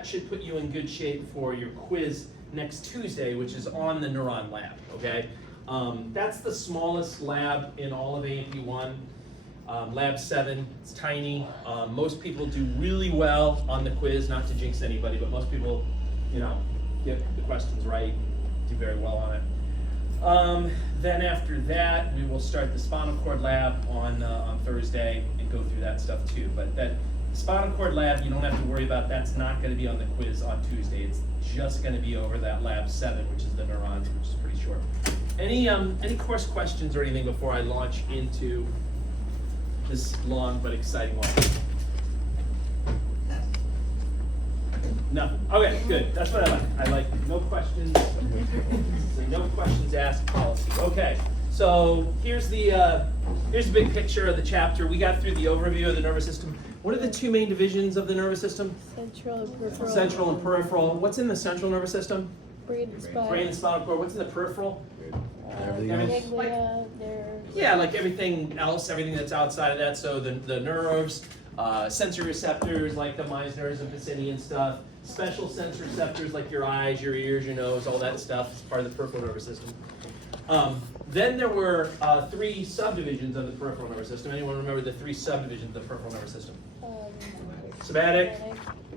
that should put you in good shape for your quiz next Tuesday, which is on the Neuron Lab, okay? That's the smallest lab in all of AMP1. Lab 7, it's tiny. Most people do really well on the quiz, not to jinx anybody, but most people, get the questions right, do very well on it. Then after that, we will start the spinal cord lab on Thursday and go through that stuff too. But that spinal cord lab, you don't have to worry about. That's not going to be on the quiz on Tuesday. It's just going to be over that lab 7, which is the neurons, which is pretty short. Any course questions or anything before I launch into this long but exciting one? Nothing. Okay, good. That's what I like. I like no questions. So no questions asked policy. Okay. So here's the big picture of the chapter. We got through the overview of the nervous system. What are the two main divisions of the nervous system? Central and peripheral. Central and peripheral. What's in the central nervous system? Brain and spine. Brain and spinal cord. What's in the peripheral? Ganglia, Yeah, like everything else, everything that's outside of that. So the nerves, sensory receptors like the Meissner's and Pacini and stuff. Special sense receptors like your eyes, your ears, your nose, all that stuff is part of the peripheral nervous system. Then there were 3 subdivisions of the peripheral nervous system. Anyone remember the 3 subdivisions of the peripheral nervous system? Somatic,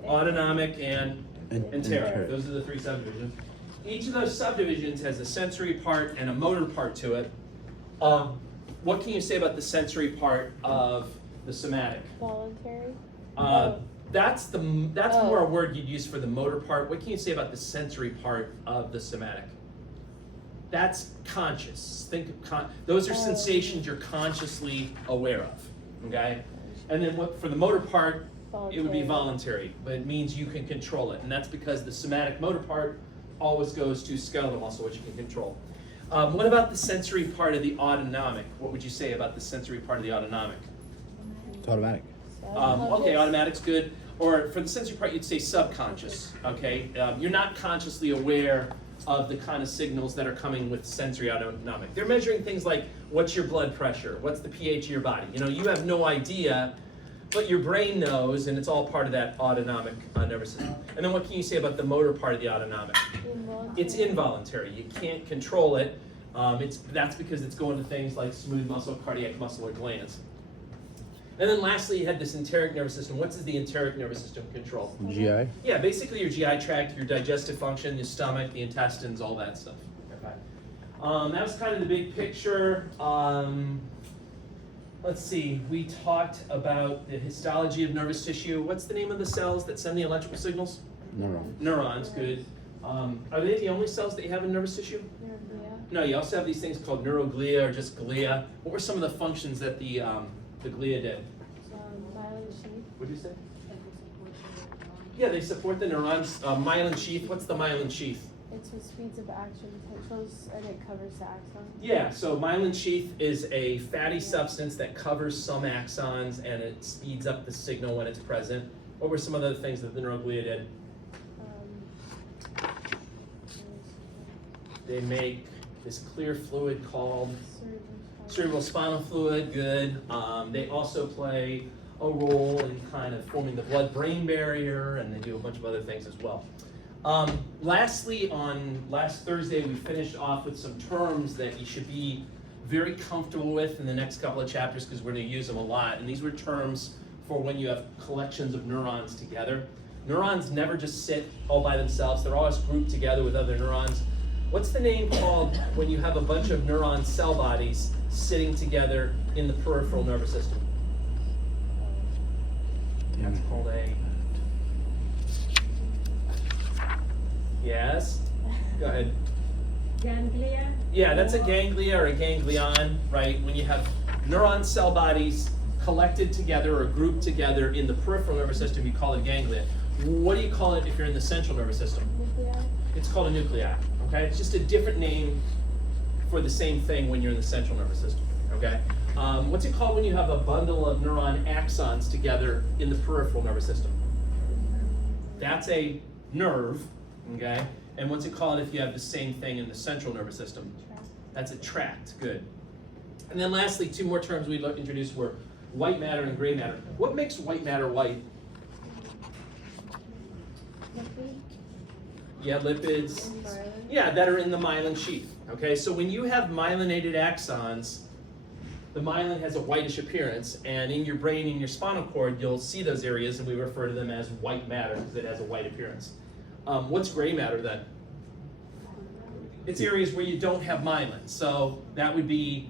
autonomic, and enteric. Those are the 3 subdivisions. Each of those subdivisions has a sensory part and a motor part to it. What can you say about the sensory part of the somatic? Voluntary. That's more a word you'd use for the motor part. What can you say about the sensory part of the somatic? That's conscious. Think of those are sensations you're consciously aware of. Okay, and then for the motor part, it would be voluntary, but it means you can control it, and that's because the somatic motor part always goes to skeletal muscle, which you can control. What about the sensory part of the autonomic? What would you say about the sensory part of the autonomic? It's automatic. Okay, automatic's good. Or for the sensory part, you'd say subconscious. Okay, you're not consciously aware of the kind of signals that are coming with sensory autonomic. They're measuring things like what's your blood pressure, what's the pH of your body. You have no idea, but your brain knows, and it's all part of that autonomic nervous system. And then what can you say about the motor part of the autonomic? It's involuntary. You can't control it. That's because it's going to things like smooth muscle, cardiac muscle, or glands. And then lastly, you had this enteric nervous system. What does the enteric nervous system control? GI? Yeah, basically your GI tract, your digestive function, your stomach, the intestines, all that stuff. Okay. That was kind of the big picture. Let's see, we talked about the histology of nervous tissue. What's the name of the cells that send the electrical signals? Neuron. Neurons, good. Are they the only cells that you have in nervous tissue? No, you also have these things called neuroglia or just glia. What were some of the functions that the glia did? Myelin sheath. What did you say? Yeah, they support the neurons. Myelin sheath, what's the myelin sheath? It's what speeds up action potentials and it covers the axon. Yeah, so myelin sheath is a fatty substance that covers some axons and it speeds up the signal when it's present. What were some other things that the neuroglia did? They make this clear fluid called cerebrospinal fluid, good. They also play a role in kind of forming the blood-brain barrier, and they do a bunch of other things as well. Lastly, on last Thursday, we finished off with some terms that you should be very comfortable with in the next couple of chapters because we're going to use them a lot. And these were terms for when you have collections of neurons together. Neurons never just sit all by themselves. They're always grouped together with other neurons. What's the name called when you have a bunch of neuron cell bodies sitting together in the peripheral nervous system? That's called a... Yes? Go ahead. Ganglia? Yeah, that's a ganglia or a ganglion, right? When you have neuron cell bodies collected together or grouped together in the peripheral nervous system, you call it a ganglia. What do you call it if you're in the central nervous system? Nuclei. It's called a nuclei, okay? It's just a different name for the same thing when you're in the central nervous system, okay? What's it called when you have a bundle of neuron axons together in the peripheral nervous system? That's a nerve, okay? And what's it called if you have the same thing in the central nervous system? That's a tract, good. And then lastly, two more terms we introduced were white matter and gray matter. What makes white matter white? Yeah, lipids. And myelin. Yeah, that are in the myelin sheath. Okay, so when you have myelinated axons, the myelin has a whitish appearance, and in your brain, in your spinal cord, you'll see those areas, and we refer to them as white matter because it has a white appearance. What's gray matter then? It's areas where you don't have myelin. So that would be,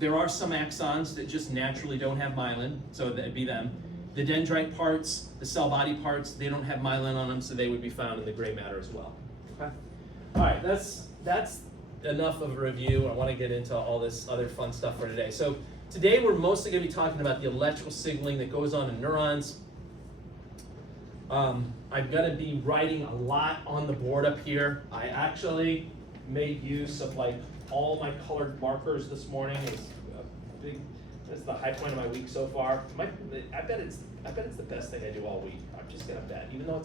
there are some axons that just naturally don't have myelin, so that'd be them. The dendrite parts, the cell body parts, they don't have myelin on them, so they would be found in the gray matter as well. Okay. All right, that's enough of a review. I want to get into all this other fun stuff for today. So today we're mostly going to be talking about the electrical signaling that goes on in neurons. I'm going to be writing a lot on the board up here. I actually made use of like all my colored markers this morning. It's a big. That's the high point of my week so far. I bet it's the best thing I do all week. I'm just gonna bet, even though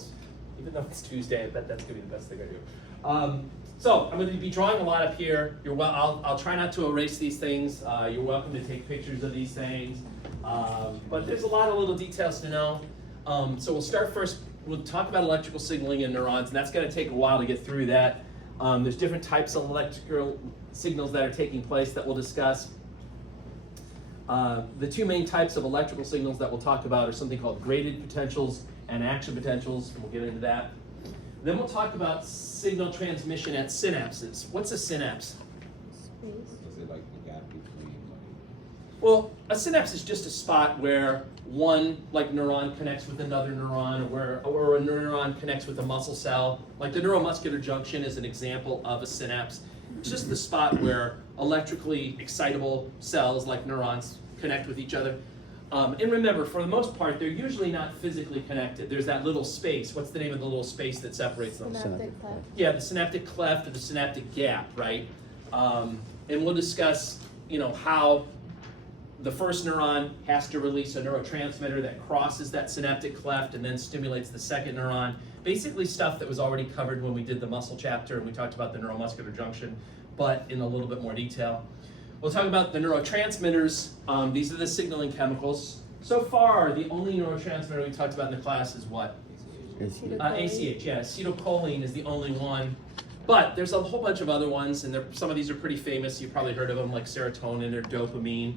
it's Tuesday, I bet that's gonna be the best thing I do. So I'm going to be drawing a lot up here. I'll try not to erase these things. You're welcome to take pictures of these things, but there's a lot of little details to know. So we'll start first. We'll talk about electrical signaling in neurons, and that's going to take a while to get through that. There's different types of electrical signals that are taking place that we'll discuss. The two main types of electrical signals that we'll talk about are something called graded potentials and action potentials, and we'll get into that. Then we'll talk about signal transmission at synapses. What's a synapse? Space. Is it like the gap between Well, a synapse is just a spot where one neuron connects with another neuron, or a neuron connects with a muscle cell. Like the neuromuscular junction is an example of a synapse. It's just the spot where electrically excitable cells like neurons connect with each other. And remember, for the most part, they're usually not physically connected. There's that little space. What's the name of the little space that separates them? Synaptic cleft. Yeah, the synaptic cleft or the synaptic gap, right? And we'll discuss, how the first neuron has to release a neurotransmitter that crosses that synaptic cleft and then stimulates the second neuron. Basically stuff that was already covered when we did the muscle chapter and we talked about the neuromuscular junction, but in a little bit more detail. We'll talk about the neurotransmitters. These are the signaling chemicals. So far, the only neurotransmitter we talked about in the class is what? ACH, yeah. Acetylcholine is the only one. But there's a whole bunch of other ones, and some of these are pretty famous. You've probably heard of them, like serotonin or dopamine.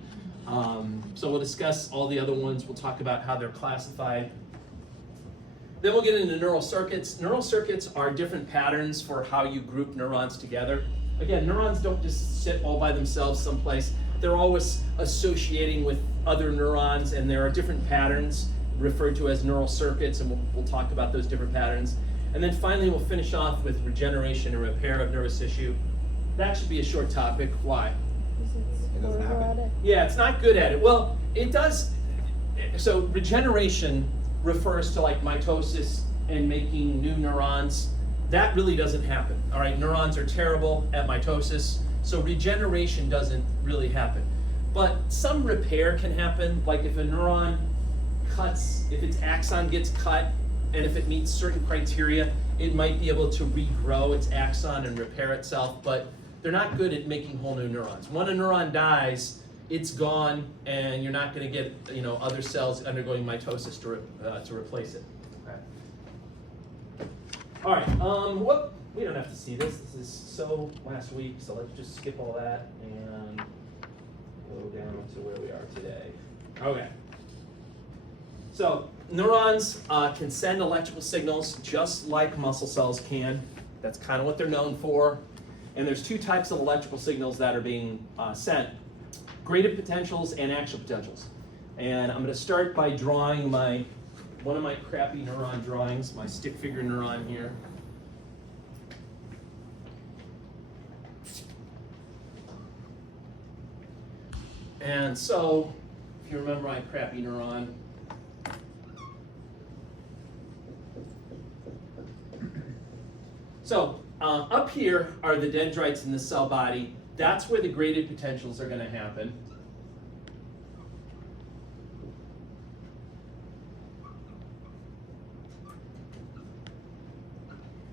So we'll discuss all the other ones. We'll talk about how they're classified. Then we'll get into neural circuits. Neural circuits are different patterns for how you group neurons together. Again, neurons don't just sit all by themselves someplace. They're always associating with other neurons, and there are different patterns referred to as neural circuits, and we'll talk about those different patterns. And then finally, we'll finish off with regeneration and repair of nervous tissue. That should be a short topic. Why? It doesn't happen. Yeah, it's not good at it. Well, it does. So regeneration refers to like mitosis and making new neurons. That really doesn't happen. All right, neurons are terrible at mitosis, so regeneration doesn't really happen. But some repair can happen, like if a neuron cuts, if its axon gets cut, and if it meets certain criteria, it might be able to regrow its axon and repair itself, but they're not good at making whole new neurons. When a neuron dies, it's gone, and you're not going to get other cells undergoing mitosis to replace it. Okay. All right. We don't have to see this. This is so last week, so let's just skip all that and go down to where we are today. Okay. So neurons can send electrical signals just like muscle cells can. That's kind of what they're known for. And there's two types of electrical signals that are being sent: graded potentials and action potentials. And I'm going to start by drawing one of my crappy neuron drawings, my stick figure neuron here. And so, if you remember my crappy neuron, so up here are the dendrites in the cell body. That's where the graded potentials are going to happen.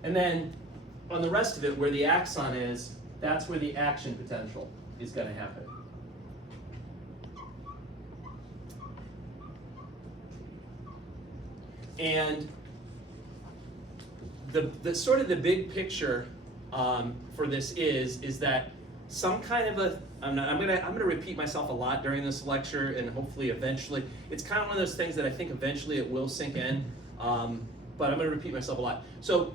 And then on the rest of it, where the axon is, that's where the action potential is going to happen. And the sort of the big picture for this is that some kind of a, I'm gonna repeat myself a lot during this lecture, and hopefully eventually, it's kind of one of those things that I think eventually it will sink in, but I'm gonna repeat myself a lot. So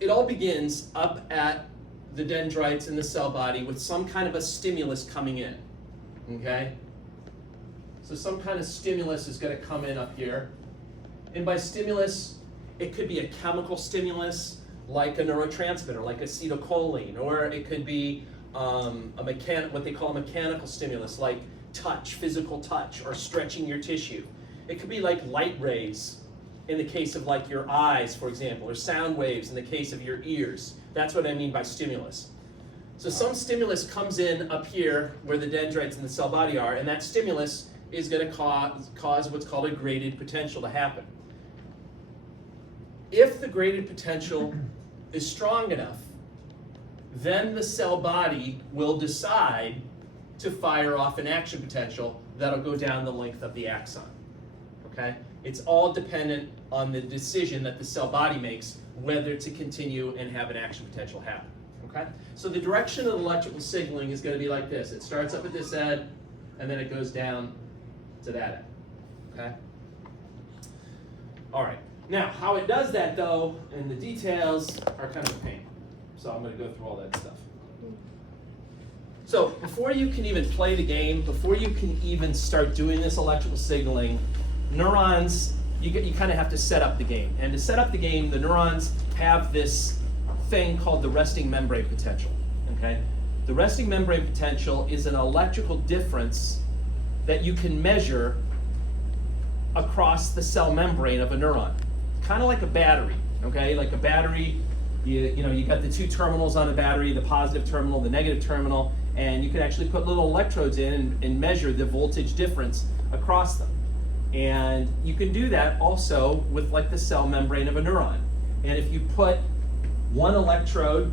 it all begins up at the dendrites in the cell body with some kind of a stimulus coming in, okay? So some kind of stimulus is gonna come in up here. And by stimulus, it could be a chemical stimulus, like a neurotransmitter, like acetylcholine, or it could be what they call a mechanical stimulus, like touch, physical touch, or stretching your tissue. It could be like light rays in the case of like your eyes, for example, or sound waves in the case of your ears. That's what I mean by stimulus. So some stimulus comes in up here where the dendrites in the cell body are, and that stimulus is going to cause what's called a graded potential to happen. If the graded potential is strong enough, then the cell body will decide to fire off an action potential that'll go down the length of the axon. Okay? It's all dependent on the decision that the cell body makes whether to continue and have an action potential happen. Okay? So the direction of the electrical signaling is going to be like this. It starts up at this end, and then it goes down to that end. Okay? All right. Now, how it does that, though, and the details are kind of a pain. So I'm going to go through all that stuff. So before you can even play the game, before you can even start doing this electrical signaling, neurons, you kind of have to set up the game. And to set up the game, the neurons have this thing called the resting membrane potential. Okay? The resting membrane potential is an electrical difference that you can measure across the cell membrane of a neuron. Kind of like a battery, okay? Like a battery, you got the two terminals on a battery, the positive terminal, the negative terminal, and you can actually put little electrodes in and measure the voltage difference across them. And you can do that also with like the cell membrane of a neuron. And if you put one electrode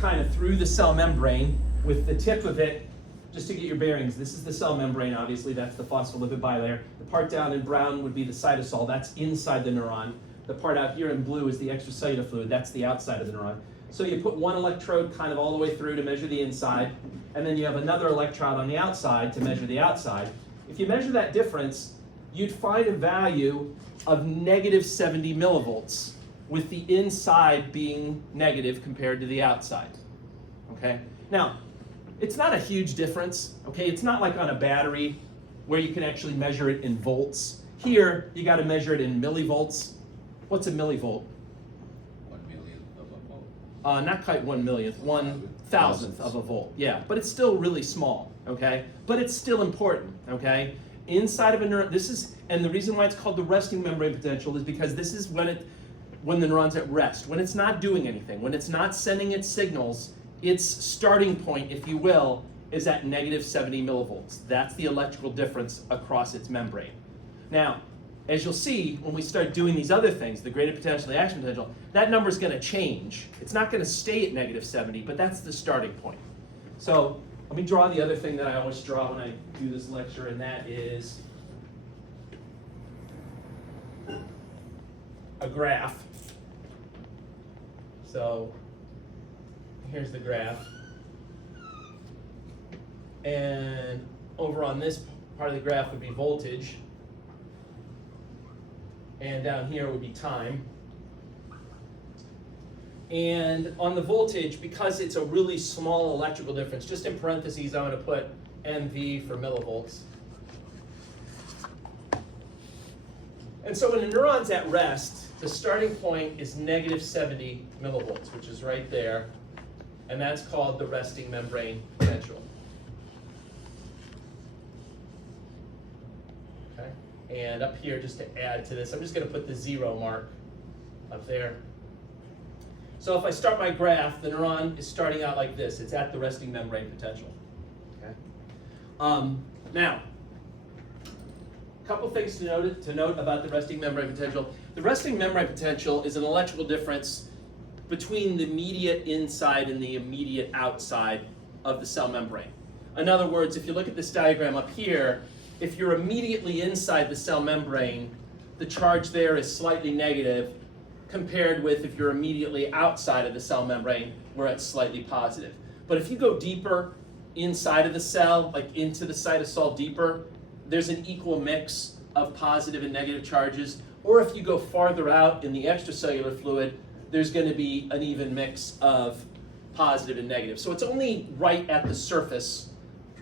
kind of through the cell membrane with the tip of it, just to get your bearings, this is the cell membrane, obviously, that's the phospholipid bilayer. The part down in brown would be the cytosol, that's inside the neuron. The part out here in blue is the extracellular fluid, that's the outside of the neuron. So you put one electrode kind of all the way through to measure the inside, and then you have another electrode on the outside to measure the outside. If you measure that difference, you'd find a value of negative 70 millivolts, with the inside being negative compared to the outside. Okay? Now, it's not a huge difference, okay? It's not like on a battery where you can actually measure it in volts. Here, you got to measure it in millivolts. What's a millivolt? 1 millionth of a volt. Not quite 1 millionth, 1,000th of a volt. Yeah, but it's still really small, okay? But it's still important, okay? Inside of a neuron, and the reason why it's called the resting membrane potential is because this is when the neuron's at rest, when it's not doing anything, when it's not sending its signals. Its starting point, if you will, is at negative 70 millivolts. That's the electrical difference across its membrane. Now, as you'll see, when we start doing these other things, the graded potential, the action potential, that number's going to change. It's not going to stay at negative 70, but that's the starting point. So let me draw the other thing that I always draw when I do this lecture, and that is a graph. So here's the graph. And over on this part of the graph would be voltage. And down here would be time. And on the voltage, because it's a really small electrical difference, just in parentheses, I'm going to put MV for millivolts. And so when a neuron's at rest, the starting point is negative 70 millivolts, which is right there. And that's called the resting membrane potential. Okay? And up here, just to add to this, I'm just going to put the 0 mark up there. So if I start my graph, the neuron is starting out like this. It's at the resting membrane potential. Okay? Now, a couple things to note about the resting membrane potential. The resting membrane potential is an electrical difference between the immediate inside and the immediate outside of the cell membrane. In other words, if you look at this diagram up here, if you're immediately inside the cell membrane, the charge there is slightly negative compared with if you're immediately outside of the cell membrane where it's slightly positive. But if you go deeper inside of the cell, like into the cytosol deeper, there's an equal mix of positive and negative charges. Or if you go farther out in the extracellular fluid, there's going to be an even mix of positive and negative. So it's only right at the surface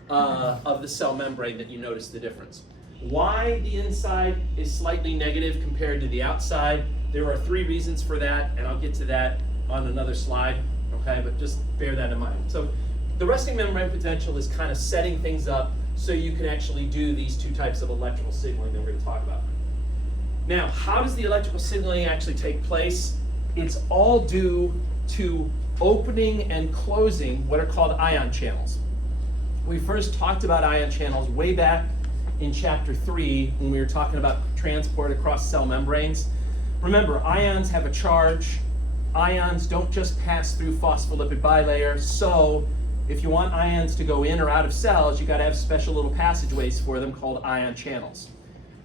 of the cell membrane that you notice the difference. Why the inside is slightly negative compared to the outside, there are 3 reasons for that, and I'll get to that on another slide, okay? But just bear that in mind. So the resting membrane potential is kind of setting things up so you can actually do these 2 types of electrical signaling that we're going to talk about. Now, how does the electrical signaling actually take place? It's all due to opening and closing what are called ion channels. We first talked about ion channels way back in chapter 3 when we were talking about transport across cell membranes. Remember, ions have a charge. Ions don't just pass through phospholipid bilayer, so if you want ions to go in or out of cells, you got to have special little passageways for them called ion channels.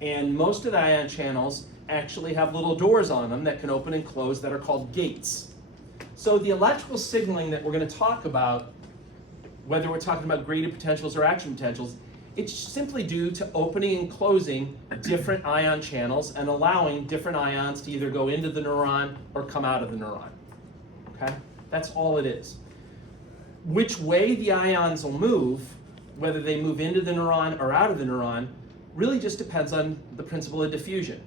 And most of the ion channels actually have little doors on them that can open and close that are called gates. So the electrical signaling that we're going to talk about, whether we're talking about gradient potentials or action potentials, it's simply due to opening and closing different ion channels and allowing different ions to either go into the neuron or come out of the neuron. Okay? That's all it is. Which way the ions will move, whether they move into the neuron or out of the neuron, really just depends on the principle of diffusion.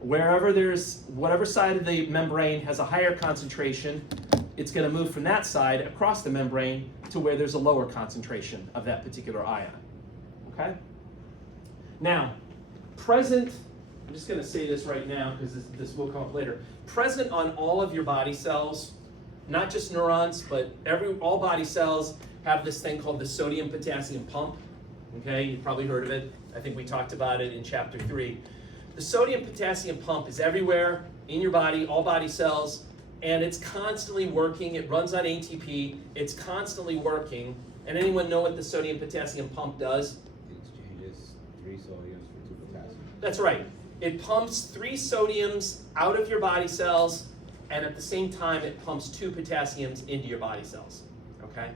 Whatever side of the membrane has a higher concentration, it's going to move from that side across the membrane to where there's a lower concentration of that particular ion. Okay? Now, present, I'm just going to say this right now because this will come up later. Present on all of your body cells, not just neurons, but all body cells have this thing called the sodium-potassium pump. Okay, you've probably heard of it. I think we talked about it in chapter 3. The sodium-potassium pump is everywhere in your body, all body cells, and it's constantly working. It runs on ATP. It's constantly working. And anyone know what the sodium-potassium pump does? It exchanges 3 sodiums for 2 potassium. That's right. It pumps 3 sodiums out of your body cells, and at the same time, it pumps 2 potassiums into your body cells. Okay?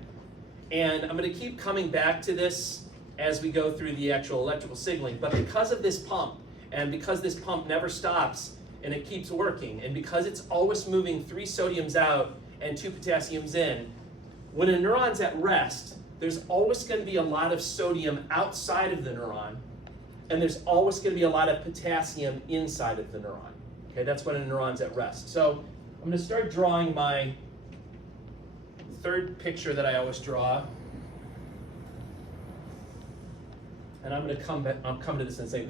And I'm going to keep coming back to this as we go through the actual electrical signaling. But because of this pump, and because this pump never stops, and it keeps working, and because it's always moving 3 sodiums out and 2 potassiums in, when a neuron's at rest, there's always going to be a lot of sodium outside of the neuron, and there's always going to be a lot of potassium inside of the neuron. Okay, that's when a neuron's at rest. So I'm going to start drawing my 3rd picture that I always draw. And I'm going to come to this and say,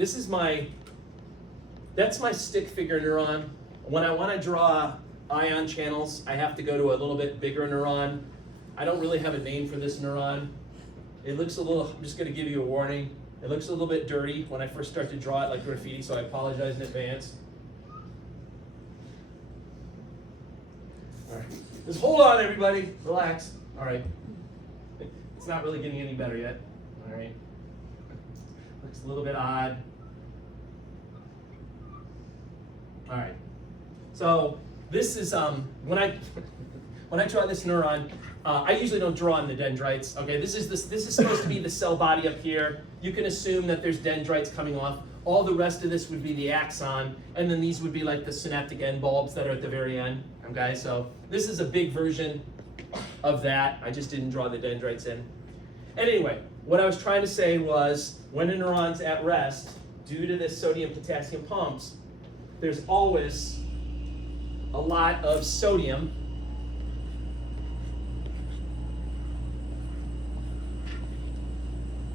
that's my stick figure neuron. When I want to draw ion channels, I have to go to a little bit bigger neuron. I don't really have a name for this neuron. It looks a little, I'm just going to give you a warning. It looks a little bit dirty when I first start to draw it like graffiti, so I apologize in advance. All right. Just hold on, everybody. Relax. All right. It's not really getting any better yet. All right. Looks a little bit odd. All right. So this is when I draw this neuron, I usually don't draw on the dendrites. Okay, this is supposed to be the cell body up here. You can assume that there's dendrites coming off. All the rest of this would be the axon, and then these would be like the synaptic end bulbs that are at the very end. Okay, so this is a big version of that. I just didn't draw the dendrites in. And anyway, what I was trying to say was when a neuron's at rest, due to this sodium-potassium pumps, there's always a lot of sodium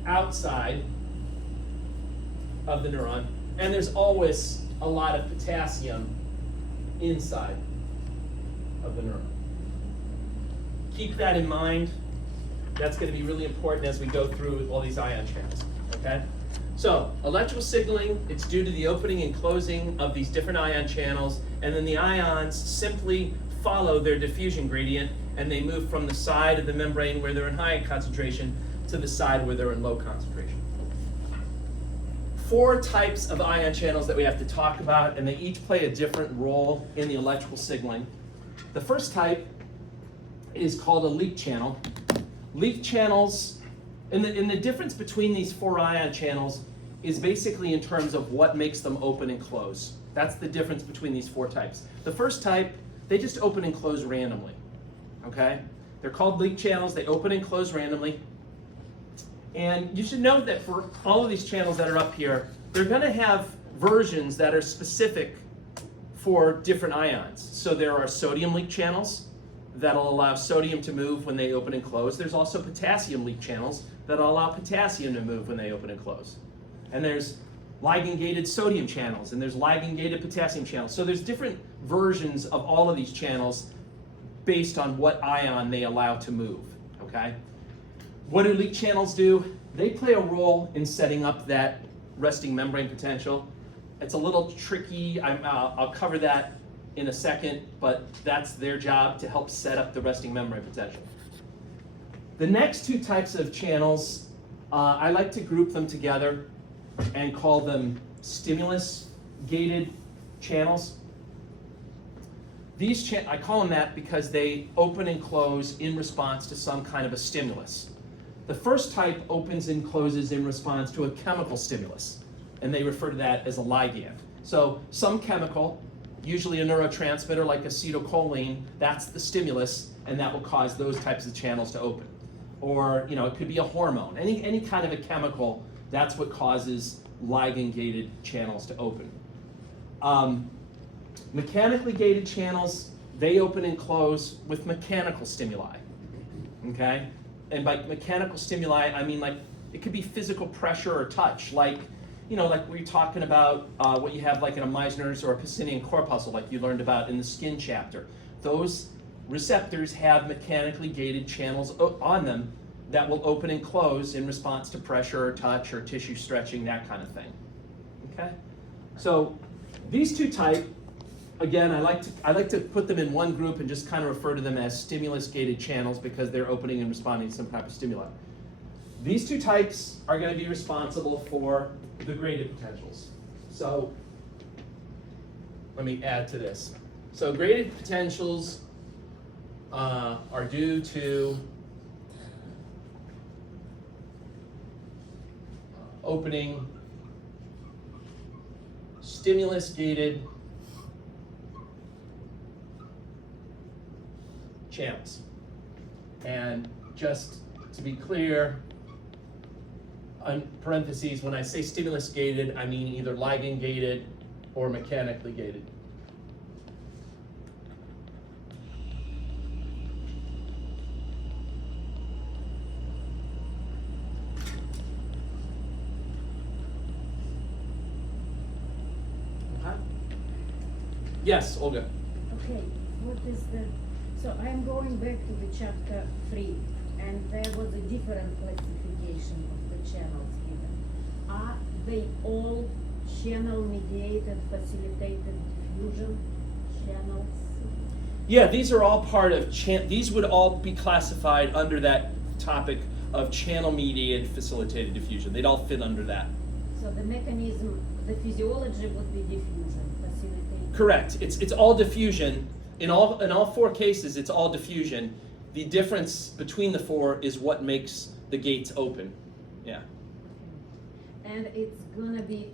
outside of the neuron, and there's always a lot of potassium inside of the neuron. Keep that in mind. That's going to be really important as we go through all these ion channels, okay? So, electrical signaling, it's due to the opening and closing of these different ion channels, and then the ions simply follow their diffusion gradient, and they move from the side of the membrane where they're in high concentration to the side where they're in low concentration. 4 types of ion channels that we have to talk about, and they each play a different role in the electrical signaling. The first type is called a leak channel. Leak channels, and the difference between these 4 ion channels is basically in terms of what makes them open and close. That's the difference between these 4 types. The first type, they just open and close randomly, okay? They're called leak channels, they open and close randomly. And you should note that for all of these channels that are up here, they're gonna have versions that are specific for different ions. So there are sodium leak channels that'll allow sodium to move when they open and close. There's also potassium leak channels that'll allow potassium to move when they open and close. And there's ligand-gated sodium channels, and there's ligand-gated potassium channels. So there's different versions of all of these channels based on what ion they allow to move, okay? What do leak channels do? They play a role in setting up that resting membrane potential. It's a little tricky. I'll cover that in a second, but that's their job, to help set up the resting membrane potential. The next 2 types of channels, I like to group them together and call them stimulus-gated channels. I call them that because they open and close in response to some kind of a stimulus. The first type opens and closes in response to a chemical stimulus, and they refer to that as a ligand. So some chemical, usually a neurotransmitter like acetylcholine, that's the stimulus, and that will cause those types of channels to open. Or, it could be a hormone, any kind of a chemical, that's what causes ligand-gated channels to open. Mechanically gated channels, they open and close with mechanical stimuli, okay? And by mechanical stimuli, I mean like, it could be physical pressure or touch, like we're talking about what you have like in a Meissner's or a Pacinian corpuscle, like you learned about in the skin chapter. Those receptors have mechanically gated channels on them that will open and close in response to pressure or touch or tissue stretching, that kind of thing. Okay? So these 2 types, again, I like to put them in one group and just kind of refer to them as stimulus-gated channels because they're opening and responding to some type of stimuli. These 2 types are going to be responsible for the graded potentials. So let me add to this. So graded potentials are due to opening stimulus-gated channels. And just to be clear, on parentheses, when I say stimulus-gated, I mean either ligand-gated or mechanically gated. Okay. Yes, Olga. Okay, what is so I'm going back to the chapter 3, and there was a different classification of the channels given. Are they all channel-mediated, facilitated diffusion channels? Yeah, these are all part of, these would all be classified under that topic of channel-mediated facilitated diffusion. They'd all fit under that. So the mechanism, the physiology would be diffusion, facilitated? Correct. It's all diffusion. In all 4 cases, it's all diffusion. The difference between the 4 is what makes the gates open. Yeah. And it's gonna be,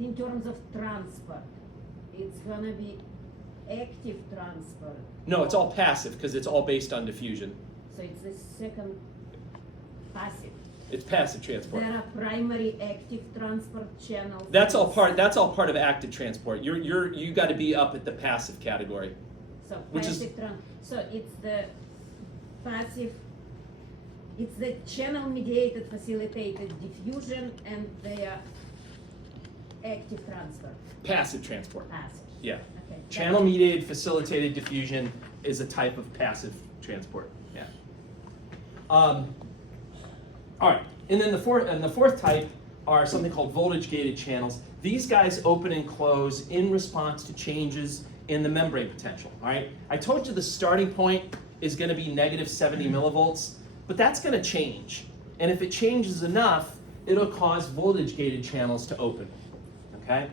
in terms of transport, it's gonna be active transport. No, it's all passive because it's all based on diffusion. So it's the second passive. It's passive transport. There are primary active transport channels. That's all part of active transport. You got to be up at the passive category. So which is so it's the passive. It's the channel-mediated facilitated diffusion, and they are active transport. passive transport. Passive. Yeah. Okay. Channel-mediated facilitated diffusion is a type of passive transport. Yeah. All right, and then the fourth type are something called voltage-gated channels. These guys open and close in response to changes in the membrane potential. All right, I told you the starting point is going to be -70 millivolts, but that's going to change. And if it changes enough, it'll cause voltage gated channels to open, okay?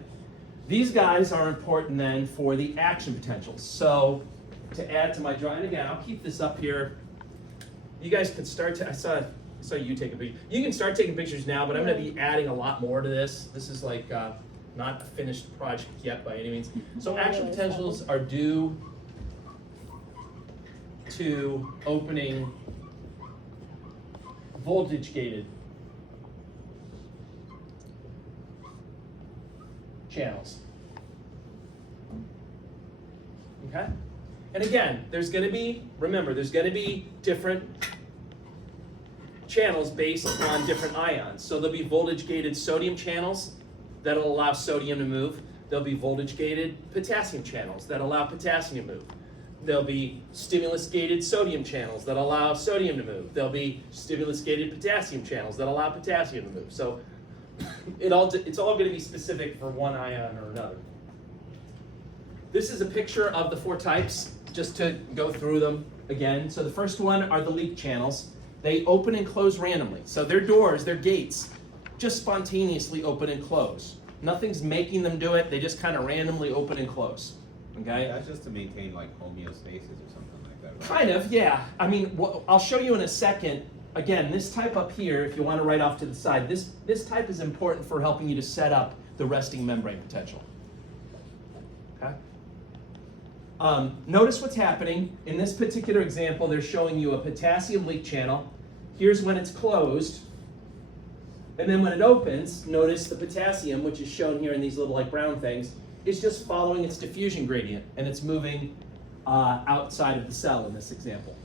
These guys are important then for the action potentials. So to add to my drawing, and again, I'll keep this up here. You guys can start to, I saw you take a picture. You can start taking pictures now, but I'm gonna be adding a lot more to this. This is like not a finished project yet by any means. So action potentials are due to opening voltage gated channels. Okay? And again, there's going to be, remember, there's going to be different channels based on different ions. So there'll be voltage gated sodium channels that'll allow sodium to move. There'll be voltage gated potassium channels that allow potassium to move. There'll be stimulus gated sodium channels that allow sodium to move. There'll be stimulus gated potassium channels that allow potassium to move. So it's all going to be specific for one ion or another. This is a picture of the 4 types, just to go through them again. So the first one are the leak channels. They open and close randomly. So their doors, their gates, just spontaneously open and close. Nothing's making them do it. They just kind of randomly open and close. Okay? That's just to maintain like homeostasis or something like that, right? Kind of, yeah. I mean, I'll show you in a second. Again, this type up here, if you want to write off to the side, this type is important for helping you to set up the resting membrane potential. Okay? Notice what's happening. In this particular example, they're showing you a potassium leak channel. Here's when it's closed. And then when it opens, notice the potassium, which is shown here in these little like brown things, is just following its diffusion gradient, and it's moving outside of the cell in this example.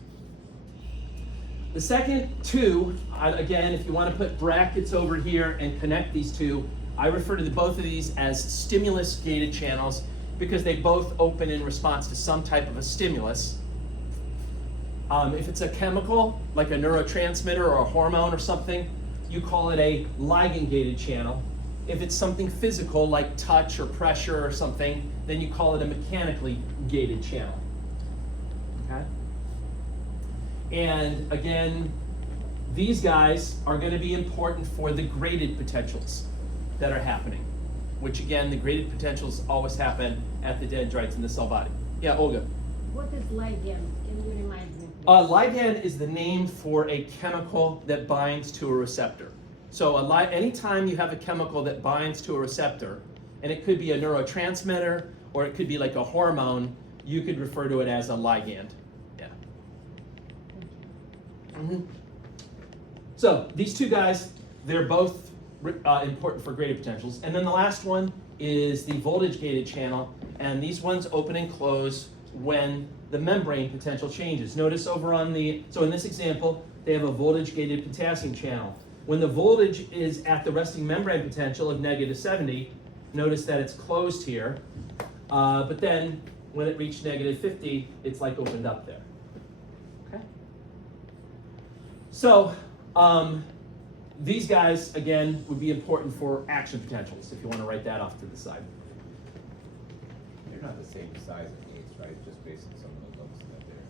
The second 2, again, if you want to put brackets over here and connect these 2, I refer to both of these as stimulus-gated channels because they both open in response to some type of a stimulus. If it's a chemical, like a neurotransmitter or a hormone or something, you call it a ligand-gated channel. If it's something physical, like touch or pressure or something, then you call it a mechanically gated channel. Okay? And again, these guys are going to be important for the graded potentials that are happening, which again, the graded potentials always happen at the dendrites in the cell body. Yeah, Olga. What is ligand? Can you remind me? Ligand is the name for a chemical that binds to a receptor. So anytime you have a chemical that binds to a receptor, and it could be a neurotransmitter or it could be like a hormone, you could refer to it as a ligand. Yeah. Mm-hmm. So these 2 guys, they're both important for graded potentials. And then the last one is the voltage gated channel, and these ones open and close when the membrane potential changes. Notice over on so in this example, they have a voltage gated potassium channel. When the voltage is at the resting membrane potential of -70, notice that it's closed here, but then when it reached -50, it's like opened up there. Okay? So, these guys, again, would be important for action potentials, if you want to write that off to the side. They're not the same size of gates, right? Just based on some of the looks that they're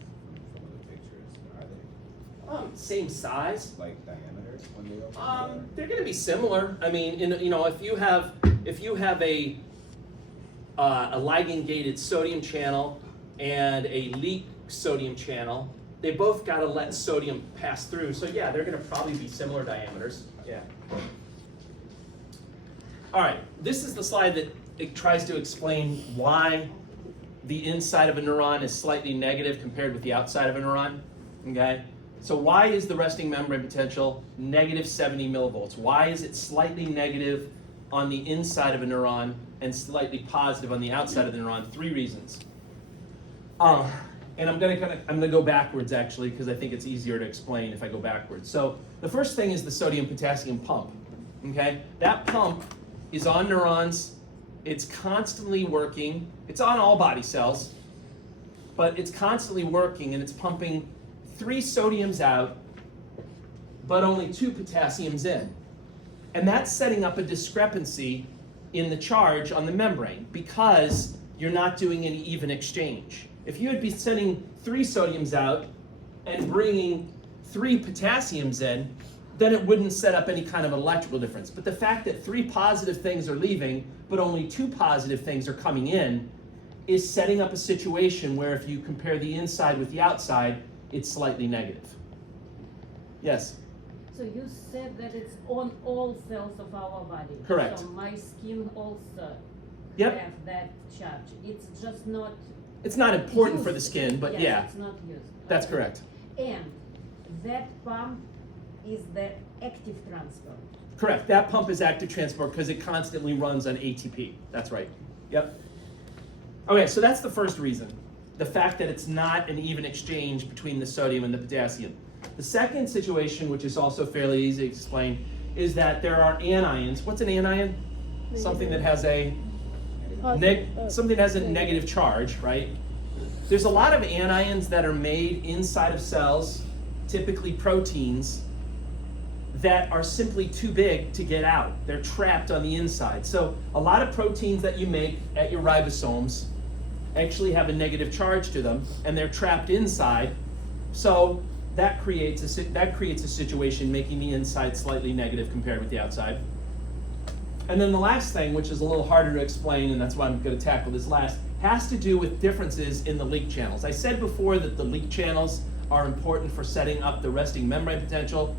from the pictures. Are they Same size. like diameters when they open? They're going to be similar. I mean, if you have a ligand-gated sodium channel and a leak sodium channel, they both got to let sodium pass through. So yeah, they're going to probably be similar diameters. Yeah. All right, this is the slide that it tries to explain why the inside of a neuron is slightly negative compared with the outside of a neuron. Okay. So why is the resting membrane potential -70 millivolts? Why is it slightly negative on the inside of a neuron and slightly positive on the outside of the neuron? 3 reasons. And I'm gonna go backwards actually because I think it's easier to explain if I go backwards. So the first thing is the sodium-potassium pump. Okay, that pump is on neurons. It's constantly working. It's on all body cells, but it's constantly working and it's pumping 3 sodiums out, but only 2 potassiums in. And that's setting up a discrepancy in the charge on the membrane because you're not doing any even exchange. If you would be sending 3 sodiums out and bringing 3 potassiums in, then it wouldn't set up any kind of electrical difference. But the fact that 3 positive things are leaving, but only 2 positive things are coming in, is setting up a situation where if you compare the inside with the outside, it's slightly negative. Yes? So you said that it's on all cells of our body. Correct. So my skin also Yep. have that charge. It's just not It's not important for the used. skin, but Yes, yeah, it's not used. that's Okay. correct. And that pump is the active transport. Correct. That pump is active transport because it constantly runs on ATP. That's right. Yep. Okay, so that's the first reason. The fact that it's not an even exchange between the sodium and the potassium. The second situation, which is also fairly easy to explain, is that there are anions. What's an anion? Something that has a something that has a negative charge, right? There's a lot of anions that are made inside of cells, typically proteins, that are simply too big to get out. They're trapped on the inside. So a lot of proteins that you make at your ribosomes actually have a negative charge to them, and they're trapped inside. So that creates a situation making the inside slightly negative compared with the outside. And then the last thing, which is a little harder to explain, and that's why I'm going to tackle this last, has to do with differences in the leak channels. I said before that the leak channels are important for setting up the resting membrane potential.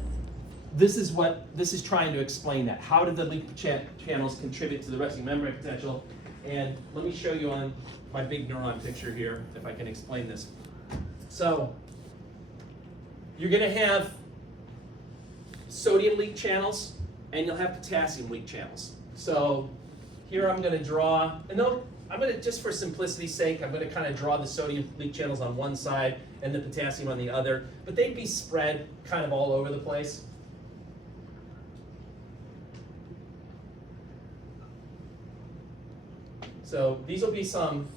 This is trying to explain that. How do the leak channels contribute to the resting membrane potential? And let me show you on my big neuron picture here, if I can explain this. So, you're going to have sodium leak channels, and you'll have potassium leak channels. So, here I'm going to draw, and I'm going to, just for simplicity's sake, I'm going to kind of draw the sodium leak channels on one side and the potassium on the other, but they'd be spread kind of all over the place. So these will be some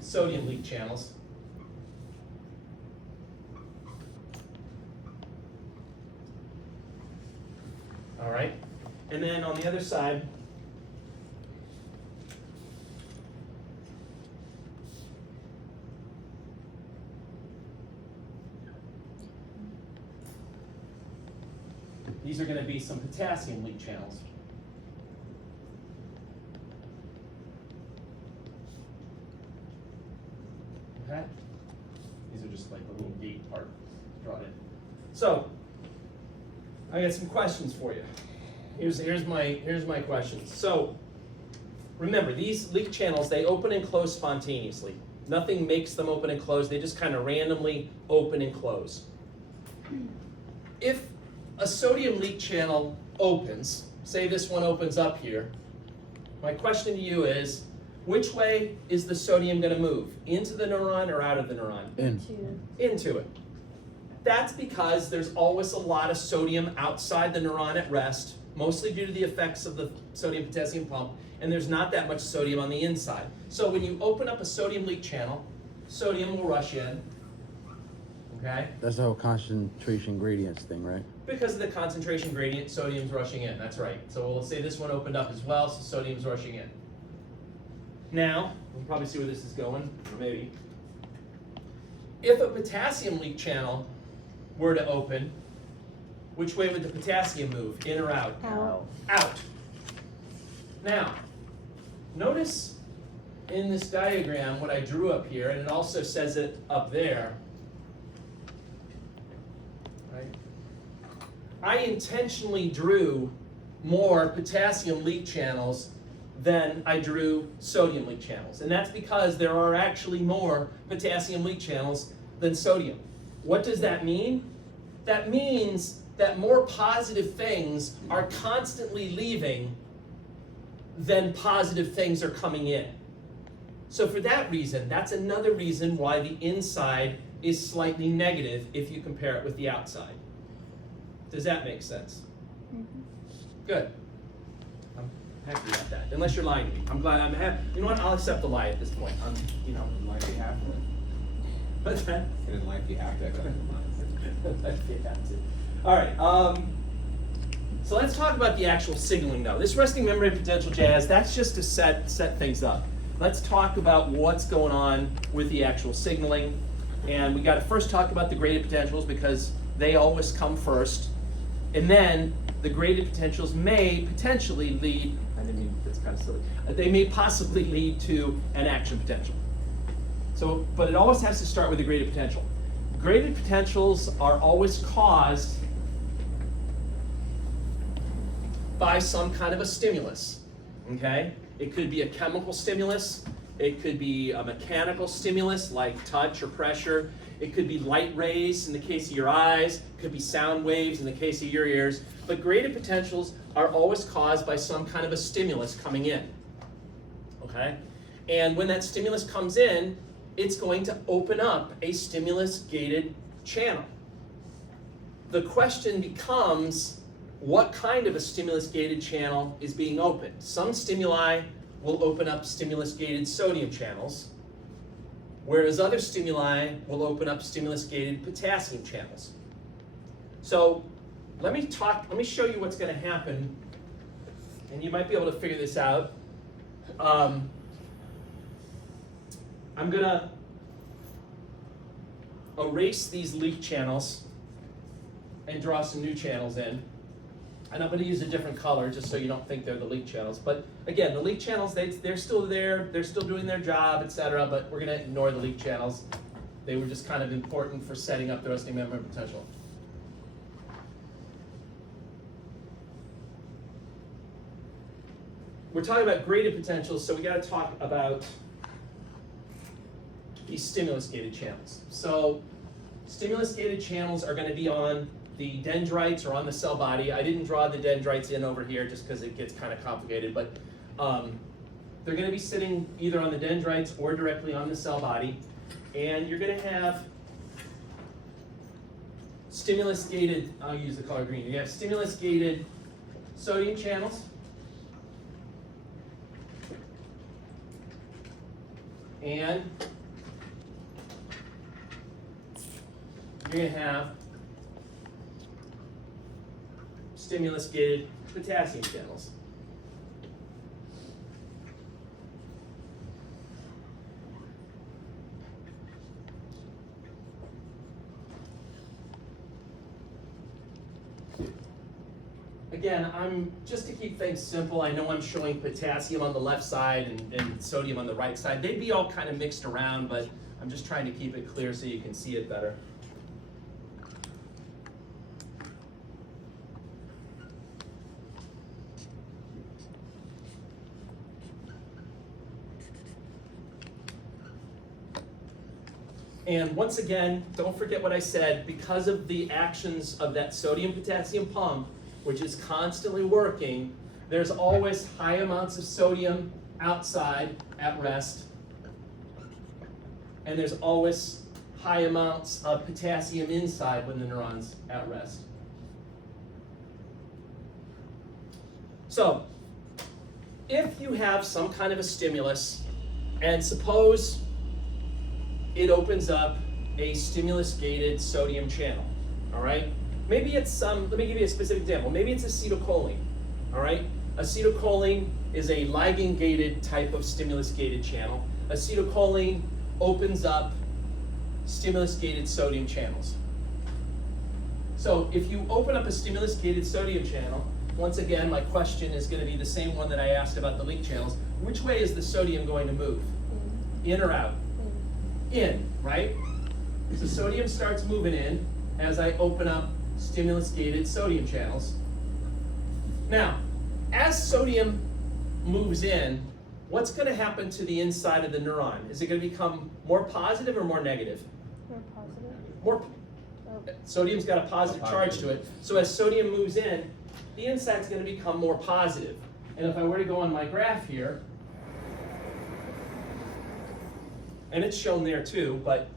sodium leak channels. All right, and then on the other side, these are going to be some potassium leak channels. Okay? These are just like the little gate part drawn in. So, I got some questions for you. Here's my questions. So, remember, these leak channels, they open and close spontaneously. Nothing makes them open and close. They just kind of randomly open and close. If a sodium leak channel opens, say this one opens up here, my question to you is, which way is the sodium going to move? Into the neuron or out of the neuron? Into it. That's because there's always a lot of sodium outside the neuron at rest, mostly due to the effects of the sodium-potassium pump, and there's not that much sodium on the inside. So when you open up a sodium leak channel, sodium will rush in, okay? That's the whole concentration gradients thing, right? Because of the concentration gradient, sodium's rushing in, that's right. So we'll say this one opened up as well, so sodium's rushing in. Now, we'll probably see where this is going, or maybe. If a potassium leak channel were to open, which way would the potassium move, in or out? Out. Out. Now, notice in this diagram what I drew up here, and it also says it up there. Right? I intentionally drew more potassium leak channels than I drew sodium leak channels. And that's because there are actually more potassium leak channels than sodium. What does that mean? That means that more positive things are constantly leaving than positive things are coming in. So for that reason, that's another reason why the inside is slightly negative if you compare it with the outside. Does that make sense? Mhm. Good. I'm happy about that. Unless you're lying to me. I'm glad I'm happy. You know what? I'll accept the lie at this point. In life you have to. What's that? In life you have to. You have to. All right. So let's talk about the actual signaling now. This resting membrane potential jazz, that's just to set things up. Let's talk about what's going on with the actual signaling. And we got to first talk about the graded potentials because they always come first. And then the graded potentials may potentially lead, I didn't mean, that's kind of silly, they may possibly lead to an action potential. So, but it always has to start with a graded potential. Graded potentials are always caused by some kind of a stimulus, okay? It could be a chemical stimulus, it could be a mechanical stimulus like touch or pressure, it could be light rays in the case of your eyes, it could be sound waves in the case of your ears, but graded potentials are always caused by some kind of a stimulus coming in, okay? And when that stimulus comes in, it's going to open up a stimulus-gated channel. The question becomes, what kind of a stimulus-gated channel is being opened? Some stimuli will open up stimulus-gated sodium channels, whereas other stimuli will open up stimulus-gated potassium channels. So let me show you what's going to happen, and you might be able to figure this out. I'm going to erase these leak channels and draw some new channels in. And I'm going to use a different color just so you don't think they're the leak channels. But again, the leak channels, they're still there, they're still doing their job, etc. But we're going to ignore the leak channels. They were just kind of important for setting up the resting membrane potential. We're talking about graded potentials, so we got to talk about these stimulus-gated channels. So stimulus-gated channels are going to be on the dendrites or on the cell body. I didn't draw the dendrites in over here just because it gets kind of complicated, but they're going to be sitting either on the dendrites or directly on the cell body. And you're going to have stimulus-gated, I'll use the color green, you have stimulus-gated sodium channels. And you're going to have stimulus-gated potassium channels. Again, just to keep things simple, I know I'm showing potassium on the left side and sodium on the right side. They'd be all kind of mixed around, but I'm just trying to keep it clear so you can see it better. And once again, don't forget what I said, because of the actions of that sodium-potassium pump, which is constantly working, there's always high amounts of sodium outside at rest, and there's always high amounts of potassium inside when the neuron's at rest. So, if you have some kind of a stimulus, and suppose it opens up a stimulus-gated sodium channel, all right? Maybe it's let me give you a specific example. Maybe it's acetylcholine, all right? Acetylcholine is a ligand-gated type of stimulus-gated channel. Acetylcholine opens up stimulus-gated sodium channels. So if you open up a stimulus-gated sodium channel, once again, my question is going to be the same one that I asked about the leak channels. Which way is the sodium going to move? In or out? In, right? So sodium starts moving in as I open up stimulus-gated sodium channels. Now, as sodium moves in, what's going to happen to the inside of the neuron? Is it going to become more positive or more negative? More positive. More. Oh. Sodium's got a positive charge to it. So as sodium moves in, the inside's going to become more positive. And if I were to go on my graph here, and it's shown there too, but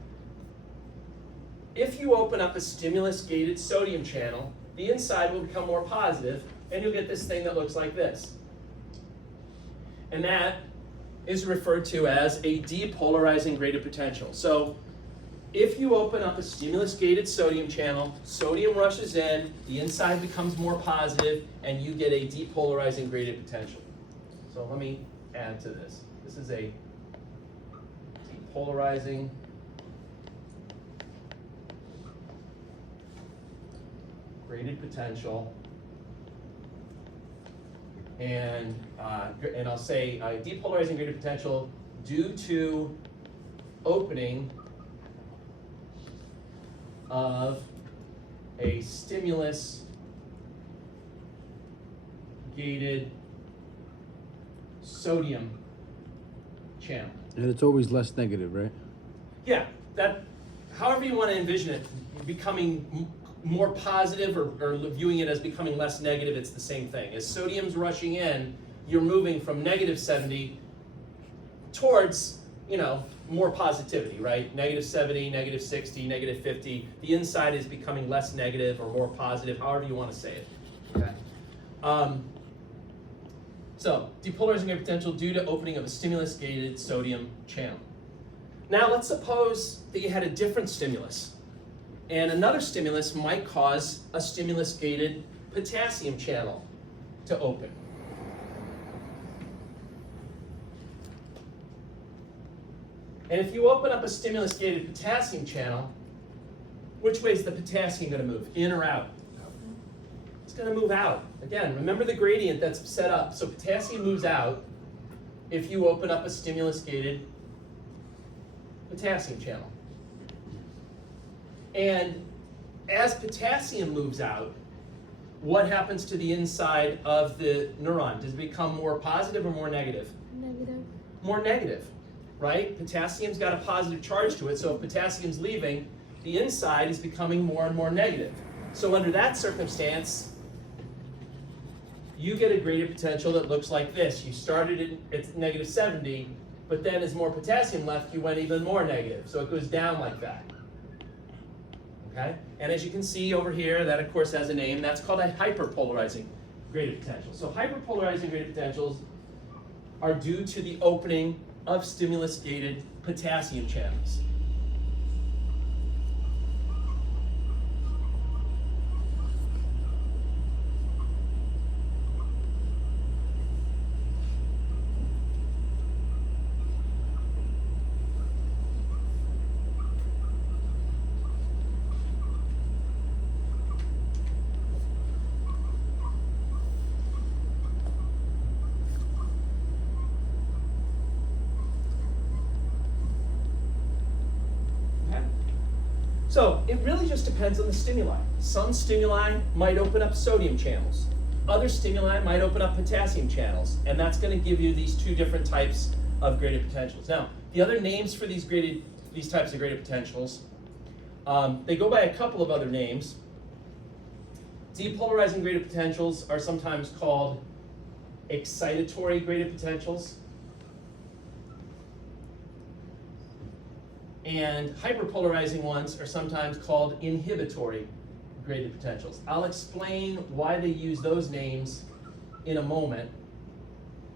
if you open up a stimulus-gated sodium channel, the inside will become more positive, and you'll get this thing that looks like this. And that is referred to as a depolarizing graded potential. So if you open up a stimulus-gated sodium channel, sodium rushes in, the inside becomes more positive, and you get a depolarizing graded potential. So let me add to this. This is a depolarizing graded potential, and I'll say depolarizing graded potential due to opening of a stimulus gated sodium channel. And it's always less negative, right? Yeah, that, however you want to envision it, becoming more positive or viewing it as becoming less negative, it's the same thing. As sodium's rushing in, you're moving from negative 70 towards, more positivity, right? Negative 70, negative 60, negative 50. The inside is becoming less negative or more positive, however you want to say it. Okay. So, depolarizing graded potential due to opening of a stimulus-gated sodium channel. Now, let's suppose that you had a different stimulus, and another stimulus might cause a stimulus-gated potassium channel to open. And if you open up a stimulus-gated potassium channel, which way is the potassium going to move? In or out? It's going to move out. Again, remember the gradient that's set up. So potassium moves out if you open up a stimulus-gated potassium channel. And as potassium moves out, what happens to the inside of the neuron? Does it become more positive or more negative? Negative. More negative, right? Potassium's got a positive charge to it, so if potassium's leaving, the inside is becoming more and more negative. So under that circumstance, you get a graded potential that looks like this. You started at negative 70, but then as more potassium left, you went even more negative. So it goes down like that. Okay? And as you can see over here, that of course has a name. That's called a hyperpolarizing graded potential. So hyperpolarizing graded potentials are due to the opening of stimulus-gated potassium channels. So it really just depends on the stimuli. Some stimuli might open up sodium channels. Other stimuli might open up potassium channels, and that's going to give you these two different types of graded potentials. Now, the other names for these types of graded potentials, they go by a couple of other names. Depolarizing graded potentials are sometimes called excitatory graded potentials. And hyperpolarizing ones are sometimes called inhibitory graded potentials. I'll explain why they use those names in a moment.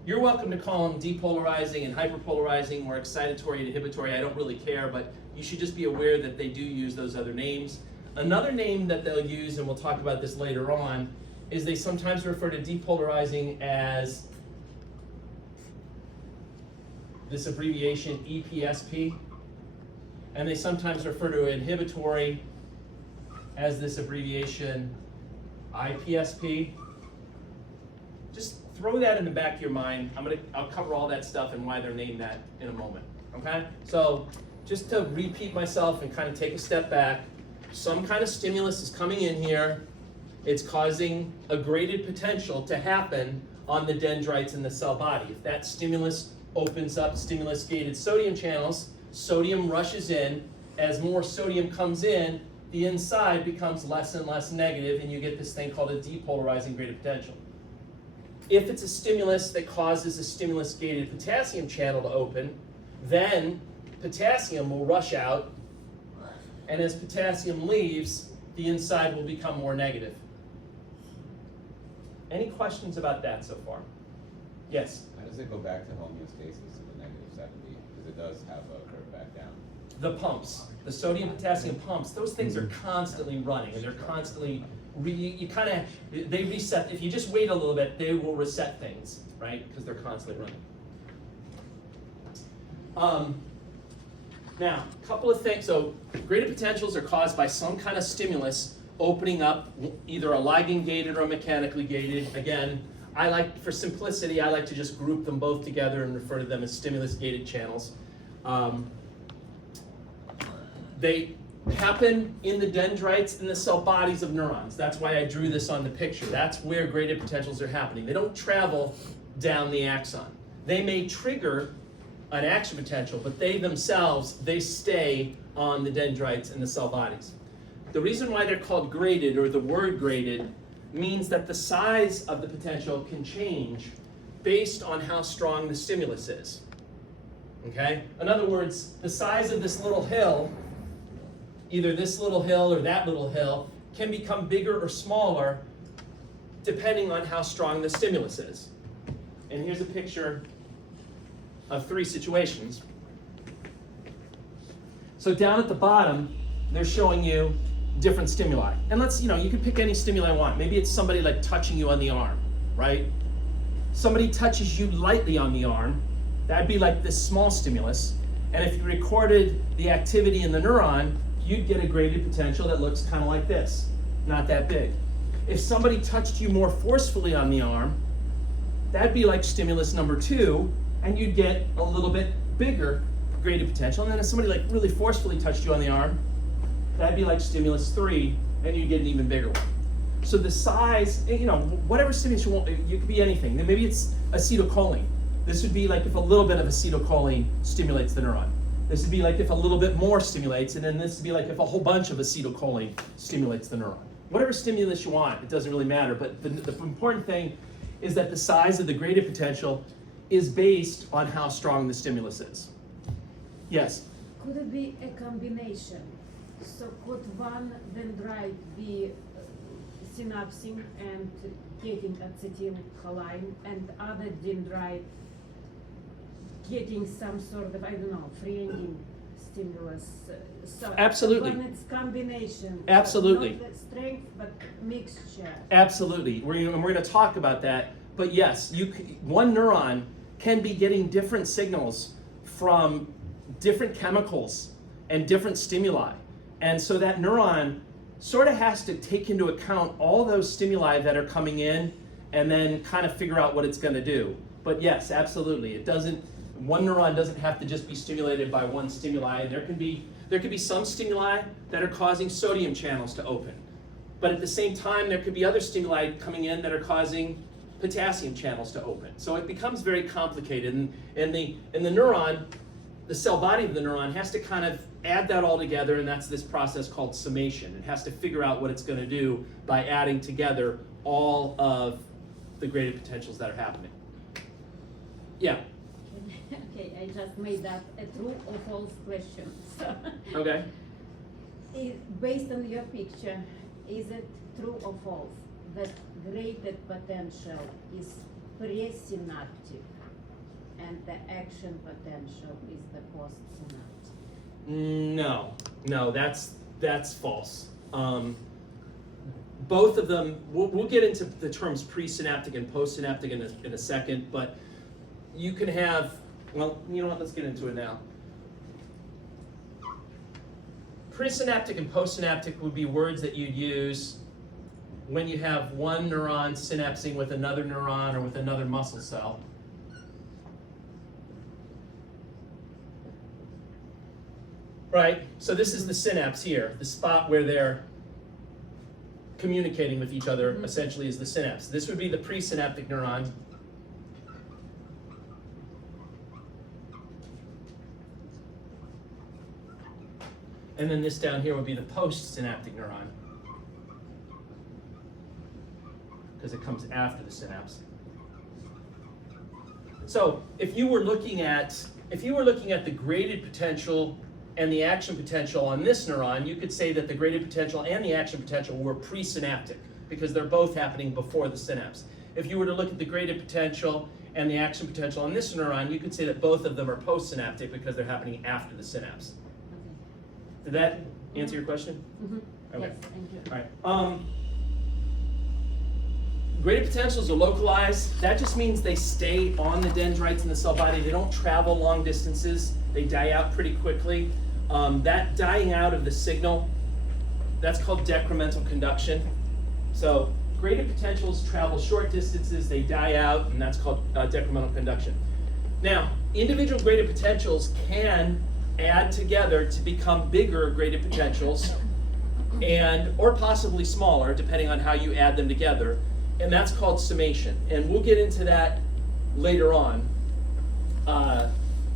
You're welcome to call them depolarizing and hyperpolarizing or excitatory and inhibitory. I don't really care, but you should just be aware that they do use those other names. Another name that they'll use, and we'll talk about this later on, is they sometimes refer to depolarizing as this abbreviation EPSP. And they sometimes refer to inhibitory as this abbreviation IPSP. Just throw that in the back of your mind. I'll cover all that stuff and why they're named that in a moment, okay? So just to repeat myself and kind of take a step back, some kind of stimulus is coming in here. It's causing a graded potential to happen on the dendrites in the cell body. If that stimulus opens up stimulus-gated sodium channels, sodium rushes in. As more sodium comes in, the inside becomes less and less negative, and you get this thing called a depolarizing graded potential. If it's a stimulus that causes a stimulus-gated potassium channel to open, then potassium will rush out, and as potassium leaves, the inside will become more negative. Any questions about that so far? Yes? How does it go back to homeostasis in the negative 70? Because it does have a curve back down. The pumps, the sodium potassium pumps, those things are constantly running, and they're constantly, they reset. If you just wait a little bit, they will reset things, right? Because they're constantly running. Now, a couple of things. So graded potentials are caused by some kind of stimulus opening up either a ligand gated or mechanically gated. Again, for simplicity, I like to just group them both together and refer to them as stimulus gated channels. They happen in the dendrites and the cell bodies of neurons. That's why I drew this on the picture. That's where graded potentials are happening. They don't travel down the axon. They may trigger an action potential, but they themselves, they stay on the dendrites and the cell bodies. The reason why they're called graded, or the word graded, means that the size of the potential can change based on how strong the stimulus is. Okay? In other words, the size of this little hill, either this little hill or that little hill, can become bigger or smaller depending on how strong the stimulus is. And here's a picture of 3 situations. So down at the bottom, they're showing you different stimuli. And you can pick any stimuli you want. Maybe it's somebody like touching you on the arm, right? Somebody touches you lightly on the arm, that'd be like this small stimulus. And if you recorded the activity in the neuron, you'd get a graded potential that looks kind of like this, not that big. If somebody touched you more forcefully on the arm, that'd be like stimulus number 2, and you'd get a little bit bigger graded potential. And then if somebody like really forcefully touched you on the arm, that'd be like stimulus 3, and you'd get an even bigger one. So the size, whatever stimulus you want, you could be anything. Then maybe it's acetylcholine. This would be like if a little bit of acetylcholine stimulates the neuron. This would be like if a little bit more stimulates, and then this would be like if a whole bunch of acetylcholine stimulates the neuron. Whatever stimulus you want, it doesn't really matter, but the important thing is that the size of the graded potential is based on how strong the stimulus is. Yes? Could it be a combination? So could one dendrite be synapsing and getting acetylcholine, and other dendrite getting some sort of, free ending stimulus? So Absolutely. when it's combination. Absolutely. Not the strength, but mixture. Absolutely. We're going to talk about that. But yes, one neuron can be getting different signals from different chemicals and different stimuli. And so that neuron sort of has to take into account all those stimuli that are coming in and then kind of figure out what it's going to do. But yes, absolutely. One neuron doesn't have to just be stimulated by one stimuli. There could be some stimuli that are causing sodium channels to open. But at the same time, there could be other stimuli coming in that are causing potassium channels to open. So it becomes very complicated. And the neuron, the cell body of the neuron has to kind of add that all together, and that's this process called summation. It has to figure out what it's going to do by adding together all of the graded potentials that are happening. Yeah. Okay, I just made that a true or false question. So, Okay. based on your picture, is it true or false that graded potential is presynaptic and the action potential is the postsynaptic? No, that's false. Both of them, we'll get into the terms presynaptic and postsynaptic in a second, but you can have, well, you know what, let's get into it now. Presynaptic and postsynaptic would be words that you'd use when you have one neuron synapsing with another neuron or with another muscle cell. Right, so this is the synapse here, the spot where they're communicating with each other, essentially is the synapse. This would be the presynaptic neuron. And then this down here would be the postsynaptic neuron, because it comes after the synapse. So if you were looking at the graded potential and the action potential on this neuron, you could say that the graded potential and the action potential were presynaptic, because they're both happening before the synapse. If you were to look at the graded potential and the action potential on this neuron, you could say that both of them are postsynaptic because they're happening after the synapse. Did that answer your question? Mm-hmm. Okay. Yes, thank you. All right. Graded potentials are localized. That just means they stay on the dendrites in the cell body. They don't travel long distances. They die out pretty quickly. That dying out of the signal, That's called decremental conduction. So graded potentials travel short distances, they die out, and that's called decremental conduction. Now, individual graded potentials can add together to become bigger graded potentials, or possibly smaller, depending on how you add them together, and that's called summation. And we'll get into that later on,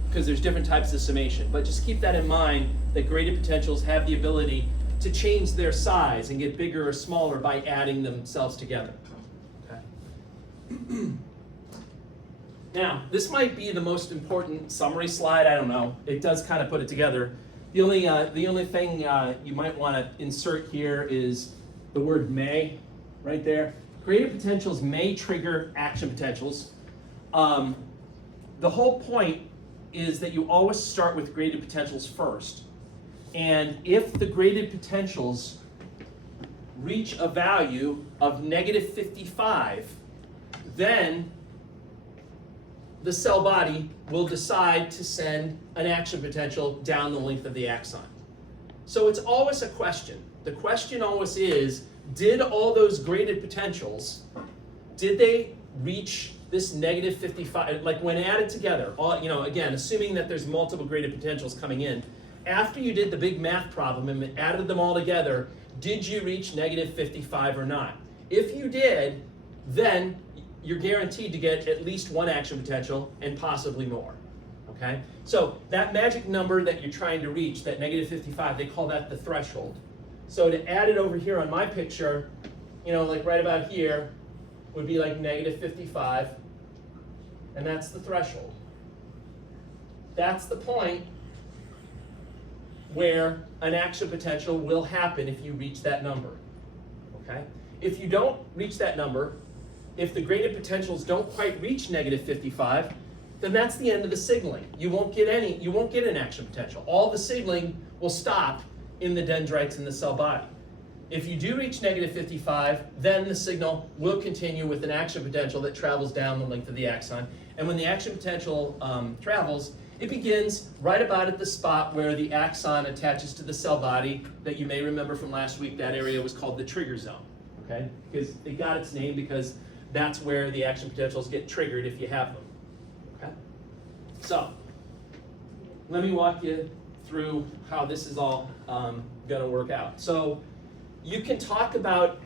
because there's different types of summation. But just keep that in mind, that graded potentials have the ability to change their size and get bigger or smaller by adding themselves together. Okay. Now, this might be the most important summary slide. I don't know. It does kind of put it together. The only thing you might want to insert here is the word may, right there. Graded potentials may trigger action potentials. The whole point is that you always start with graded potentials first. And if the graded potentials reach a value of negative 55, then the cell body will decide to send an action potential down the length of the axon. So it's always a question. The question always is, did all those graded potentials, did they reach this negative 55, like when added together, again, assuming that there's multiple graded potentials coming in, after you did the big math problem and added them all together, did you reach negative 55 or not? If you did, then you're guaranteed to get at least one action potential and possibly more, okay? So that magic number that you're trying to reach, that negative 55, they call that the threshold. So to add it over here on my picture, like right about here, would be like negative 55, and that's the threshold. That's the point where an action potential will happen if you reach that number, okay? If you don't reach that number, if the graded potentials don't quite reach negative 55, then that's the end of the signaling. You won't get an action potential. All the signaling will stop in the dendrites in the cell body. If you do reach negative 55, then the signal will continue with an action potential that travels down the length of the axon. And when the action potential travels, it begins right about at the spot where the axon attaches to the cell body that you may remember from last week. That area was called the trigger zone, okay? Because it got its name because that's where the action potentials get triggered if you have them, okay? So, let me walk you through how this is all gonna work out. So, you can talk about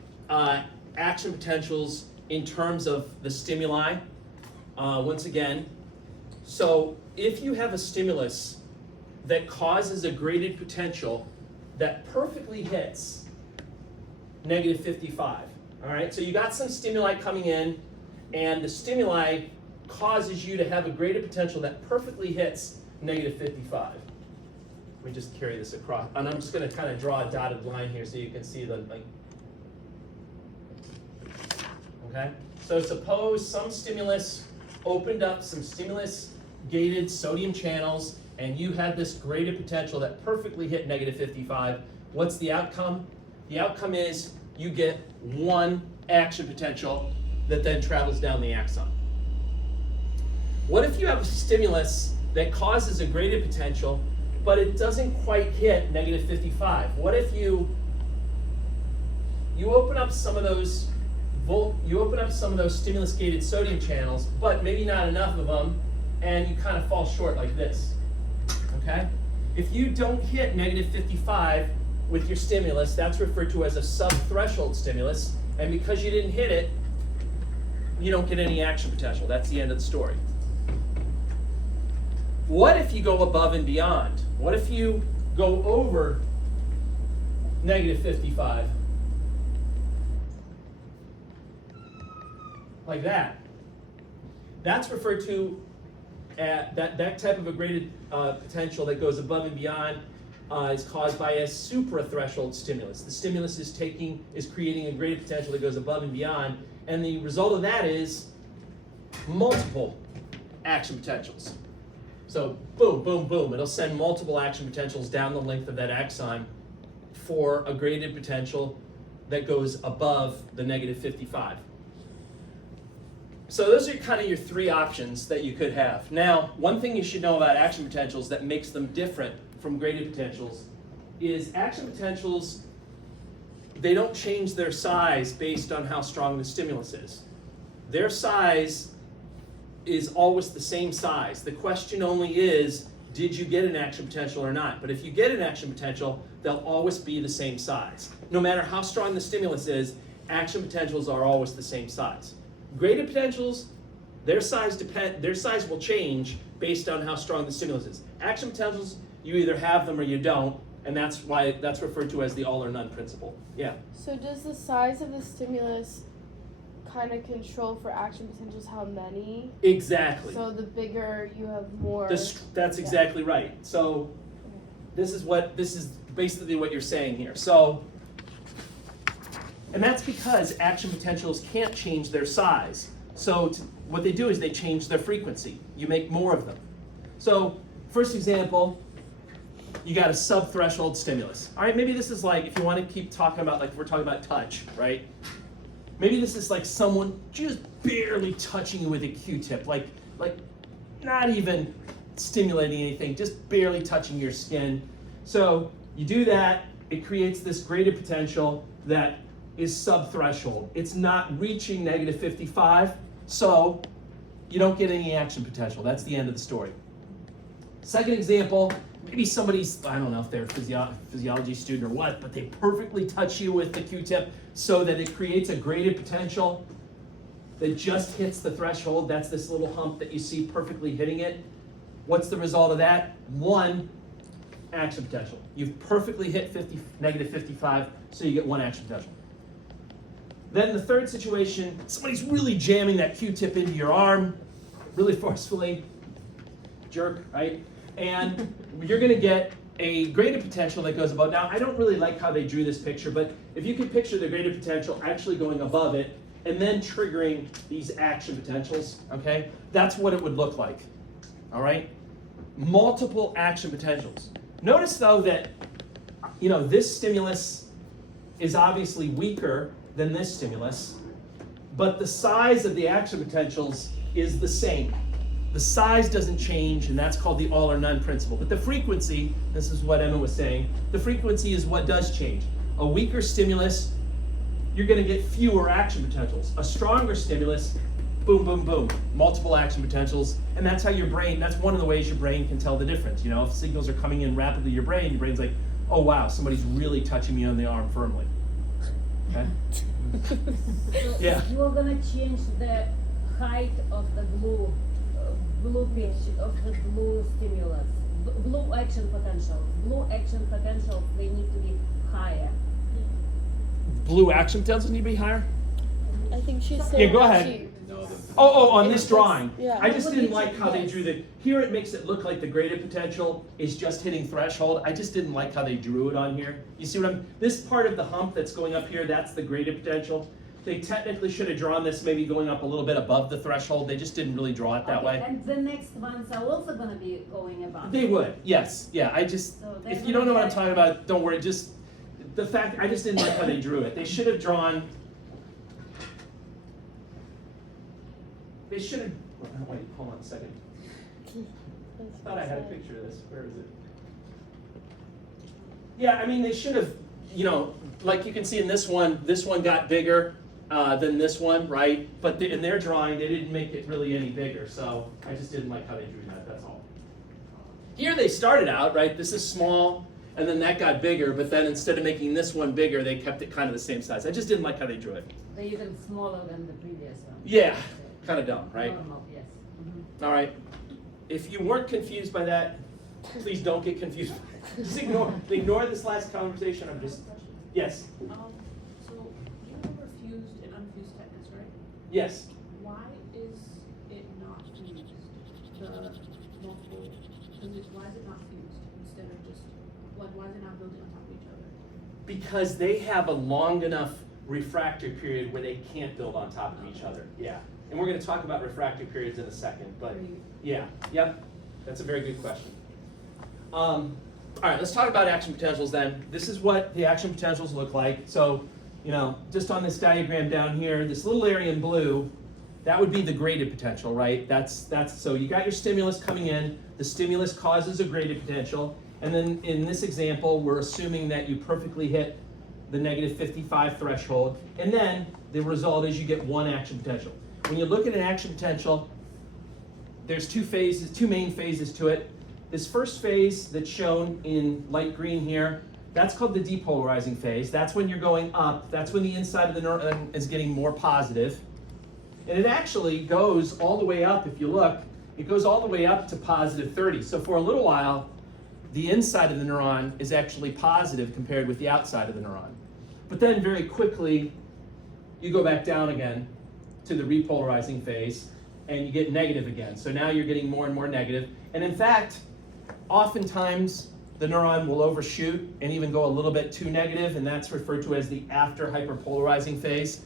action potentials in terms of the stimuli, once again. So, if you have a stimulus that causes a graded potential that perfectly hits negative 55, all right? So you got some stimuli coming in, and the stimuli causes you to have a graded potential that perfectly hits negative 55. Let me just carry this across, and I'm just gonna kind of draw a dotted line here so you can see the, okay? So suppose some stimulus opened up some stimulus-gated sodium channels, and you had this graded potential that perfectly hit negative 55. What's the outcome? The outcome is you get one action potential that then travels down the axon. What if you have a stimulus that causes a graded potential, but it doesn't quite hit negative 55? What if you open up some of those stimulus-gated sodium channels, but maybe not enough of them, and you kind of fall short like this, okay? If you don't hit negative 55 with your stimulus, that's referred to as a sub-threshold stimulus, and because you didn't hit it, you don't get any action potential. That's the end of the story. What if you go above and beyond? What if you go over negative 55? Like that. That's referred to that type of a graded potential that goes above and beyond is caused by a suprathreshold stimulus. The stimulus is creating a graded potential that goes above and beyond, and the result of that is multiple action potentials. So boom, boom, boom, it'll send multiple action potentials down the length of that axon for a graded potential that goes above the negative 55. So those are kind of your three options that you could have. Now, one thing you should know about action potentials that makes them different from graded potentials is action potentials they don't change their size based on how strong the stimulus is. Their size is always the same size. The question only is, did you get an action potential or not? But if you get an action potential, they'll always be the same size. No matter how strong the stimulus is, action potentials are always the same size. Graded potentials, their size will change based on how strong the stimulus is. Action potentials, you either have them or you don't, and that's why that's referred to as the all or none principle. Yeah. So does the size of the stimulus kind of control for action potentials how many? Exactly. So the bigger you have more. That's exactly right. So this is basically what you're saying here. So, and that's because action potentials can't change their size. So what they do is they change their frequency. You make more of them. So first example, you got a sub-threshold stimulus. All right, maybe this is like, if you want to keep talking about, like if we're talking about touch, right? Maybe this is like someone just barely touching you with a Q-tip, like not even stimulating anything, just barely touching your skin. So you do that, it creates this graded potential that is sub-threshold. It's not reaching negative 55, so you don't get any action potential. That's the end of the story. Second example, maybe somebody's, I don't know if they're a physiology student or what, but they perfectly touch you with the Q-tip so that it creates a graded potential that just hits the threshold. That's this little hump that you see perfectly hitting it. What's the result of that? 1 action potential. You've perfectly hit negative 55, so you get 1 action potential. Then the third situation, somebody's really jamming that Q-tip into your arm, really forcefully, jerk, right? And you're gonna get a graded potential that goes above. Now, I don't really like how they drew this picture, but if you could picture the graded potential actually going above it and then triggering these action potentials, okay? That's what it would look like, all right? Multiple action potentials. Notice though that, this stimulus is obviously weaker than this stimulus, but the size of the action potentials is the same. The size doesn't change, and that's called the all or none principle. But the frequency, this is what Emma was saying, the frequency is what does change. A weaker stimulus, you're gonna get fewer action potentials. A stronger stimulus, boom, boom, boom, multiple action potentials, and that's how your brain, that's one of the ways your brain can tell the difference. If signals are coming in rapidly to your brain's like, oh wow, somebody's really touching me on the arm firmly. Okay? Yeah. You're gonna change the height of the blue pitch of the blue stimulus, blue action potential. Blue action potential, they need to be higher. Blue action potentials need to be higher? I think she's saying. Yeah, go that ahead. No, On this drawing. Yeah. I just didn't like how they Yes. drew here it makes it look like the graded potential is just hitting threshold. I just didn't like how they drew it on here. You see what this part of the hump that's going up here, that's the graded potential. They technically should have drawn this maybe going up a little bit above the threshold. They just didn't really draw it that way. And the next ones are also gonna be going above. They would, yes, yeah, So they're if you don't know what I'm gonna talking about, don't worry, just, the fact, I just didn't like how they drew it. They should have drawn, wait, hold on a second. I thought I had a picture of this, where is it? Yeah, they should have, like you can see in this one got bigger than this one, right? But in their drawing, they didn't make it really any bigger, so I just didn't like how they drew that, that's all. Here they started out, right, this is small, and then that got bigger, but then instead of making this one bigger, they kept it kind of the same size. I just didn't like how they drew it. They're even smaller than the previous one. Yeah, kind of dumb, right? Normal, yes. All right, if you weren't confused by that, please don't get confused. Just ignore this last conversation. I'm just, yes, So you remember fused and unfused tetanus, right? yes. Why is it not fused? The multiple, why is it not fused instead of just, why is it not building on top of each other? Because they have a long enough refractory period where they can't build on top of each other. Yeah, and we're going to talk about refractory periods in a second, but yeah, yep, that's a very good question. All right, let's talk about action potentials then. This is what the action potentials look like. So, just on this diagram down here, this little area in blue, that would be the graded potential, right? That's so you got your stimulus coming in, the stimulus causes a graded potential, and then in this example, we're assuming that you perfectly hit the negative 55 threshold, and then the result is you get one action potential. When you look at an action potential, there's two main phases to it. This first phase that's shown in light green here, that's called the depolarizing phase. That's when you're going up. That's when the inside of the neuron is getting more positive. And it actually goes all the way up, if you look, it goes all the way up to positive 30. So for a little while, the inside of the neuron is actually positive compared with the outside of the neuron. But then very quickly, you go back down again to the repolarizing phase, and you get negative again. So now you're getting more and more negative. And in fact, oftentimes the neuron will overshoot and even go a little bit too negative, and that's referred to as the after hyperpolarizing phase.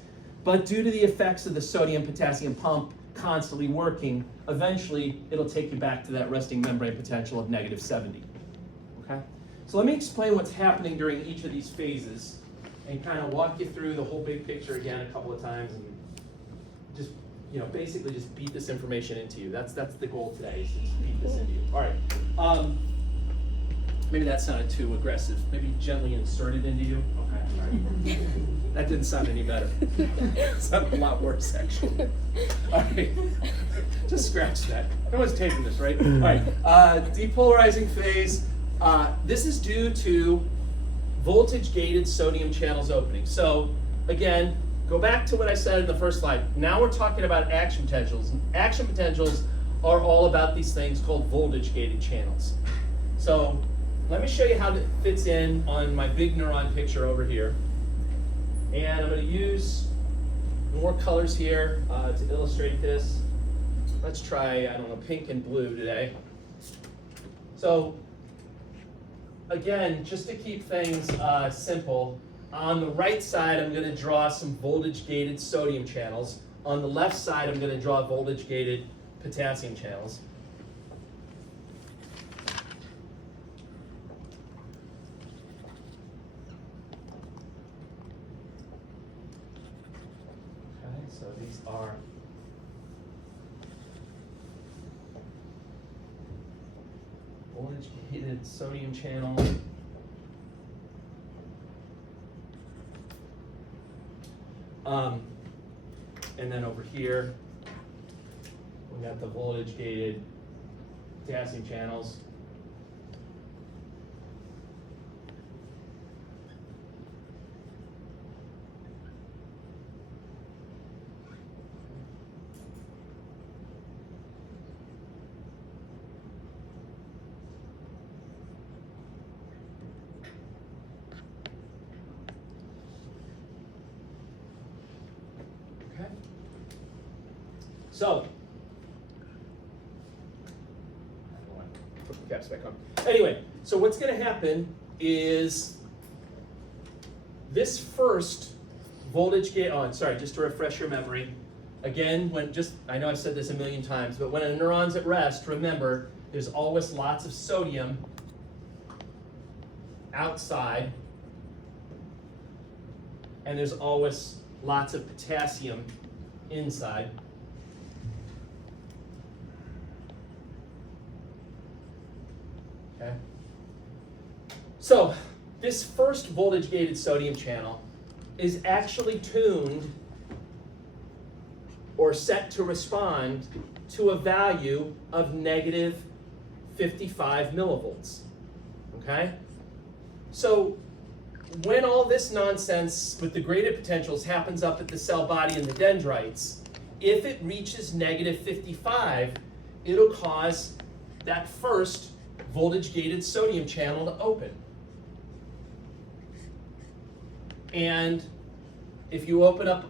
But due to the effects of the sodium-potassium pump constantly working, eventually it'll take you back to that resting membrane potential of negative 70. Okay? So let me explain what's happening during each of these phases and kind of walk you through the whole big picture again a couple of times and just, basically just beat this information into you. That's the goal today, is to just beat this into you. All right. Maybe that sounded too aggressive. Maybe gently insert it into you. Okay. All right. That didn't sound any better. It sounded a lot worse, actually. All right. Just scratch that. No one's taping this, right? All right. Depolarizing phase. This is due to voltage-gated sodium channels opening. So, again, go back to what I said in the first slide. Now we're talking about action potentials. Action potentials are all about these things called voltage-gated channels. So, let me show you how it fits in on my big neuron picture over here. And I'm going to use more colors here to illustrate this. Let's try, pink and blue today. So, again, just to keep things simple, on the right side I'm going to draw some voltage-gated sodium channels. On the left side I'm going to draw voltage-gated potassium channels. So these are voltage-gated sodium channel. And then over here, we got the voltage-gated potassium channels. So, put the caps back on. Anyway, so what's going to happen is this first voltage gate. Oh, sorry, just to refresh your memory. Again, I know I've said this a million times, but when a neuron's at rest, remember, there's always lots of sodium outside, and there's always lots of potassium inside. Okay. So this first voltage-gated sodium channel is actually tuned or set to respond to a value of negative 55 millivolts. Okay? So when all this nonsense with the graded potentials happens up at the cell body and the dendrites, if it reaches negative 55, it'll cause that first voltage-gated sodium channel to open. And if you open up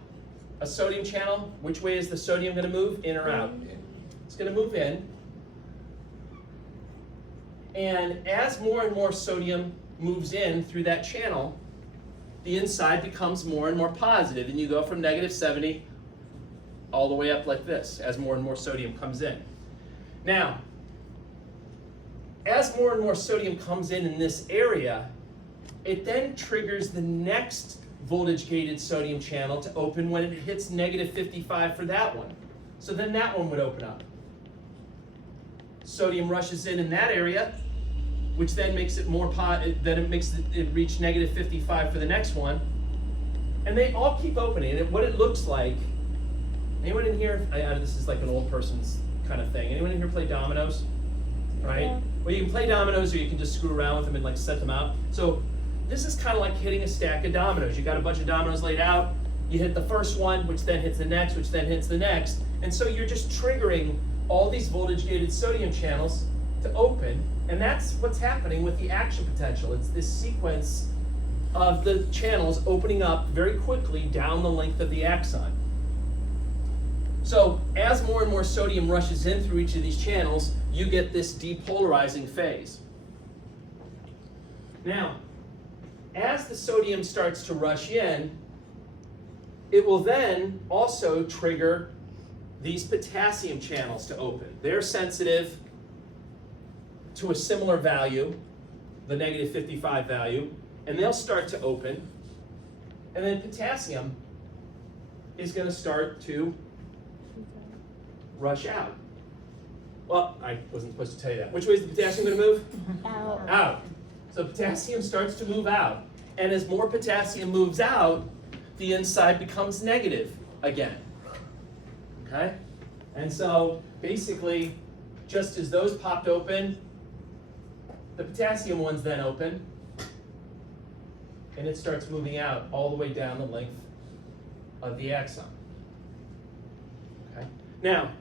a sodium channel, which way is the sodium going to move? In or out? It's going to move in. And as more and more sodium moves in through that channel, the inside becomes more and more positive, and you go from negative 70 all the way up like this as more and more sodium comes in. Now, as more and more sodium comes in this area, it then triggers the next voltage-gated sodium channel to open when it hits negative 55 for that one. So then that one would open up. Sodium rushes in that area, which then makes it then it makes it reach negative 55 for the next one. And they all keep opening. And what it looks like, anyone in here, this is like an old person's kind of thing. Anyone in here play dominoes? Right? Yeah. Well, you can play dominoes, or you can just screw around with them and like set them out. So this is kind of like hitting a stack of dominoes. You got a bunch of dominoes laid out, you hit the first one, which then hits the next, which then hits the next. And so you're just triggering all these voltage-gated sodium channels to open, and that's what's happening with the action potential. It's this sequence of the channels opening up very quickly down the length of the axon. So as more and more sodium rushes in through each of these channels, you get this depolarizing phase. Now, as the sodium starts to rush in, it will then also trigger these potassium channels to open. They're sensitive to a similar value, the negative 55 value, and they'll start to open. And then potassium is going to start to rush out. Well, I wasn't supposed to tell you that. Which way is the potassium going to move? Out. Out. So potassium starts to move out. And as more potassium moves out, the inside becomes negative again. Okay? And so basically, just as those popped open, the potassium ones then open, and it starts moving out all the way down the length of the axon. Okay? Now,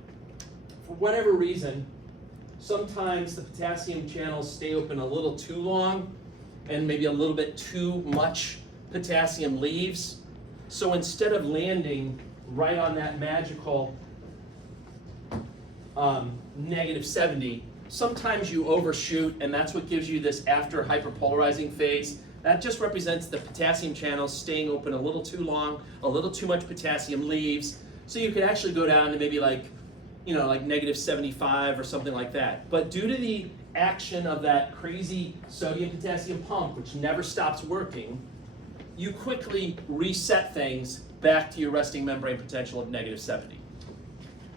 for whatever reason, sometimes the potassium channels stay open a little too long, and maybe a little bit too much potassium leaves. So instead of landing right on that magical negative 70, sometimes you overshoot, and that's what gives you this after hyperpolarizing phase. That just represents the potassium channels staying open a little too long, a little too much potassium leaves. So you could actually go down to maybe like negative 75 or something like that. But due to the action of that crazy sodium potassium pump, which never stops working, you quickly reset things back to your resting membrane potential of negative 70.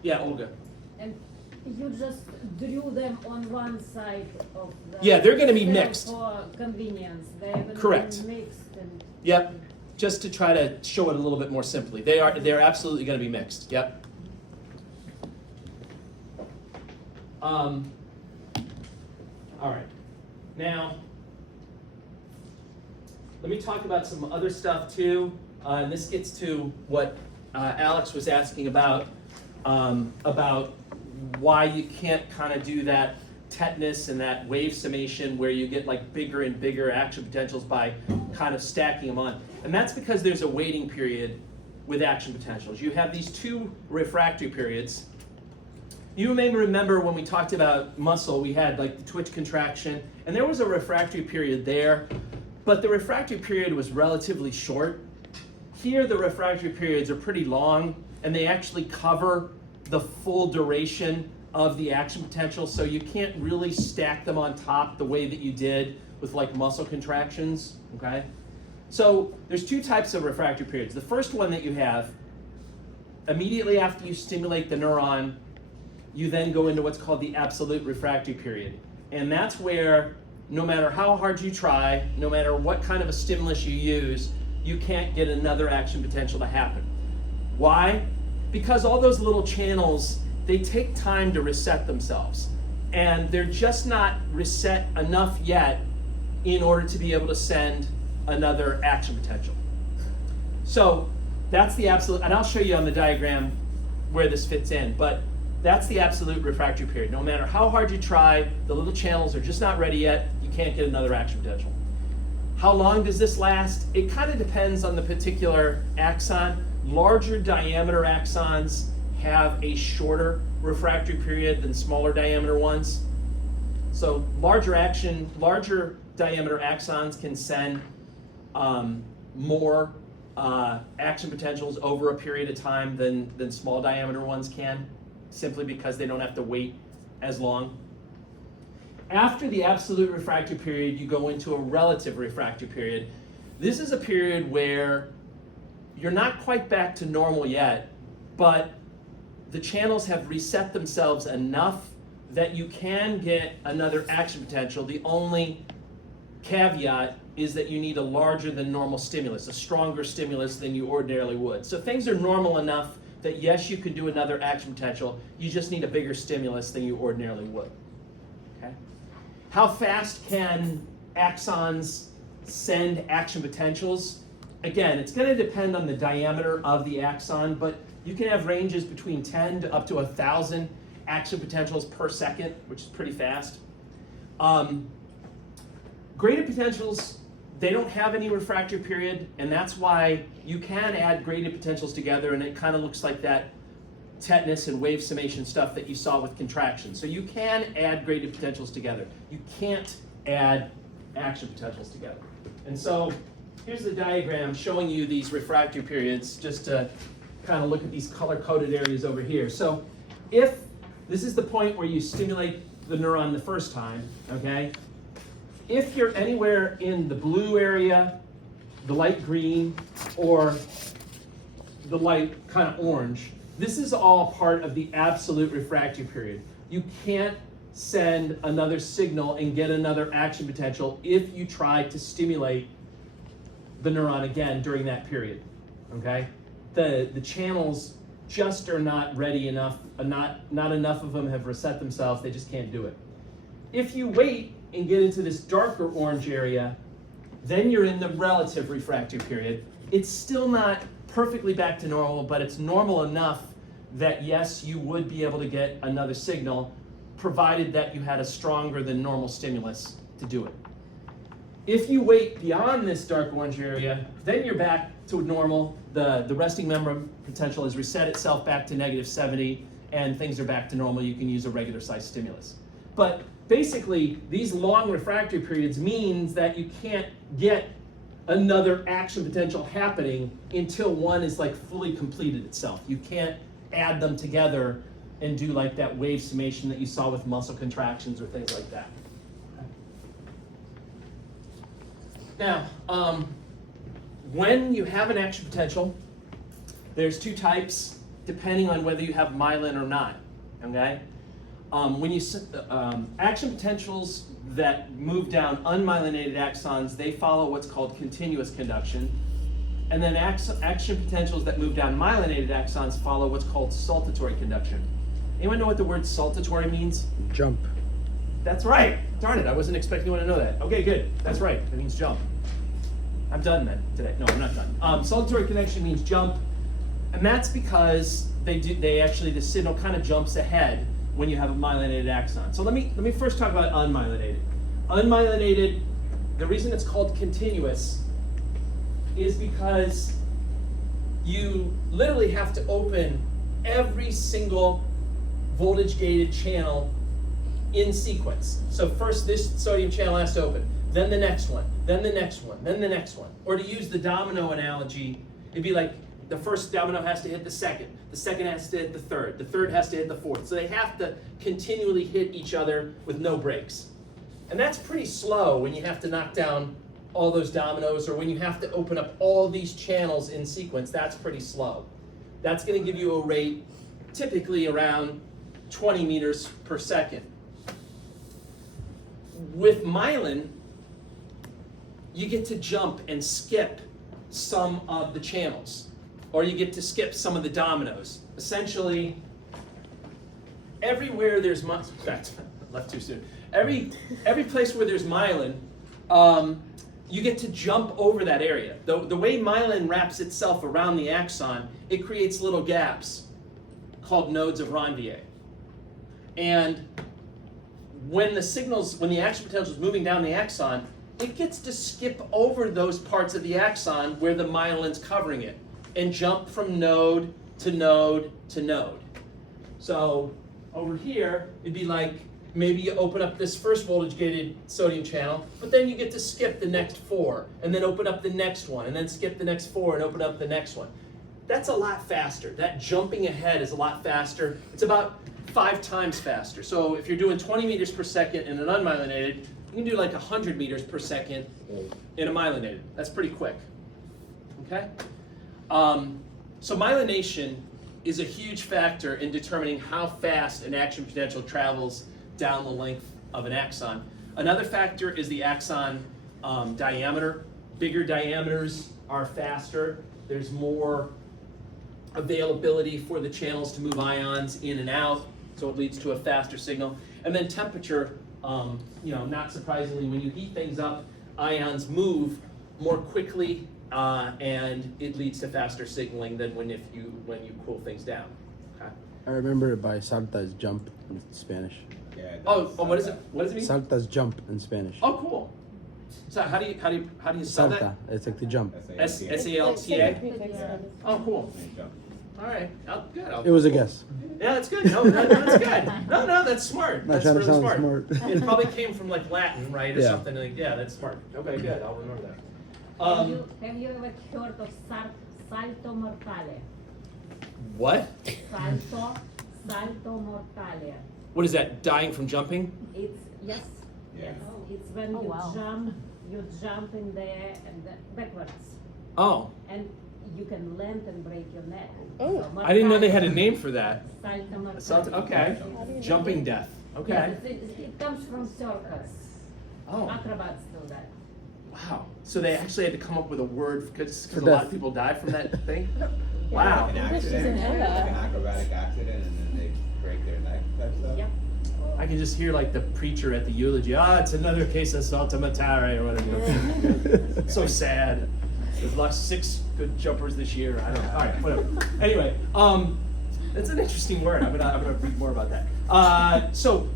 Yeah, Olga. And you just drew them on one side of the Yeah, they're gonna be cell mixed. for convenience. They haven't Correct. been mixed. And Yep. Just to try to show it a little bit more simply. They're absolutely going to be mixed. Yep. All right. Now, let me talk about some other stuff too. And this gets to what Alex was asking about why you can't kind of do that tetanus and that wave summation where you get like bigger and bigger action potentials by kind of stacking them on. And that's because there's a waiting period with action potentials. You have these two refractory periods. You may remember when we talked about muscle, we had like the twitch contraction, and there was a refractory period there, but the refractory period was relatively short. Here, the refractory periods are pretty long, and they actually cover the full duration of the action potential, so you can't really stack them on top the way that you did with like muscle contractions, okay? So there's two types of refractory periods. The first one that you have, immediately after you stimulate the neuron, you then go into what's called the absolute refractory period. And that's where no matter how hard you try, no matter what kind of a stimulus you use, you can't get another action potential to happen. Why? Because all those little channels, they take time to reset themselves. And they're just not reset enough yet in order to be able to send another action potential. So that's the absolute, and I'll show you on the diagram where this fits in, but that's the absolute refractory period. No matter how hard you try, the little channels are just not ready yet, you can't get another action potential. How long does this last? It kind of depends on the particular axon. Larger diameter axons have a shorter refractory period than smaller diameter ones. So larger diameter axons can send more action potentials over a period of time than small diameter ones can, simply because they don't have to wait as long. After the absolute refractory period, you go into a relative refractory period. This is a period where you're not quite back to normal yet, but the channels have reset themselves enough that you can get another action potential. The only caveat is that you need a larger than normal stimulus, a stronger stimulus than you ordinarily would. So things are normal enough that yes, you could do another action potential, you just need a bigger stimulus than you ordinarily would. Okay? How fast can axons send action potentials? Again, it's going to depend on the diameter of the axon, but you can have ranges between 10 to up to 1,000 action potentials per second, which is pretty fast. Graded potentials, they don't have any refractory period, and that's why you can add graded potentials together, and it kind of looks like that tetanus and wave summation stuff that you saw with contraction. So you can add graded potentials together. You can't add action potentials together. And so here's the diagram showing you these refractory periods, just to kind of look at these color-coded areas over here. So if this is the point where you stimulate the neuron the first time, okay? If you're anywhere in the blue area, the light green, or the light kind of orange, this is all part of the absolute refractory period. You can't send another signal and get another action potential if you try to stimulate the neuron again during that period, okay? The channels just are not ready enough, not enough of them have reset themselves, they just can't do it. If you wait and get into this darker orange area, then you're in the relative refractory period. It's still not perfectly back to normal, but it's normal enough that yes, you would be able to get another signal, provided that you had a stronger than normal stimulus to do it. If you wait beyond this dark orange area, then you're back to normal. The resting membrane potential has reset itself back to -70, and things are back to normal. You can use a regular size stimulus. But basically, these long refractory periods means that you can't get another action potential happening until one is like fully completed itself. You can't add them together and do like that wave summation that you saw with muscle contractions or things like that. Now, when you have an action potential, there's two types depending on whether you have myelin or not, okay? Action potentials that move down unmyelinated axons, they follow what's called continuous conduction. And then action potentials that move down myelinated axons follow what's called saltatory conduction. Anyone know what the word saltatory means? Jump. That's right. Darn it, I wasn't expecting anyone to know that. Okay, good. That's right. That means jump. I'm done then today. No, I'm not done. Saltatory conduction means jump, and that's because the signal kind of jumps ahead when you have a myelinated axon. So let me first talk about unmyelinated. Unmyelinated, the reason it's called continuous is because you literally have to open every single voltage gated channel in sequence. So first this sodium channel has to open, then the next one, then the next one, then the next one. Or to use the domino analogy, it'd be like the first domino has to hit the second has to hit the third has to hit the fourth. So they have to continually hit each other with no breaks. And that's pretty slow when you have to knock down all those dominoes, or when you have to open up all these channels in sequence. That's pretty slow. That's going to give you a rate typically around 20 meters per second. With myelin, you get to jump and skip some of the channels, or you get to skip some of the dominoes. Essentially, everywhere there's in fact, left too soon. Every place where there's myelin, you get to jump over that area. The way myelin wraps itself around the axon, it creates little gaps called nodes of Ranvier. And when the action potential is moving down the axon, it gets to skip over those parts of the axon where the myelin's covering it and jump from node to node to node. So over here, it'd be like maybe you open up this first voltage gated sodium channel, but then you get to skip the next 4 and then open up the next one and then skip the next 4 and open up the next one. That's a lot faster. That jumping ahead is a lot faster. It's about 5 times faster. So if you're doing 20 meters per second in an unmyelinated, you can do like 100 meters per second in a myelinated. That's pretty quick, okay? So myelination is a huge factor in determining how fast an action potential travels down the length of an axon. Another factor is the axon diameter. Bigger diameters are faster. There's more availability for the channels to move ions in and out, so it leads to a faster signal. And then temperature, not surprisingly, when you heat things up, ions move more quickly, and it leads to faster signaling than when you cool things down. Okay. I remember it by saltas jump in Spanish. Yeah. What is it? What does it mean? Saltas jump in Spanish. Oh, cool. So how do you spell that? Salta, it's like the jump. S-A-L-T-A? Prefix Yeah. on Oh, cool. All right. Oh, good. It was a guess. Yeah, that's good. No, that's good. No, that's smart. Not That's trying to really sound smart. smart. It probably came from like Latin, right, or Yeah. something. Like, yeah, that's smart. Okay, good. I'll remember that. Have you ever heard of salto mortale? What? Salto mortale. What is that? Dying from jumping? It's yes. Yeah. Yes. It's when Oh, wow. you jump in there and then backwards, Oh, and you can land and break your neck. Oh. So I didn't know they had a mortale, name for that. Salto mortale. Okay. How do you know? Jumping death. Okay. Yes, it comes from circus. Oh, Acrobats do that. wow. So they actually had to come up with a word because For a lot death. of people die from that thing? Yeah. Wow. An English doesn't accident, have like that. an acrobatic accident, and then they break their neck type stuff. Yep. I can just hear like the preacher at the eulogy. It's another case of salto mortale or whatever. So sad. We've lost 6 good jumpers this year. I don't know. All right, whatever. Anyway, it's an interesting word. I'm gonna read more about that. So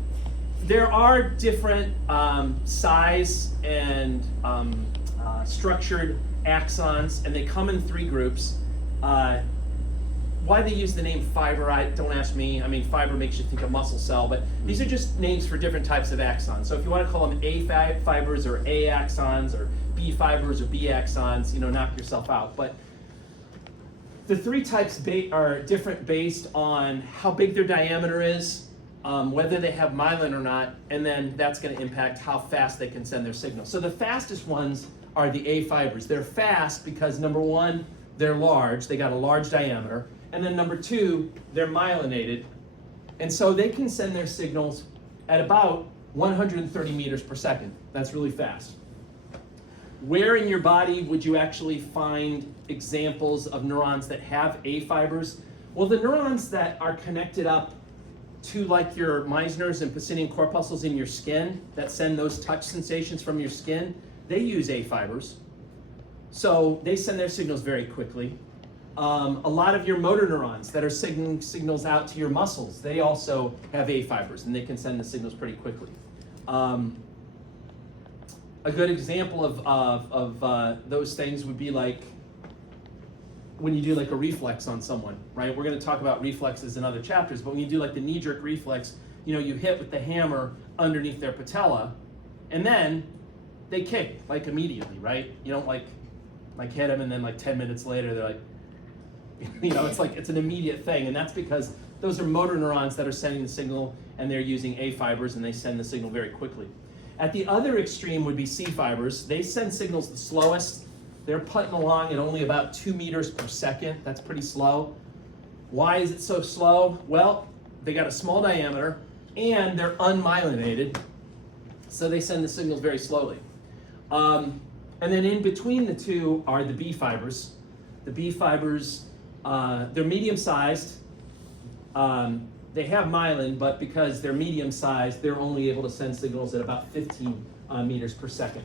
there are different size and structured axons, and they come in 3 groups. Why they use the name fiber, don't ask me. I mean, fiber makes you think of muscle cell, but these are just names for different types of axons. So if you want to call them A fibers or A axons or B fibers or B axons, knock yourself out. But the 3 types are different based on how big their diameter is, whether they have myelin or not, and then that's going to impact how fast they can send their signal. So the fastest ones are the A fibers. They're fast because number 1, they're large, they got a large diameter, and then number 2, they're myelinated, and so they can send their signals at about 130 meters per second. That's really fast. Where in your body would you actually find examples of neurons that have A fibers? Well, the neurons that are connected up to like your Meissner's and Pacinian corpuscles in your skin that send those touch sensations from your skin, they use A fibers. So they send their signals very quickly. A lot of your motor neurons that are sending signals out to your muscles, they also have A fibers and they can send the signals pretty quickly. A good example of those things would be like when you do like a reflex on someone, right? We're going to talk about reflexes in other chapters, but when you do like the knee-jerk reflex, you hit with the hammer underneath their patella, and then they kick like immediately, right? You don't like hit them and then like 10 minutes later they're like, it's an immediate thing, and that's because those are motor neurons that are sending the signal, and they're using A fibers, and they send the signal very quickly. At the other extreme would be C fibers. They send signals the slowest. They're putting along at only about 2 meters per second. That's pretty slow. Why is it so slow? Well, they got a small diameter, and they're unmyelinated, so they send the signals very slowly. And then in between the 2 are the B fibers. The B fibers, they're medium-sized. They have myelin, but because they're medium-sized, they're only able to send signals at about 15 meters per second.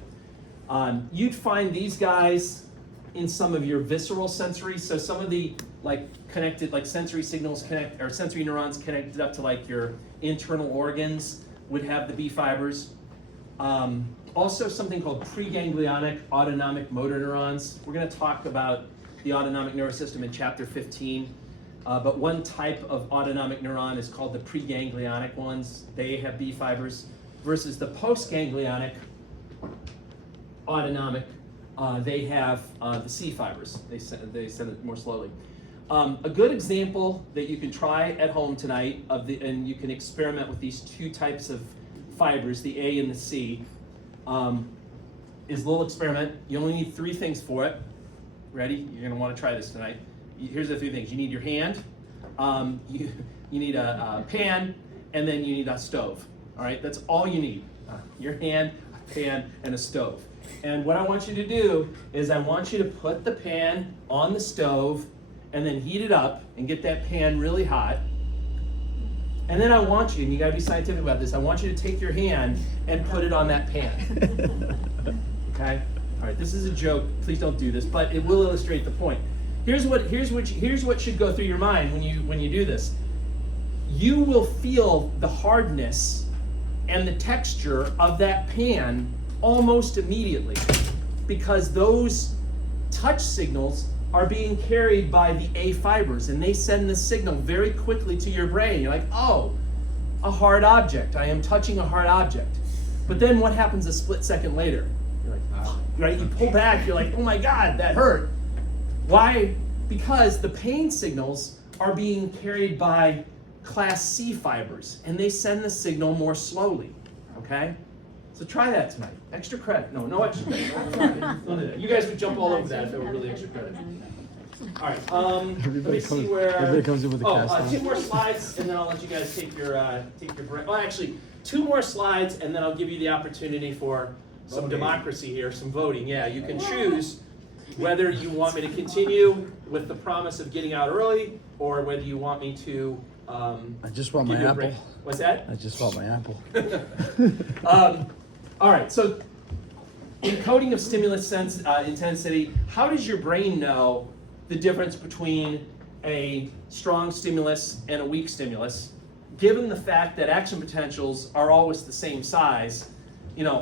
You'd find these guys in some of your visceral sensory, so some of the connected sensory signals or sensory neurons connected up to your internal organs would have the B fibers. Also something called preganglionic autonomic motor neurons. We're going to talk about the autonomic nervous system in chapter 15. But one type of autonomic neuron is called the preganglionic ones. They have B fibers, versus the postganglionic autonomic, they have the C fibers. They send it more slowly. A good example that you can try at home tonight and you can experiment with these 2 types of fibers, the A and the C, is a little experiment. You only need 3 things for it. Ready? You're going to want to try this tonight. Here's the 3 things. You need your hand, you need a pan, and then you need a stove. All right, that's all you need. Your hand, a pan, and a stove. And what I want you to do is I want you to put the pan on the stove and then heat it up and get that pan really hot. And then I want you, and you gotta be scientific about this, I want you to take your hand and put it on that pan. Okay? All right, this is a joke, please don't do this, but it will illustrate the point. Here's what should go through your mind when you do this. You will feel the hardness and the texture of that pan almost immediately, because those touch signals are being carried by the A fibers, and they send the signal very quickly to your brain. You're like, oh, a hard object. I am touching a hard object. But then what happens a split second later? You're like, oh, right? You pull back, you're like, oh my God, that hurt. Why? Because the pain signals are being carried by class C fibers, and they send the signal more slowly, okay? So try that tonight. Extra credit. No extra credit. Don't do that. You guys would jump all over that if it were really extra credit. All right, let me see where. Everybody comes in with a cast on. 2 more slides, and then I'll let you guys take your break. Oh, actually, 2 more slides, and then I'll give you the opportunity for some democracy here, some voting. Yeah, you can choose whether you want me to continue with the promise of getting out early, or whether you want me to. I just want give my you a apple. break. What's that? I just want my apple. All right, so encoding of stimulus intensity, how does your brain know the difference between a strong stimulus and a weak stimulus? Given the fact that action potentials are always the same size,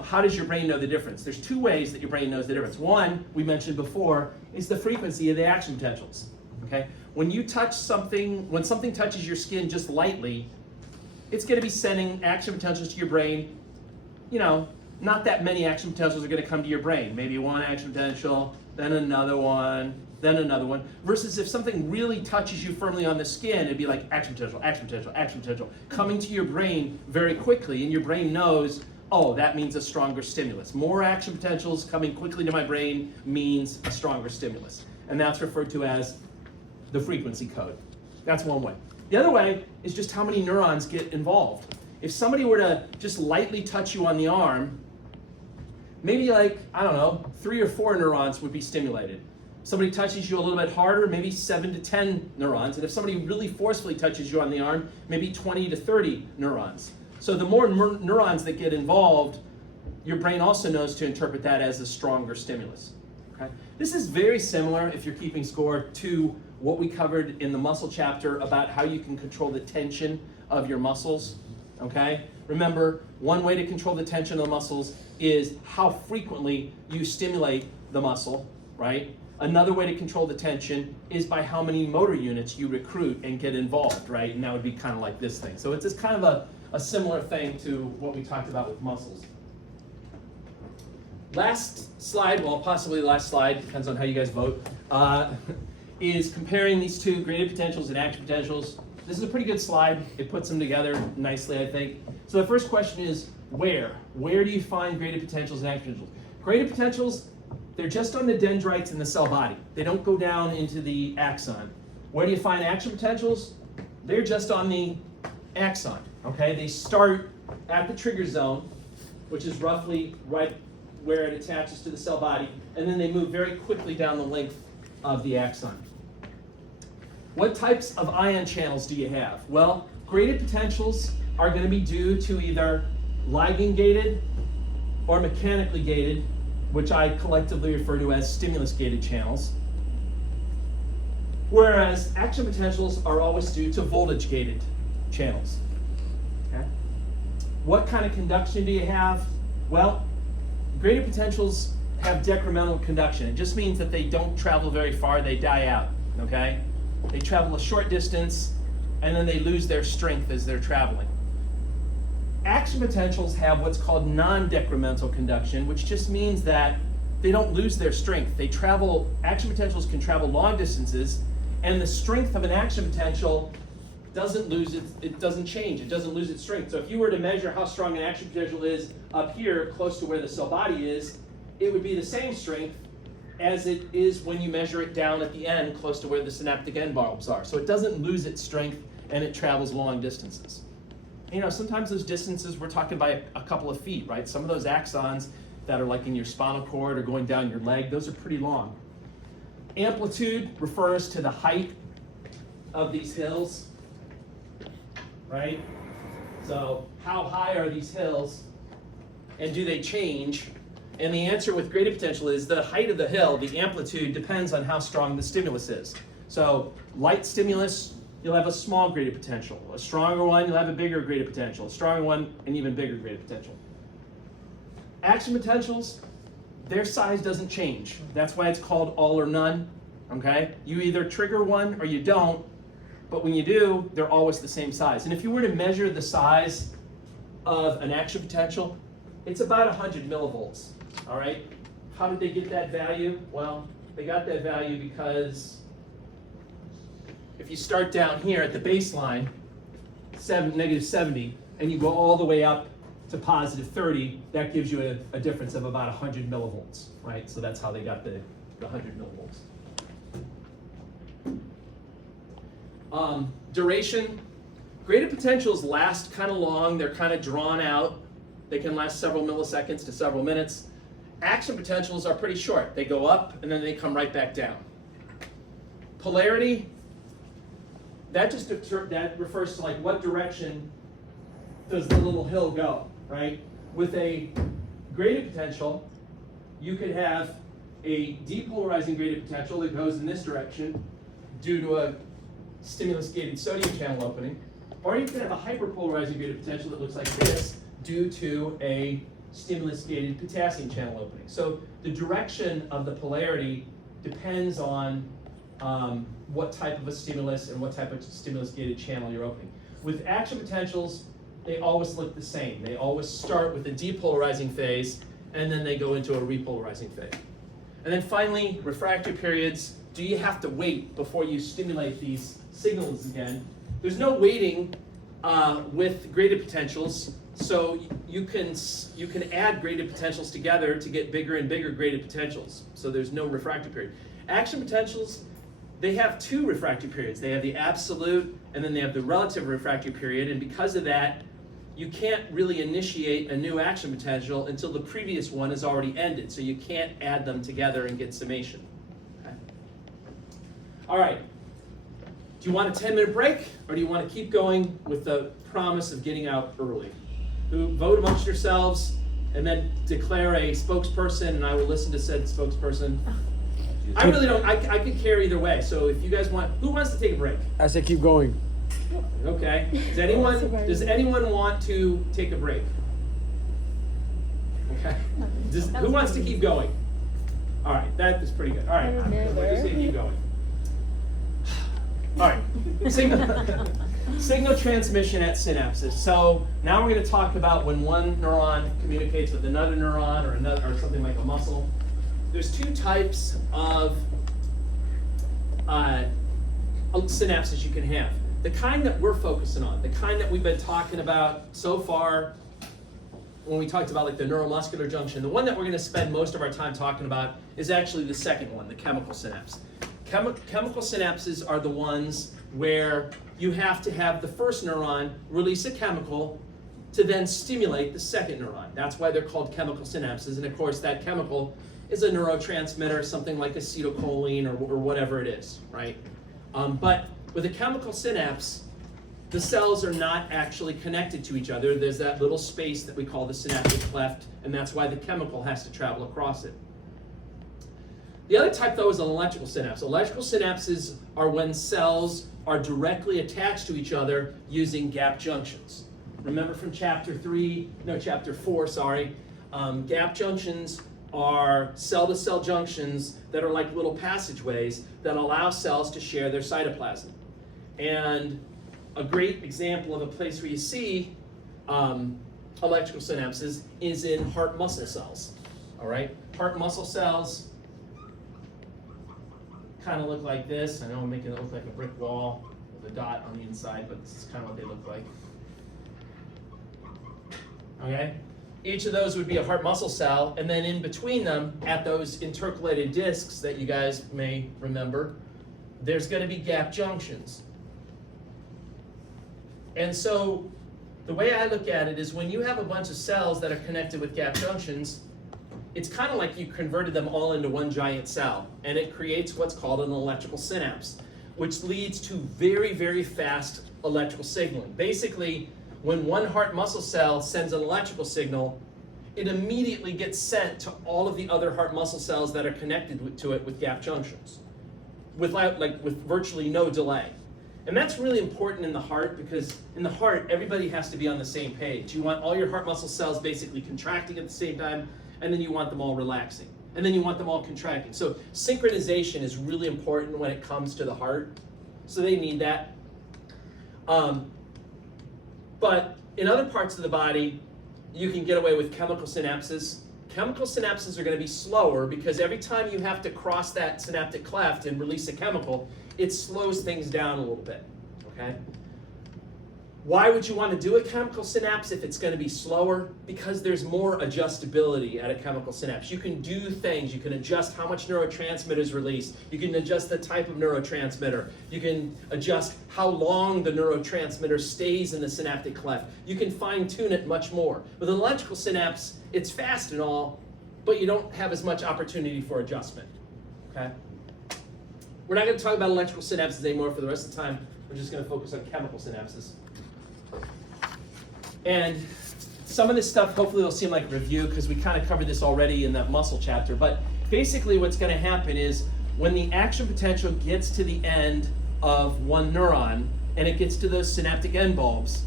how does your brain know the difference? There's 2 ways that your brain knows the difference. One, we mentioned before, is the frequency of the action potentials, okay? When you touch something, when something touches your skin just lightly, it's gonna be sending action potentials to your brain. Not that many action potentials are gonna come to your brain. Maybe 1 action potential, then another one, then another one. Versus if something really touches you firmly on the skin, it'd be like action potential, action potential, action potential, coming to your brain very quickly, and your brain knows, oh, that means a stronger stimulus. More action potentials coming quickly to my brain means a stronger stimulus. And that's referred to as the frequency code. That's one way. The other way is just how many neurons get involved. If somebody were to just lightly touch you on the arm, maybe 3 or 4 neurons would be stimulated. Somebody touches you a little bit harder, maybe 7 to 10 neurons. And if somebody really forcefully touches you on the arm, maybe 20 to 30 neurons. So the more neurons that get involved, your brain also knows to interpret that as a stronger stimulus. Okay? This is very similar, if you're keeping score, to what we covered in the muscle chapter about how you can control the tension of your muscles. Okay? Remember, one way to control the tension of the muscles is how frequently you stimulate the muscle, right? Another way to control the tension is by how many motor units you recruit and get involved, right? And that would be kind of like this thing. So it's just kind of a similar thing to what we talked about with muscles. Last slide, well, possibly the last slide, depends on how you guys vote, is comparing these 2 graded potentials and action potentials. This is a pretty good slide. It puts them together nicely, I think. So the first question is, where? Where do you find graded potentials and action potentials? Graded potentials, they're just on the dendrites in the cell body. They don't go down into the axon. Where do you find action potentials? They're just on the axon, okay? They start at the trigger zone, which is roughly right where it attaches to the cell body, and then they move very quickly down the length of the axon. What types of ion channels do you have? Well, graded potentials are going to be due to either ligand-gated or mechanically gated, which I collectively refer to as stimulus-gated channels. Whereas action potentials are always due to voltage-gated channels. Okay? What kind of conduction do you have? Well, graded potentials have decremental conduction. It just means that they don't travel very far, they die out, okay? They travel a short distance, and then they lose their strength as they're traveling. Action potentials have what's called non-decremental conduction, which just means that they don't lose their strength. Action potentials can travel long distances, and the strength of an action potential it doesn't change, it doesn't lose its strength. So if you were to measure how strong an action potential is up here, close to where the cell body is, it would be the same strength as it is when you measure it down at the end, close to where the synaptic end bulbs are. So it doesn't lose its strength, and it travels long distances. sometimes those distances, we're talking by a couple of feet, right? Some of those axons that are like in your spinal cord or going down your leg, those are pretty long. Amplitude refers to the height of these hills, right? So how high are these hills and do they change? And the answer with gradient potential is the height of the hill, the amplitude depends on how strong the stimulus is. So light stimulus, you'll have a small gradient potential. A stronger one, you'll have a bigger gradient potential. A stronger one, an even bigger gradient potential. Action potentials, their size doesn't change. That's why it's called all or none, okay? You either trigger one or you don't, but when you do, they're always the same size. And if you were to measure the size of an action potential, it's about 100 millivolts, all right? How did they get that value? Well, they got that value because if you start down here at the baseline, negative 70, and you go all the way up to positive 30, that gives you a difference of about 100 millivolts, right? So that's how they got the 100 millivolts. Duration, gradient potentials last kind of long, they're kind of drawn out. They can last several milliseconds to several minutes. Action potentials are pretty short. They go up and then they come right back down. Polarity, that refers to like what direction does the little hill go, right? With a gradient potential, you could have a depolarizing gradient potential that goes in this direction due to a stimulus-gated sodium channel opening, or you could have a hyperpolarizing gradient potential that looks like this due to a stimulus-gated potassium channel opening. So the direction of the polarity depends on what type of a stimulus and what type of stimulus-gated channel you're opening. With action potentials, they always look the same. They always start with a depolarizing phase, and then they go into a repolarizing phase. And then finally, refractory periods. Do you have to wait before you stimulate these signals again? There's no waiting with gradient potentials, so you can add gradient potentials together to get bigger and bigger gradient potentials. So there's no refractory period. Action potentials, they have two refractory periods. They have the absolute, and then they have the relative refractory period, and because of that, you can't really initiate a new action potential until the previous one has already ended, so you can't add them together and get summation. Okay. All right, do you want a 10-minute break, or do you want to keep going with the promise of getting out early? Vote amongst yourselves, and then declare a spokesperson, and I will listen to said spokesperson. I really don't, I could care either way, so if you guys want, who wants to take a break? I say keep going. Okay, does anyone want to take a break? Okay, who wants to keep going? All right, that is pretty good. All right, we're just gonna keep going. All right, signal transmission at synapses. So now we're going to talk about when one neuron communicates with another neuron or something like a muscle. There's two types of synapses you can have. The kind that we're focusing on, the kind that we've been talking about so far when we talked about like the neuromuscular junction, the one that we're going to spend most of our time talking about is actually the second one, the chemical synapse. Chemical synapses are the ones where you have to have the first neuron release a chemical to then stimulate the second neuron. That's why they're called chemical synapses, and of course that chemical is a neurotransmitter, something like acetylcholine or whatever it is, right? But with a chemical synapse, the cells are not actually connected to each other. There's that little space that we call the synaptic cleft, and that's why the chemical has to travel across it. The other type, though, is an electrical synapse. Electrical synapses are when cells are directly attached to each other using gap junctions. Remember from chapter 4, gap junctions are cell-to-cell junctions that are like little passageways that allow cells to share their cytoplasm. And a great example of a place where you see electrical synapses is in heart muscle cells, all right? Heart muscle cells kind of look like this. I know I'm making it look like a brick wall with a dot on the inside, but this is kind of what they look like. Okay? Each of those would be a heart muscle cell, and then in between them, at those intercalated discs that you guys may remember, there's going to be gap junctions. And so The way I look at it is when you have a bunch of cells that are connected with gap junctions, it's kind of like you converted them all into one giant cell, and it creates what's called an electrical synapse, which leads to very, very fast electrical signaling. Basically, when one heart muscle cell sends an electrical signal, it immediately gets sent to all of the other heart muscle cells that are connected to it with gap junctions, with virtually no delay. And that's really important in the heart, because in the heart, everybody has to be on the same page. You want all your heart muscle cells basically contracting at the same time, and then you want them all relaxing. And then you want them all contracting. So synchronization is really important when it comes to the heart. So they need that. But in other parts of the body, you can get away with chemical synapses. Chemical synapses are going to be slower because every time you have to cross that synaptic cleft and release a chemical, it slows things down a little bit, okay? Why would you want to do a chemical synapse if it's going to be slower? Because there's more adjustability at a chemical synapse. You can do things. You can adjust how much neurotransmitter is released. You can adjust the type of neurotransmitter. You can adjust how long the neurotransmitter stays in the synaptic cleft. You can fine-tune it much more. With an electrical synapse, it's fast and all, but you don't have as much opportunity for adjustment, okay? We're not going to talk about electrical synapses anymore for the rest of the time. We're just going to focus on chemical synapses. And some of this stuff hopefully will seem like a review because we kind of covered this already in that muscle chapter. But basically what's going to happen is when the action potential gets to the end of one neuron and it gets to those synaptic end bulbs,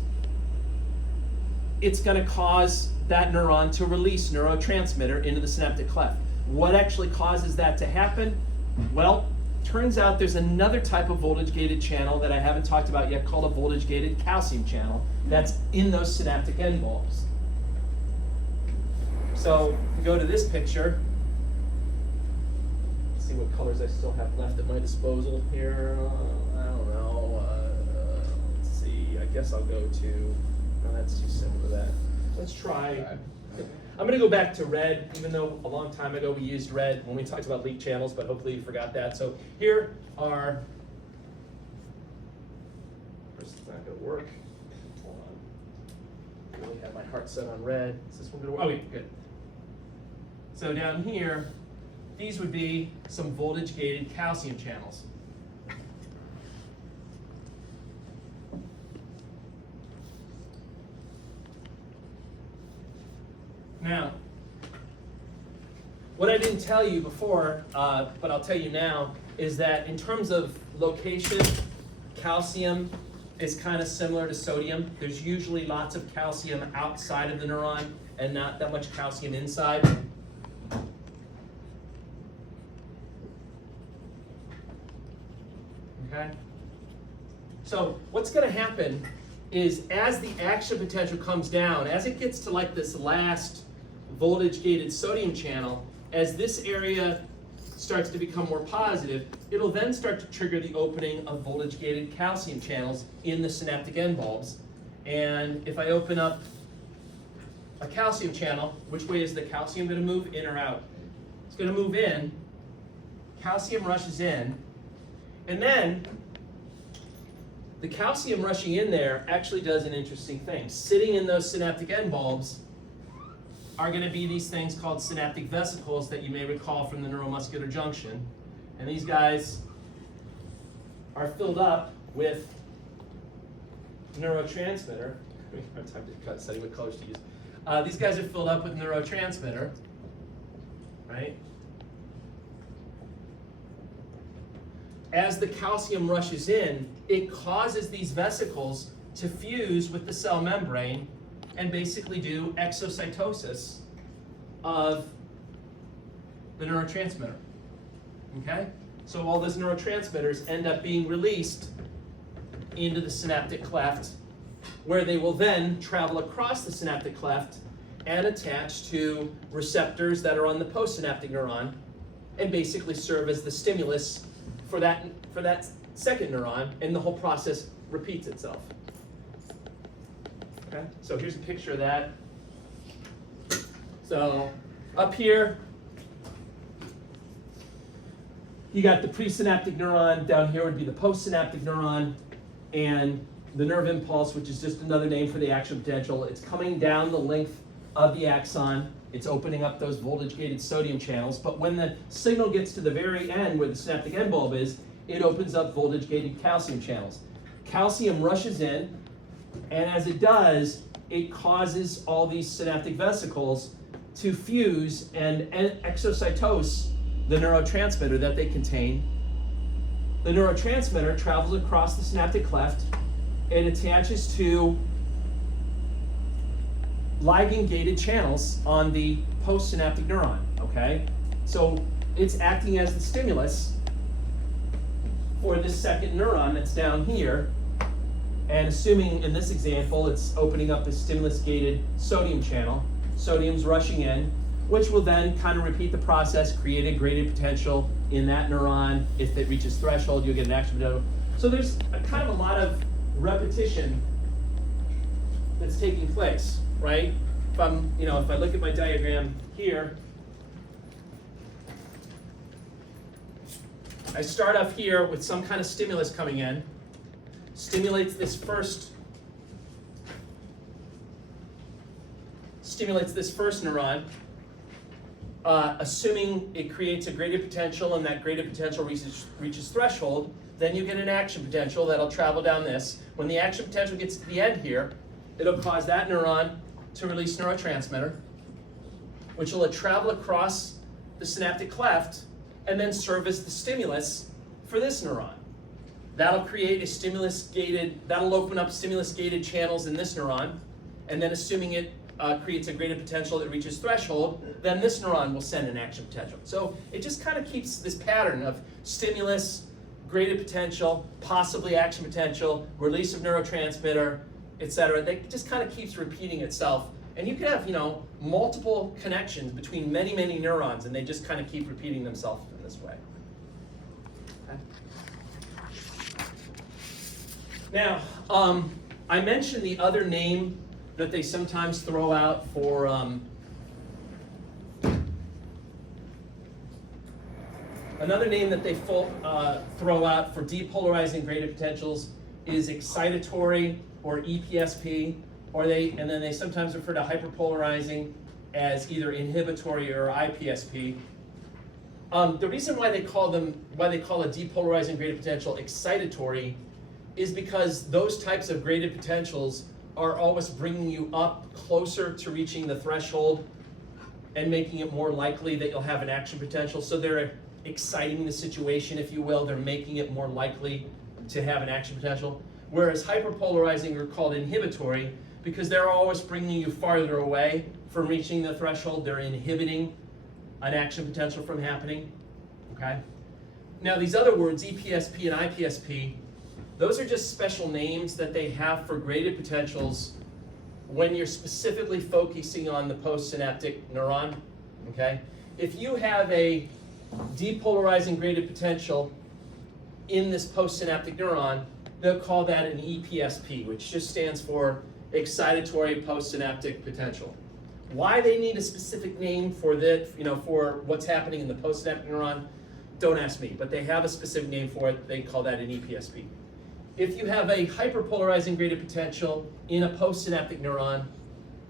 it's going to cause that neuron to release neurotransmitter into the synaptic cleft. What actually causes that to happen? Well, turns out there's another type of voltage-gated channel that I haven't talked about yet called a voltage-gated calcium channel that's in those synaptic end bulbs. So if we go to this picture, let's see what colors I still have left at my disposal here. I don't know. Let's see. I guess I'll go to, no, that's too similar to that. Let's try. I'm going to go back to red, even though a long time ago we used red when we talked about leak channels, but hopefully you forgot that. So here are, first it's not going to work. Hold on. I really have my heart set on red. Is this one going to work? Okay, good. So down here, these would be some voltage-gated calcium channels. Now, what I didn't tell you before, but I'll tell you now, is that in terms of location, calcium is kind of similar to sodium. There's usually lots of calcium outside of the neuron and not that much calcium inside. Okay? So what's going to happen is as the action potential comes down, as it gets to like this last voltage-gated sodium channel, as this area starts to become more positive, it'll then start to trigger the opening of voltage-gated calcium channels in the synaptic end bulbs. And if I open up a calcium channel, which way is the calcium going to move, in or out? It's going to move in. Calcium rushes in, and then the calcium rushing in there actually does an interesting thing. Sitting in those synaptic end bulbs are going to be these things called synaptic vesicles that you may recall from the neuromuscular junction. And these guys are filled up with neurotransmitter. I don't have time to study what colors to use. These guys are filled up with neurotransmitter, right? As the calcium rushes in, it causes these vesicles to fuse with the cell membrane and basically do exocytosis of the neurotransmitter, okay? So all those neurotransmitters end up being released into the synaptic cleft, where they will then travel across the synaptic cleft and attach to receptors that are on the postsynaptic neuron and basically serve as the stimulus for that second neuron, and the whole process repeats itself. Okay, so here's a picture of that. So up here, you got the presynaptic neuron. Down here would be the postsynaptic neuron. And the nerve impulse, which is just another name for the action potential. It's coming down the length of the axon. It's opening up those voltage-gated sodium channels. But when the signal gets to the very end where the synaptic end bulb is, it opens up voltage-gated calcium channels. Calcium rushes in, and as it does, it causes all these synaptic vesicles to fuse and exocytose the neurotransmitter that they contain. The neurotransmitter travels across the synaptic cleft and attaches to ligand-gated channels on the postsynaptic neuron, okay? So it's acting as the stimulus for this second neuron that's down here, and assuming in this example it's opening up the stimulus-gated sodium channel, sodium's rushing in, which will then kind of repeat the process, create a graded potential in that neuron. If it reaches threshold, you'll get an action potential. So there's kind of a lot of repetition that's taking place, right? If I look at my diagram here, I start off here with some kind of stimulus coming in, stimulates this first neuron, assuming it creates a graded potential and that graded potential reaches threshold, then you get an action potential that'll travel down this. When the action potential gets to the end here, it'll cause that neuron to release neurotransmitter, which will travel across the synaptic cleft and then serve as the stimulus for this neuron. That'll create that'll open up stimulus-gated channels in this neuron, and then assuming it creates a graded potential that reaches threshold, then this neuron will send an action potential. So it just kind of keeps this pattern of stimulus, graded potential, possibly action potential, release of neurotransmitter, etc. That just kind of keeps repeating itself. And you can have, multiple connections between many, many neurons, and they just kind of keep repeating themselves in this way. Okay. Now, I mentioned the other name that they sometimes throw out for another name that they throw out for depolarizing graded potentials is excitatory or EPSP, and then they sometimes refer to hyperpolarizing as either inhibitory or IPSP. The reason why they call a depolarizing graded potential excitatory is because those types of graded potentials are always bringing you up closer to reaching the threshold and making it more likely that you'll have an action potential. So they're exciting the situation, if you will. They're making it more likely to have an action potential. Whereas hyperpolarizing are called inhibitory because they're always bringing you farther away from reaching the threshold. They're inhibiting an action potential from happening, okay? Now these other words, EPSP and IPSP, those are just special names that they have for graded potentials when you're specifically focusing on the postsynaptic neuron, okay? If you have a depolarizing graded potential in this postsynaptic neuron, they'll call that an EPSP, which just stands for excitatory postsynaptic potential. Why they need a specific name for that, for what's happening in the postsynaptic neuron, don't ask me, but they have a specific name for it. They call that an EPSP. If you have a hyperpolarizing graded potential in a postsynaptic neuron,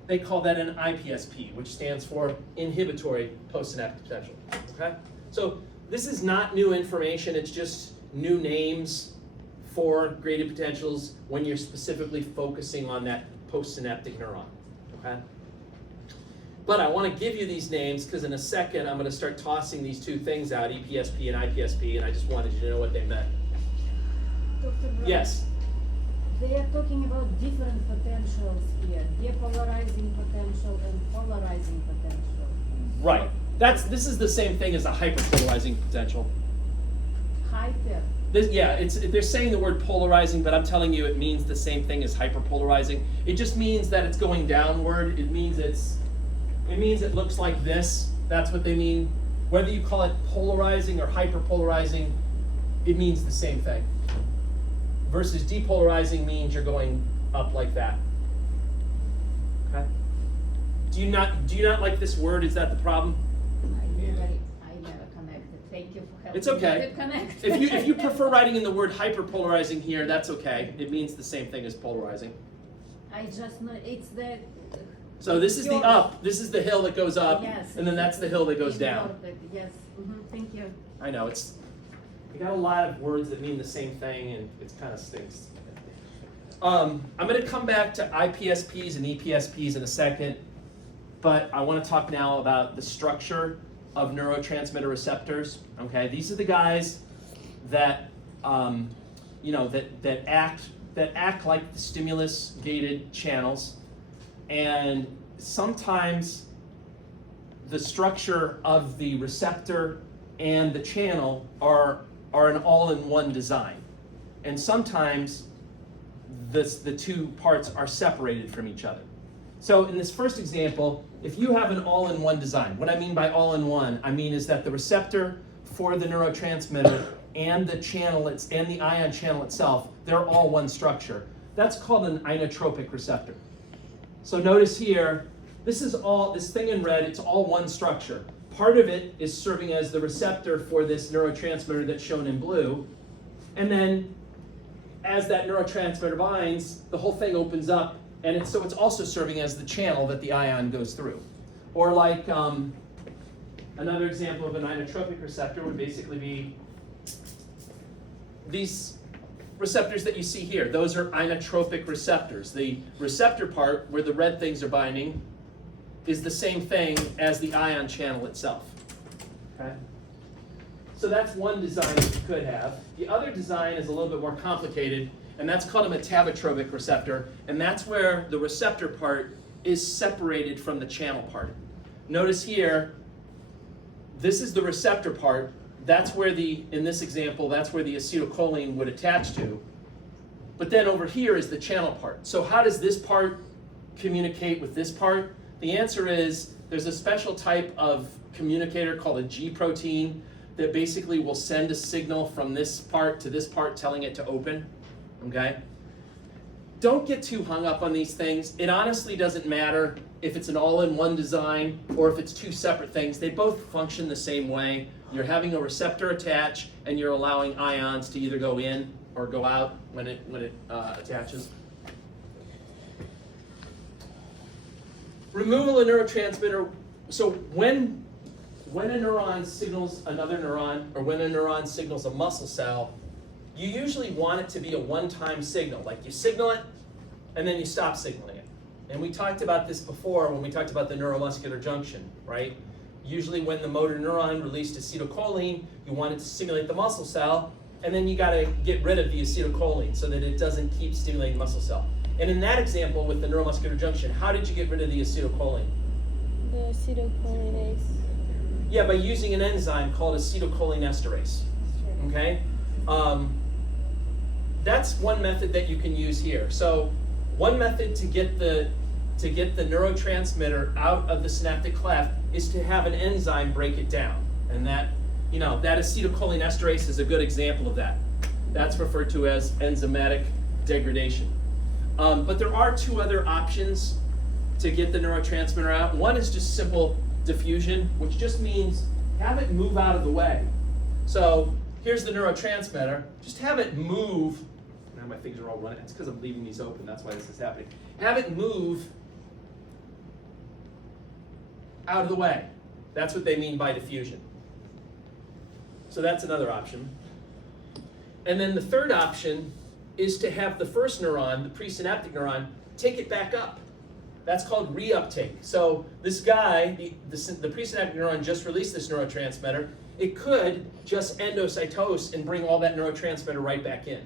they call that an IPSP, which stands for inhibitory postsynaptic potential, okay? So this is not new information, it's just new names for graded potentials when you're specifically focusing on that postsynaptic neuron, okay? But I want to give you these names because in a second I'm going to start tossing these two things out, EPSP and IPSP, and I just wanted you to know what they meant. Dr. Brown, Yes? they are talking about different potentials here, depolarizing potential and polarizing potential. Right. This is the same thing as a hyperpolarizing potential. Hyper. They're saying the word polarizing, but I'm telling you it means the same thing as hyperpolarizing. It just means that it's going downward. It means it looks like this. That's what they mean. Whether you call it polarizing or hyperpolarizing, it means the same thing. Versus depolarizing means you're going up like that. Okay? Do you not like this word? Is that the problem? I never connected. Thank you for It's okay. Does it connect? If you prefer writing in the word hyperpolarizing here, that's okay. It means the same thing as polarizing. I just know, it's the. So this is the Yours. up, this is the hill that goes up, Yes. and then that's the hill that goes down. Inverted, yes, thank you. I know, we got a lot of words that mean the same thing, and it kind of stinks. I'm going to come back to IPSPs and EPSPs in a second, but I want to talk now about the structure of neurotransmitter receptors. Okay, these are the guys that that act like the stimulus-gated channels, and sometimes the structure of the receptor and the channel are an all-in-one design, and sometimes the two parts are separated from each other. So in this first example, if you have an all-in-one design, what I mean by all-in-one, I mean is that the receptor for the neurotransmitter and the channel and the ion channel itself, they're all one structure. That's called an inotropic receptor. So notice here, this thing in red, it's all one structure. Part of it is serving as the receptor for this neurotransmitter that's shown in blue, and then as that neurotransmitter binds, the whole thing opens up, and it's also serving as the channel that the ion goes through. Or like another example of an inotropic receptor would basically be these receptors that you see here. Those are inotropic receptors. The receptor part, where the red things are binding, is the same thing as the ion channel itself. Okay? So that's one design that you could have. The other design is a little bit more complicated, and that's called a metabotropic receptor, and that's where the receptor part is separated from the channel part. Notice here, this is the receptor part. That's where in this example, that's where the acetylcholine would attach to. But then over here is the channel part. So how does this part communicate with this part? The answer is there's a special type of communicator called a G protein that basically will send a signal from this part to this part telling it to open, okay? Don't get too hung up on these things. It honestly doesn't matter if it's an all-in-one design or if it's two separate things. They both function the same way. You're having a receptor attach, and you're allowing ions to either go in or go out when it attaches. Removal of neurotransmitter. So when a neuron signals another neuron, or when a neuron signals a muscle cell, you usually want it to be a one-time signal. Like you signal it, and then you stop signaling it. And we talked about this before when we talked about the neuromuscular junction, right? Usually when the motor neuron released acetylcholine, you want it to stimulate the muscle cell, and then you gotta get rid of the acetylcholine so that it doesn't keep stimulating the muscle cell. And in that example with the neuromuscular junction, how did you get rid of the acetylcholine? The acetylcholinease. Yeah, by using an enzyme called acetylcholinesterase, okay? That's one method that you can use here. So one method to get the neurotransmitter out of the synaptic cleft is to have an enzyme break it down. And that acetylcholinesterase is a good example of that. That's referred to as enzymatic degradation. But there are two other options to get the neurotransmitter out. One is just simple diffusion, which just means have it move out of the way. So here's the neurotransmitter. Just have it move. Now my things are all running. It's because I'm leaving these open. That's why this is happening. Have it move out of the way. That's what they mean by diffusion. So that's another option. And then the third option is to have the first neuron, the presynaptic neuron, take it back up. That's called reuptake. So this guy, the presynaptic neuron just released this neurotransmitter. It could just endocytose and bring all that neurotransmitter right back in.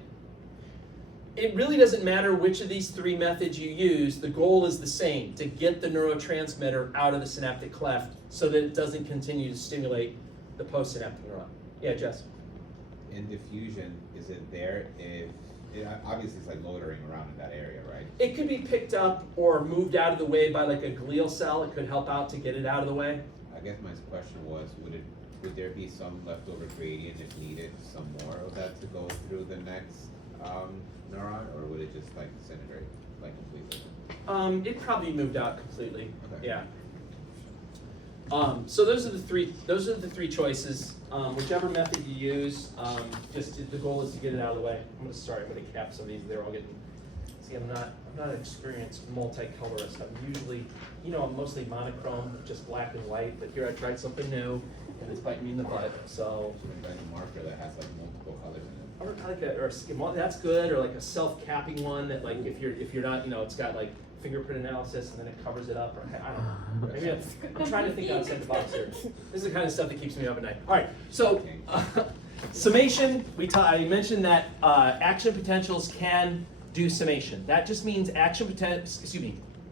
It really doesn't matter which of these three methods you use. The goal is the same, to get the neurotransmitter out of the synaptic cleft so that it doesn't continue to stimulate the postsynaptic neuron. Yeah, Jess? In diffusion, is it there if, obviously it's like loitering around in that area, right? It could be picked up or moved out of the way by like a glial cell. It could help out to get it out of the way. I guess my question was, would there be some leftover gradient if needed, some more of that to go through the next neuron, or would it just like disintegrate like completely? It probably moved out completely. Okay. Yeah. So those are the three choices. Whichever method you use, the goal is to get it out of the way. I'm gonna cap some of these, they're all getting, see, I'm not an experienced multicolorist. I'm usually, I'm mostly monochrome, just black and white, but here I tried something new, and it's biting me in the butt, so. Should invent a marker that has like multiple colors in it. That's good, or like a self-capping one that like, if you're not, it's got like fingerprint analysis and then it covers it up, or I don't know. Maybe I'm trying to think outside the box here. This is the kind of stuff that keeps me up at night. All right, so summation, I mentioned that action potentials can do summation. That just means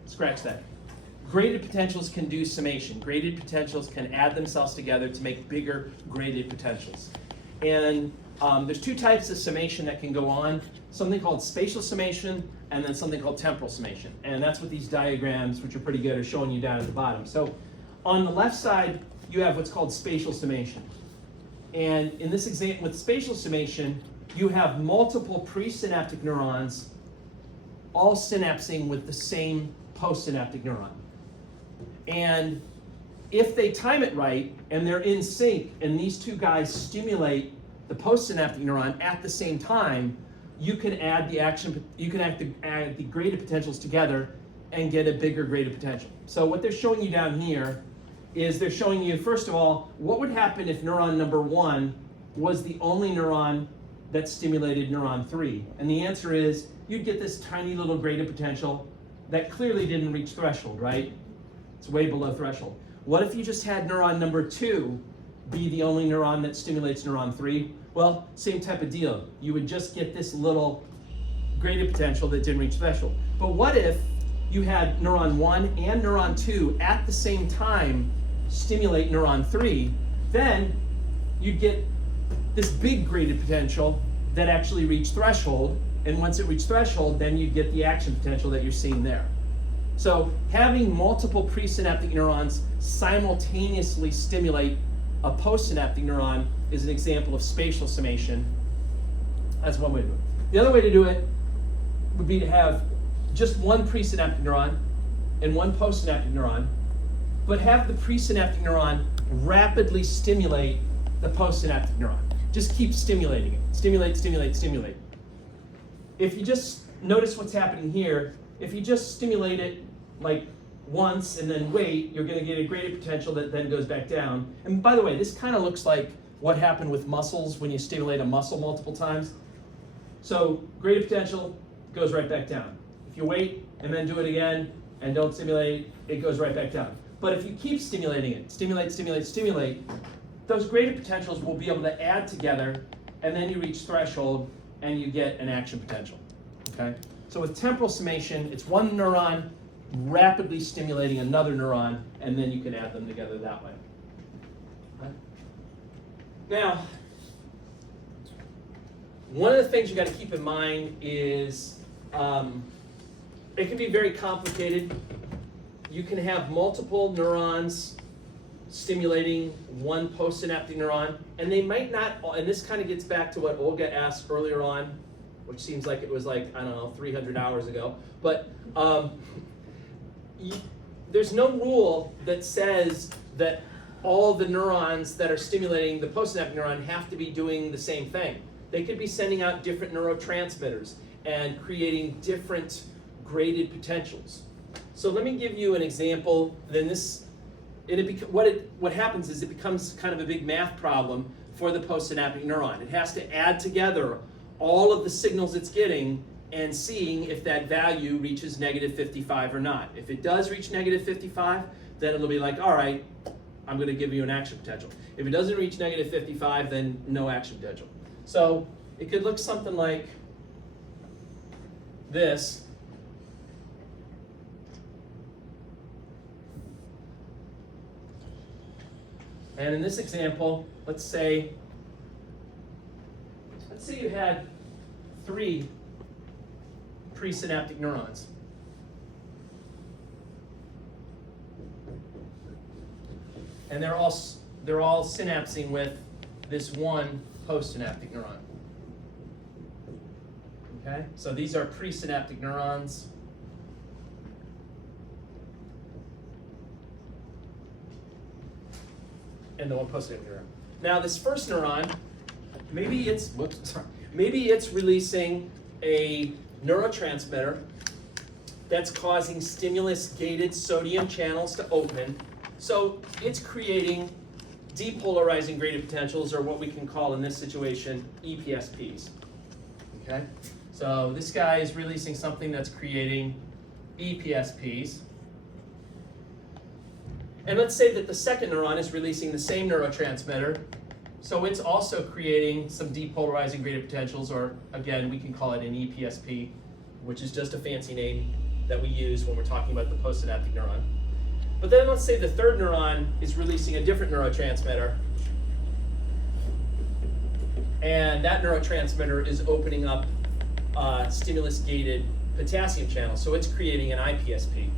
scratch that. Graded potentials can do summation. Graded potentials can add themselves together to make bigger graded potentials. And there's two types of summation that can go on, something called spatial summation and then something called temporal summation. And that's what these diagrams, which are pretty good, are showing you down at the bottom. So on the left side, you have what's called spatial summation. And in this example, with spatial summation, you have multiple presynaptic neurons all synapsing with the same postsynaptic neuron. And if they time it right and they're in sync and these two guys stimulate the postsynaptic neuron at the same time, you can add the graded potentials together and get a bigger graded potential. So what they're showing you down here is they're showing you, first of all, what would happen if neuron number 1 was the only neuron that stimulated neuron 3? And the answer is you'd get this tiny little graded potential that clearly didn't reach threshold, right? It's way below threshold. What if you just had neuron number 2 be the only neuron that stimulates neuron 3? Well, same type of deal. You would just get this little graded potential that didn't reach threshold. But what if you had neuron 1 and neuron 2 at the same time stimulate neuron 3? Then you'd get this big graded potential that actually reached threshold, and once it reached threshold, then you'd get the action potential that you're seeing there. So having multiple presynaptic neurons simultaneously stimulate a postsynaptic neuron is an example of spatial summation. That's one way to do it. The other way to do it would be to have just one presynaptic neuron and one postsynaptic neuron, but have the presynaptic neuron rapidly stimulate the postsynaptic neuron. Just keep stimulating it. Stimulate, stimulate, stimulate. If you just notice what's happening here, if you just stimulate it like once and then wait, you're going to get a graded potential that then goes back down. And by the way, this kind of looks like what happened with muscles when you stimulate a muscle multiple times. So graded potential goes right back down. If you wait and then do it again and don't stimulate, it goes right back down. But if you keep stimulating it, stimulate, stimulate, stimulate, those graded potentials will be able to add together, and then you reach threshold and you get an action potential. Okay? So with temporal summation, it's one neuron rapidly stimulating another neuron, and then you can add them together that way. Okay? Now, one of the things you got to keep in mind is it can be very complicated. You can have multiple neurons stimulating one postsynaptic neuron, and they might not, and this kind of gets back to what Olga asked earlier on, which seems like it was like, I don't know, 300 hours ago, but there's no rule that says that all the neurons that are stimulating the postsynaptic neuron have to be doing the same thing. They could be sending out different neurotransmitters and creating different graded potentials. So let me give you an example. Then what happens is it becomes kind of a big math problem for the postsynaptic neuron. It has to add together all of the signals it's getting and seeing if that value reaches -55 or not. If it does reach -55, then it'll be like, all right, I'm going to give you an action potential. If it doesn't reach -55, then no action potential. So it could look something like this. And in this example, let's say you had 3 presynaptic neurons. And they're all synapsing with this one postsynaptic neuron. Okay? So these are presynaptic neurons. And the one postsynaptic neuron. Now this first neuron, maybe it's releasing a neurotransmitter that's causing stimulus-gated sodium channels to open. So it's creating depolarizing graded potentials, or what we can call in this situation, EPSPs. Okay? So this guy is releasing something that's creating EPSPs. And let's say that the second neuron is releasing the same neurotransmitter, so it's also creating some depolarizing graded potentials, or again, we can call it an EPSP, which is just a fancy name that we use when we're talking about the postsynaptic neuron. But then let's say the third neuron is releasing a different neurotransmitter, and that neurotransmitter is opening up stimulus-gated potassium channels, so it's creating an IPSP.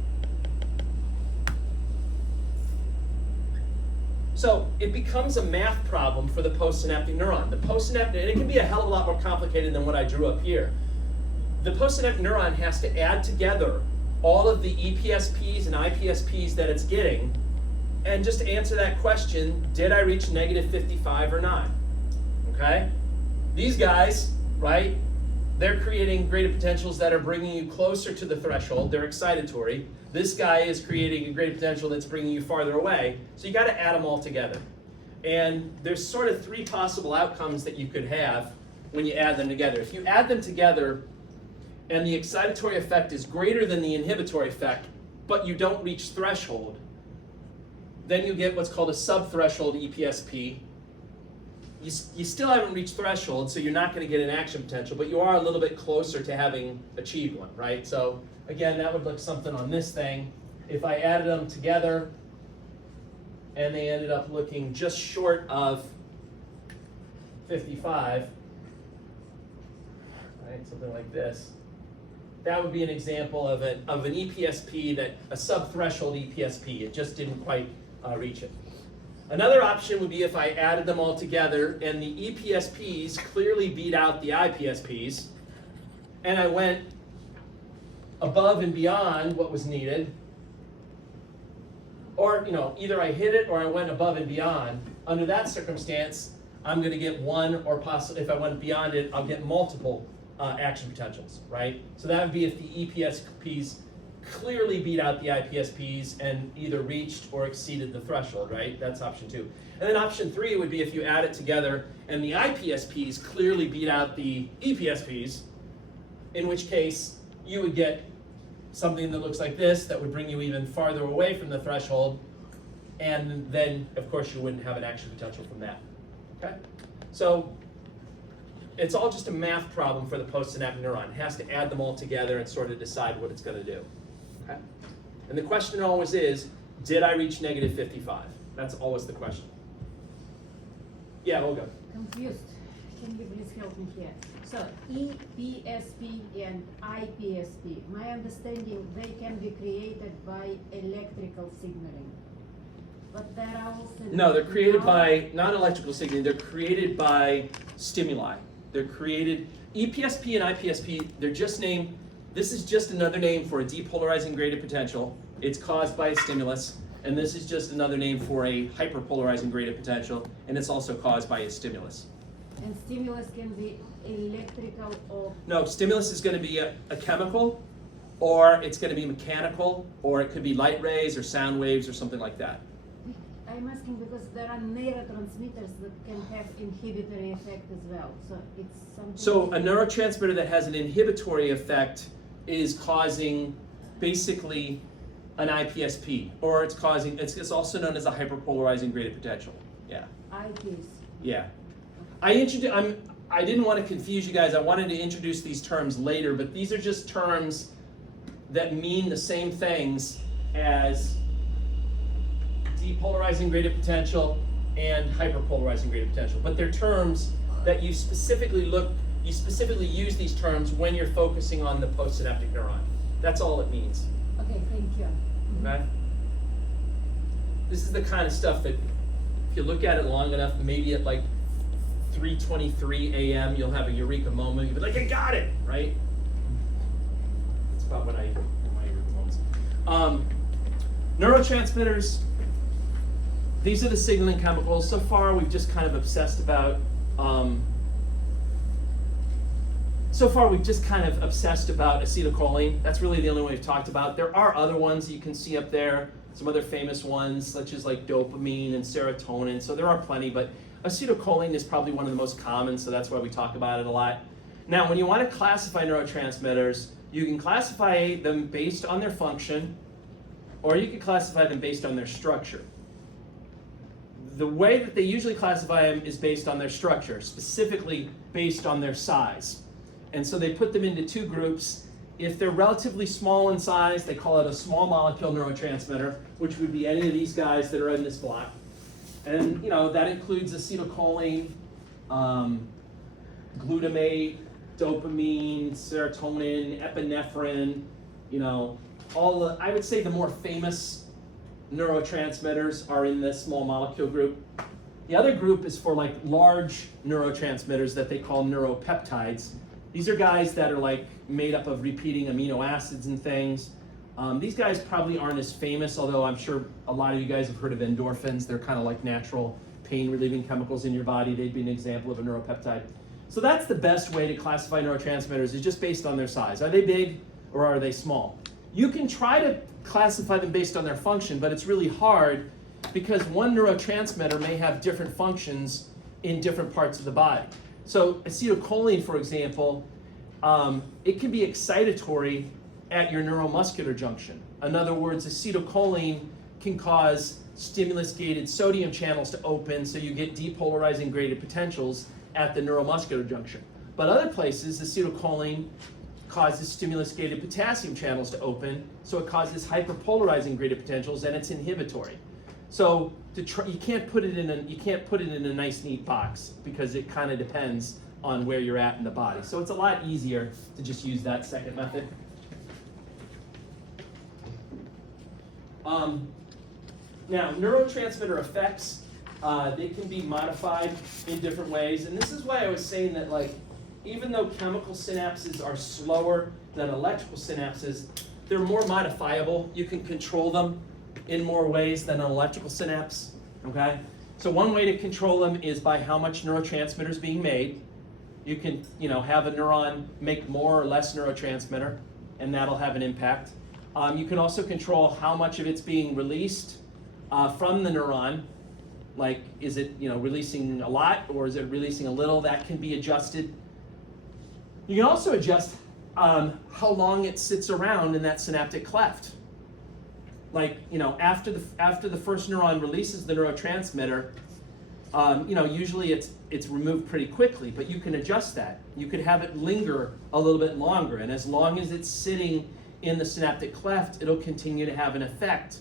So it becomes a math problem for the postsynaptic neuron. The postsynaptic, and it can be a hell of a lot more complicated than what I drew up here. The postsynaptic neuron has to add together all of the EPSPs and IPSPs that it's getting, and just answer that question, did I reach negative 55 or not? Okay? These guys, right, they're creating graded potentials that are bringing you closer to the threshold. They're excitatory. This guy is creating a graded potential that's bringing you farther away. So you got to add them all together. And there's sort of three possible outcomes that you could have when you add them together. If you add them together and the excitatory effect is greater than the inhibitory effect, but you don't reach threshold, then you get what's called a subthreshold EPSP. You still haven't reached threshold, so you're not going to get an action potential, but you are a little bit closer to having achieved one, right? So again, that would look something on this thing. If I added them together and they ended up looking just short of 55, right, something like this, that would be an example of an EPSP, that a subthreshold EPSP. It just didn't quite reach it. Another option would be if I added them all together and the EPSPs clearly beat out the IPSPs, and I went above and beyond what was needed, or either I hit it or I went above and beyond. Under that circumstance, I'm going to get one, or possibly if I went beyond it, I'll get multiple action potentials, right? So that would be if the EPSPs clearly beat out the IPSPs and either reached or exceeded the threshold, right? That's option 2. And then option 3 would be if you add it together and the IPSPs clearly beat out the EPSPs, in which case you would get something that looks like this that would bring you even farther away from the threshold, and then of course you wouldn't have an action potential from that. Okay? So it's all just a math problem for the postsynaptic neuron. It has to add them all together and sort of decide what it's going to do. Okay? And the question always is, did I reach negative 55? That's always the question. Yeah, Olga. Confused. Can you please help me here? So EPSP and IPSP, my understanding, they can be created by electrical signaling. But there are also... No, they're created by non-electrical signaling. They're created by stimuli. They're created, EPSP and IPSP, they're just named, this is just another name for a depolarizing graded potential. It's caused by a stimulus. And this is just another name for a hyperpolarizing graded potential, and it's also caused by a stimulus. And stimulus can be electrical or... No, stimulus is going to be a chemical, or it's going to be mechanical, or it could be light rays or sound waves or something like that. I'm asking because there are neurotransmitters that can have inhibitory effect as well. So it's something... So a neurotransmitter that has an inhibitory effect is causing basically an IPSP, or it's causing, it's also known as a hyperpolarizing graded potential. Yeah. IPs. Yeah. I didn't want to confuse you guys. I wanted to introduce these terms later, but these are just terms that mean the same things as depolarizing graded potential and hyperpolarizing graded potential. But they're terms that you specifically use these terms when you're focusing on the postsynaptic neuron. That's all it means. Okay, thank you. Okay? This is the kind of stuff that if you look at it long enough, maybe at like 3:23 a.m., you'll have a eureka moment. You'll be like, I got it, right? That's about what my eureka moments. Neurotransmitters, these are the signaling chemicals. So far, we've just kind of obsessed about acetylcholine. That's really the only one we've talked about. There are other ones you can see up there, some other famous ones, such as like dopamine and serotonin. So there are plenty, but acetylcholine is probably one of the most common, so that's why we talk about it a lot. Now, when you want to classify neurotransmitters, you can classify them based on their function, or you can classify them based on their structure. The way that they usually classify them is based on their structure, specifically based on their size. And so they put them into two groups. If they're relatively small in size, they call it a small molecule neurotransmitter, which would be any of these guys that are in this block. And that includes acetylcholine, glutamate, dopamine, serotonin, epinephrine, I would say the more famous neurotransmitters are in this small molecule group. The other group is for like large neurotransmitters that they call neuropeptides. These are guys that are like made up of repeating amino acids and things. These guys probably aren't as famous, although I'm sure a lot of you guys have heard of endorphins. They're kind of like natural pain relieving chemicals in your body. They'd be an example of a neuropeptide. So that's the best way to classify neurotransmitters, is just based on their size. Are they big or are they small? You can try to classify them based on their function, but it's really hard because one neurotransmitter may have different functions in different parts of the body. So acetylcholine, for example, it can be excitatory at your neuromuscular junction. In other words, acetylcholine can cause stimulus-gated sodium channels to open, so you get depolarizing graded potentials at the neuromuscular junction. But other places, acetylcholine causes stimulus-gated potassium channels to open, so it causes hyperpolarizing graded potentials, and it's inhibitory. So you can't put it in a nice neat box because it kind of depends on where you're at in the body. So it's a lot easier to just use that second method. Now, neurotransmitter effects, they can be modified in different ways, and this is why I was saying that, like, even though chemical synapses are slower than electrical synapses, they're more modifiable. You can control them in more ways than an electrical synapse, okay? So one way to control them is by how much neurotransmitter is being made. You can, have a neuron make more or less neurotransmitter, and that'll have an impact. You can also control how much of it's being released from the neuron. Like, is it, releasing a lot or is it releasing a little? That can be adjusted. You can also adjust how long it sits around in that synaptic cleft. Like, after the first neuron releases the neurotransmitter, usually it's removed pretty quickly, but you can adjust that. You could have it linger a little bit longer, and as long as it's sitting in the synaptic cleft, it'll continue to have an effect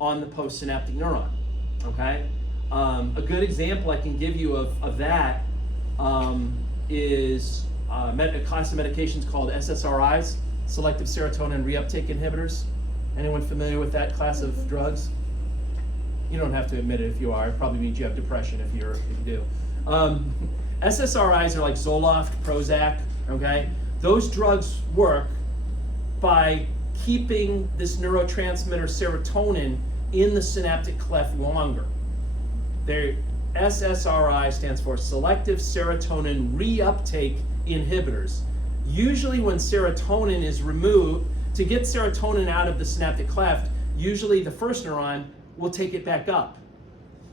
on the postsynaptic neuron, okay? A good example I can give you of that is a class of medications called SSRIs, selective serotonin reuptake inhibitors. Anyone familiar with that class of drugs? You don't have to admit it if you are. It probably means you have depression if you do. SSRIs are like Zoloft, Prozac, okay? Those drugs work by keeping this neurotransmitter serotonin in the synaptic cleft longer. SSRI stands for selective serotonin reuptake inhibitors. Usually when serotonin is removed, to get serotonin out of the synaptic cleft, usually the first neuron will take it back up.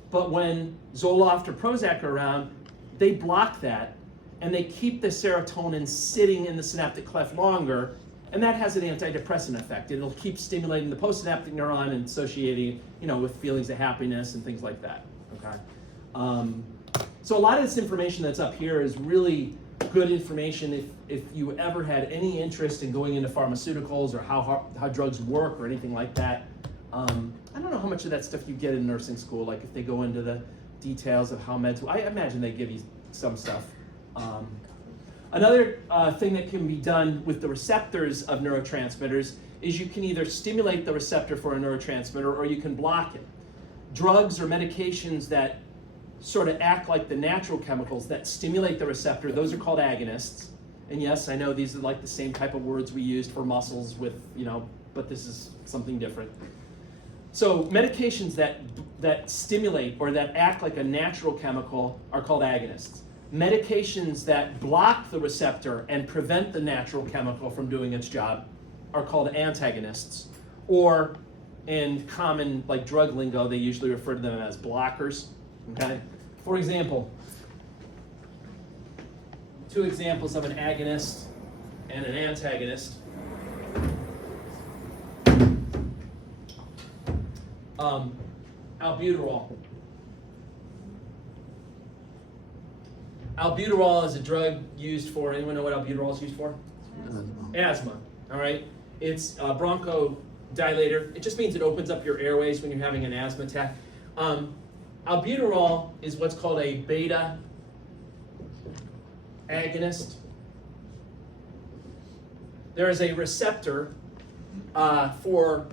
But when Zoloft or Prozac are around, they block that and they keep the serotonin sitting in the synaptic cleft longer, and that has an antidepressant effect. It'll keep stimulating the postsynaptic neuron and associating, with feelings of happiness and things like that, okay? So a lot of this information that's up here is really good information if you ever had any interest in going into pharmaceuticals or how drugs work or anything like that. I don't know how much of that stuff you get in nursing school, like if they go into the details of how meds, I imagine they give you some stuff. Another thing that can be done with the receptors of neurotransmitters is you can either stimulate the receptor for a neurotransmitter or you can block it. Drugs or medications that sort of act like the natural chemicals that stimulate the receptor, those are called agonists. And yes, I know these are like the same type of words we used for muscles with, but this is something different. So medications that stimulate or that act like a natural chemical are called agonists. Medications that block the receptor and prevent the natural chemical from doing its job are called antagonists, or in common like drug lingo, they usually refer to them as blockers. Okay? For example, two examples of an agonist and an antagonist. Albuterol. Albuterol is a drug used for, anyone know what albuterol is used for? Asthma, all right? It's a bronchodilator. It just means it opens up your airways when you're having an asthma attack. Albuterol is what's called a beta agonist. There is a receptor for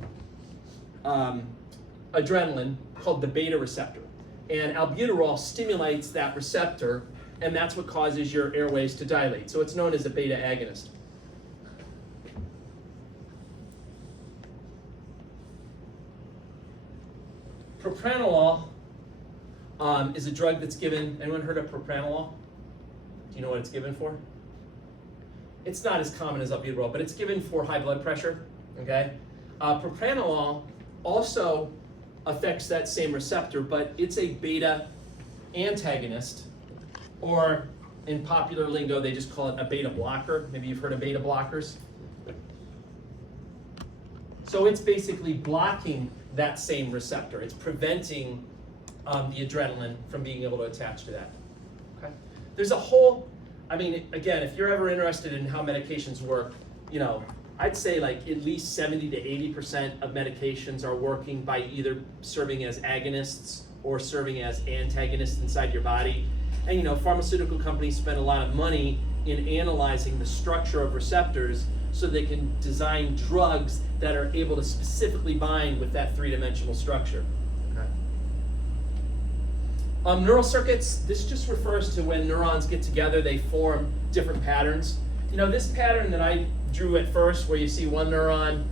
adrenaline called the beta receptor. And albuterol stimulates that receptor, and that's what causes your airways to dilate. So it's known as a beta agonist. Propranolol is a drug that's given, anyone heard of propranolol? Do you know what it's given for? It's not as common as albuterol, but it's given for high blood pressure, okay? Propranolol also affects that same receptor, but it's a beta antagonist, or in popular lingo, they just call it a beta blocker. Maybe you've heard of beta blockers. So it's basically blocking that same receptor. It's preventing the adrenaline from being able to attach to that. Okay? There's a whole, I mean, again, if you're ever interested in how medications work, you know, I'd say like at least 70 to 80% of medications are working by either serving as agonists or serving as antagonists inside your body. And you know, pharmaceutical companies spend a lot of money in analyzing the structure of receptors so they can design drugs that are able to specifically bind with that three-dimensional structure. Okay. Neural circuits, this just refers to when neurons get together, they form different patterns. You know, this pattern that I drew at first, where you see one neuron,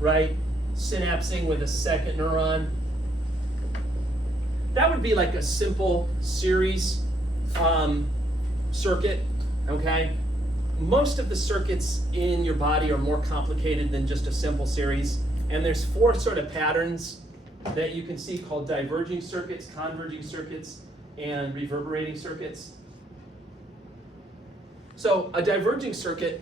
right, synapsing with a second neuron, that would be like a simple series circuit, okay? Most of the circuits in your body are more complicated than just a simple series, and there's four sort of patterns that you can see called diverging circuits, converging circuits, and reverberating circuits. So a diverging circuit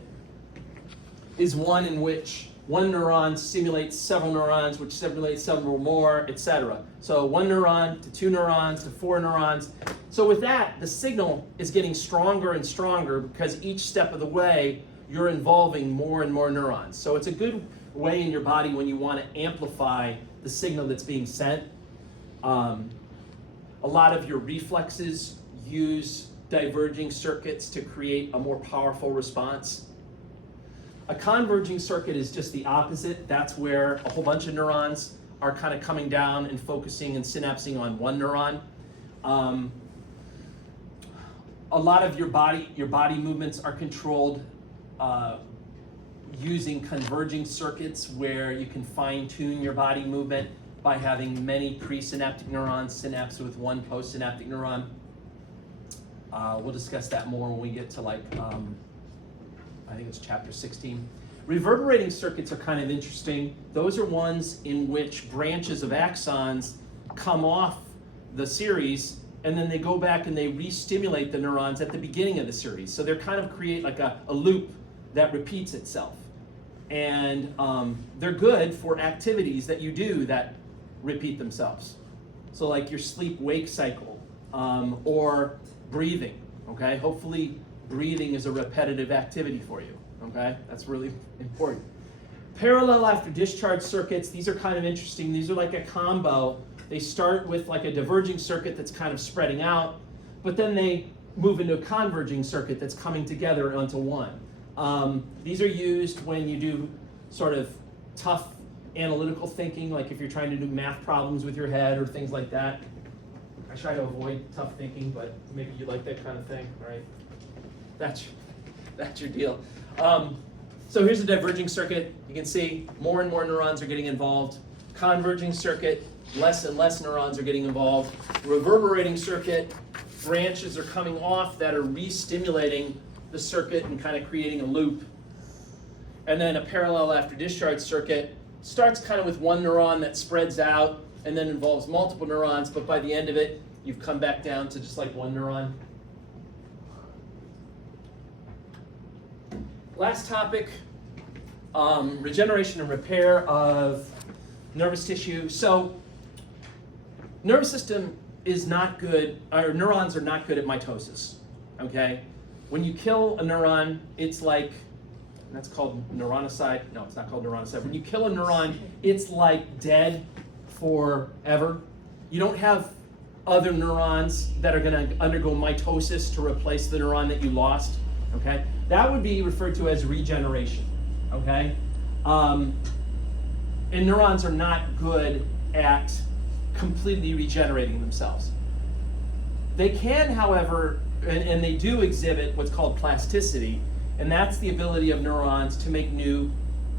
is one in which one neuron stimulates several neurons, which stimulates several more, etc. So one neuron to two neurons to four neurons. So with that, the signal is getting stronger and stronger because each step of the way, you're involving more and more neurons. So it's a good way in your body when you want to amplify the signal that's being sent. A lot of your reflexes use diverging circuits to create a more powerful response. A converging circuit is just the opposite. That's where a whole bunch of neurons are kind of coming down and focusing and synapsing on one neuron. A lot of your body movements are controlled using converging circuits, where you can fine-tune your body movement by having many presynaptic neurons synapse with one postsynaptic neuron. We'll discuss that more when we get to like, I think it's chapter 16. Reverberating circuits are kind of interesting. Those are ones in which branches of axons come off the series, and then they go back and they re-stimulate the neurons at the beginning of the series. So they're kind of create like a loop that repeats itself. And they're good for activities that you do that repeat themselves. So like your sleep-wake cycle, or breathing, okay? Hopefully breathing is a repetitive activity for you, okay? That's really important. Parallel after discharge circuits, these are kind of interesting. These are like a combo. They start with like a diverging circuit that's kind of spreading out, but then they move into a converging circuit that's coming together onto one. These are used when you do sort of tough analytical thinking, like if you're trying to do math problems with your head or things like that. I try to avoid tough thinking, but maybe you like that kind of thing, right? That's your deal. So here's a diverging circuit. You can see more and more neurons are getting involved. Converging circuit, less and less neurons are getting involved. Reverberating circuit, branches are coming off that are re-stimulating the circuit and kind of creating a loop. And then a parallel after discharge circuit starts kind of with one neuron that spreads out and then involves multiple neurons, but by the end of it, you've come back down to just like one neuron. Last topic, regeneration and repair of nervous tissue. So, nervous system is not good, or neurons are not good at mitosis, okay? When you kill a neuron, it's like, that's called neuronicide. No, it's not called neuronicide. When you kill a neuron, it's like dead forever. You don't have other neurons that are gonna undergo mitosis to replace the neuron that you lost, okay? That would be referred to as regeneration, okay? And neurons are not good at completely regenerating themselves. They can, however, and they do exhibit what's called plasticity, and that's the ability of neurons to make new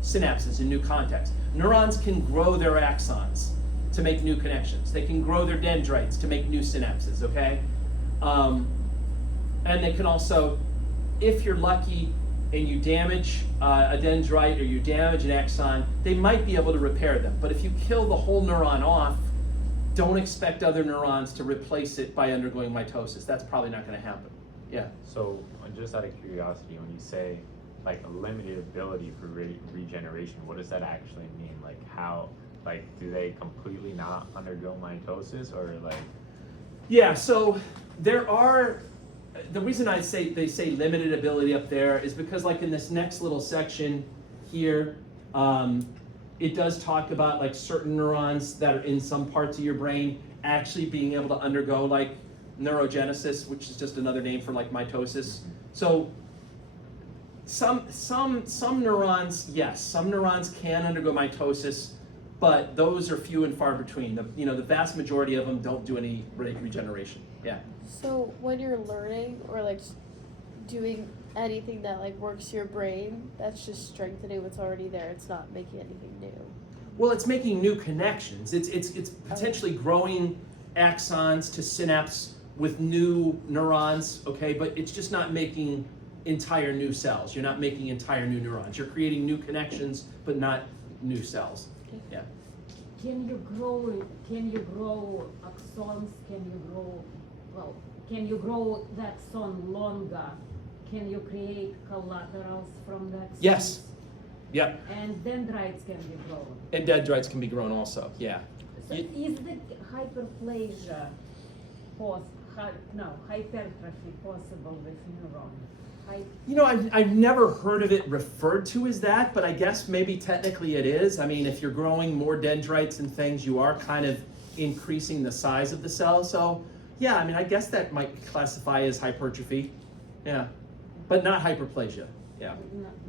synapses and new contacts. Neurons can grow their axons to make new connections. They can grow their dendrites to make new synapses, okay? And they can also, if you're lucky and you damage a dendrite or you damage an axon, they might be able to repair them. But if you kill the whole neuron off, don't expect other neurons to replace it by undergoing mitosis. That's probably not going to happen. Yeah. So, just out of curiosity, when you say like a limited ability for regeneration, what does that actually mean? Like how, like do they completely not undergo mitosis or like? Yeah, so there are, the reason I say, they say limited ability up there is because like in this next little section here, it does talk about like certain neurons that are in some parts of your brain actually being able to undergo like neurogenesis, which is just another name for like mitosis. So some neurons, yes, some neurons can undergo mitosis, but those are few and far between. The vast majority of them don't do any regeneration. Yeah. So when you're learning or like doing anything that like works your brain, that's just strengthening what's already there. It's not making anything new. Well, it's making new connections. It's potentially growing axons to synapse with new neurons, okay? But it's just not making entire new cells. You're not making entire new neurons. You're creating new connections, but not new cells. Yeah. Can you grow axons? Can you grow the axon longer? Can you create collaterals from the axons? Yes. Yep. And dendrites can be grown. And dendrites can be grown also. Yeah. So is the hyperplasia hypertrophy possible with neuron? I've never heard of it referred to as that, but I guess maybe technically it is. I mean, if you're growing more dendrites and things, you are kind of increasing the size of the cell. So, yeah, I mean, I guess that might classify as hypertrophy. Yeah. But not hyperplasia. Yeah.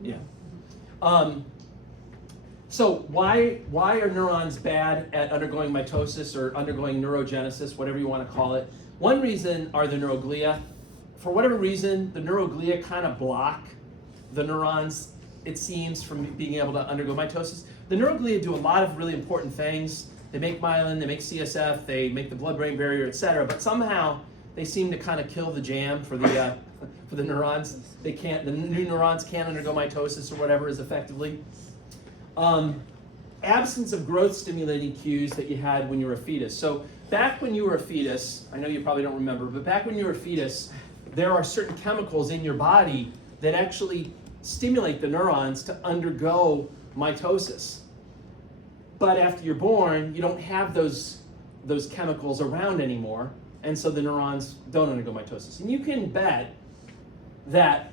Yeah. So why are neurons bad at undergoing mitosis or undergoing neurogenesis, whatever you want to call it? One reason are the neuroglia. For whatever reason, the neuroglia kind of block the neurons, it seems, from being able to undergo mitosis. The neuroglia do a lot of really important things. They make myelin, they make CSF, they make the blood-brain barrier, etc. But somehow they seem to kind of kill the jam for the neurons. The new neurons can't undergo mitosis or whatever is effectively. Absence of growth-stimulating cues that you had when you were a fetus. So back when you were a fetus, I know you probably don't remember, but back when you were a fetus, there are certain chemicals in your body that actually stimulate the neurons to undergo mitosis. But after you're born, you don't have those chemicals around anymore, and so the neurons don't undergo mitosis. And you can bet that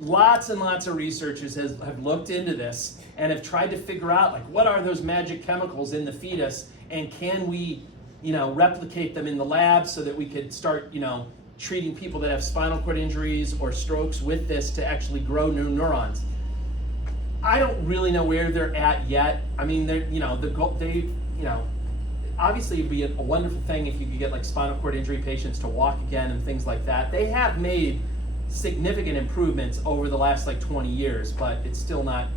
lots and lots of researchers have looked into this and have tried to figure out, like, what are those magic chemicals in the fetus, and can we, replicate them in the lab so that we could start, treating people that have spinal cord injuries or strokes with this to actually grow new neurons. I don't really know where they're at yet. I mean, obviously it'd be a wonderful thing if you could get like spinal cord injury patients to walk again and things like that. They have made significant improvements over the last like 20 years, but it's still not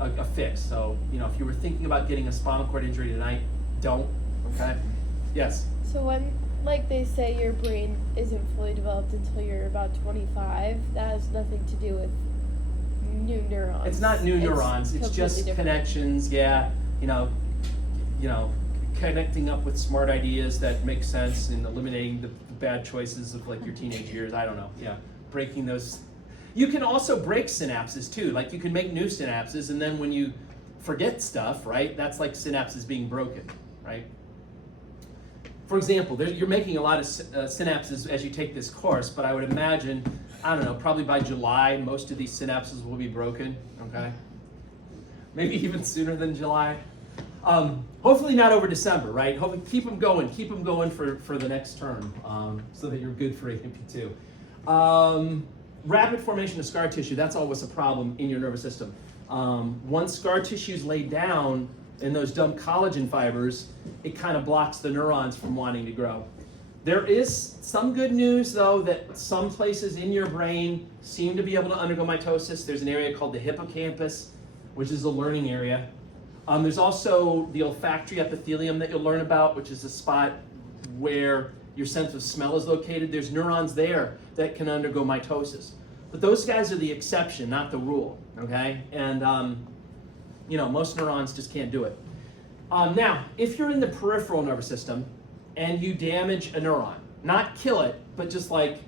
a fix. So, you know, if you were thinking about getting a spinal cord injury tonight, don't, okay? Yes? So when, like, they say your brain isn't fully developed until you're about 25, that has nothing to do with new neurons. It's not new neurons, it's completely just different. connections, yeah, you know, connecting up with smart ideas that make sense and eliminating the bad choices of like your teenage years, I don't know, yeah, breaking those. You can also break synapses too, like you can make new synapses and then when you forget stuff, right, that's like synapses being broken, right? For example, you're making a lot of synapses as you take this course, but I would imagine, I don't know, probably by July, most of these synapses will be broken, okay? Maybe even sooner than July. Hopefully not over December, right? Hopefully keep them going for the next term, so that you're good for AMP2. Rapid formation of scar tissue, that's always a problem in your nervous system. Once scar tissue is laid down in those dumb collagen fibers, it kind of blocks the neurons from wanting to grow. There is some good news though that some places in your brain seem to be able to undergo mitosis. There's an area called the hippocampus, which is a learning area. There's also the olfactory epithelium that you'll learn about, which is a spot where your sense of smell is located. There's neurons there that can undergo mitosis. But those guys are the exception, not the rule, okay? And you know, most neurons just can't do it. Now, if you're in the peripheral nervous system and you damage a neuron, not kill it, but just like,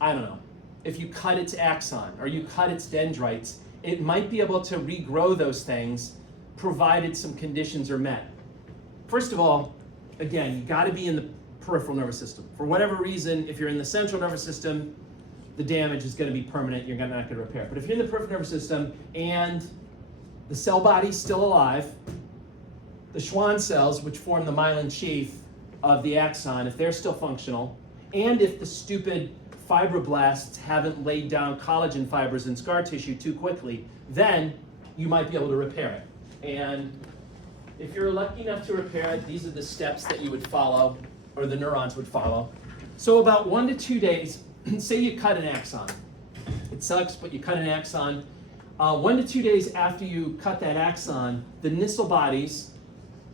I don't know, if you cut its axon or you cut its dendrites, it might be able to regrow those things provided some conditions are met. First of all, again, you gotta be in the peripheral nervous system. For whatever reason, if you're in the central nervous system, the damage is gonna be permanent, you're not gonna repair it. But if you're in the peripheral nervous system and the cell body's still alive, the Schwann cells, which form the myelin sheath of the axon, if they're still functional, and if the stupid fibroblasts haven't laid down collagen fibers in scar tissue too quickly, then you might be able to repair it. And if you're lucky enough to repair it, these are the steps that you would follow, or the neurons would follow. So about 1 to 2 days, say you cut an axon. It sucks, but you cut an axon. 1 to 2 days after you cut that axon, the Nissl bodies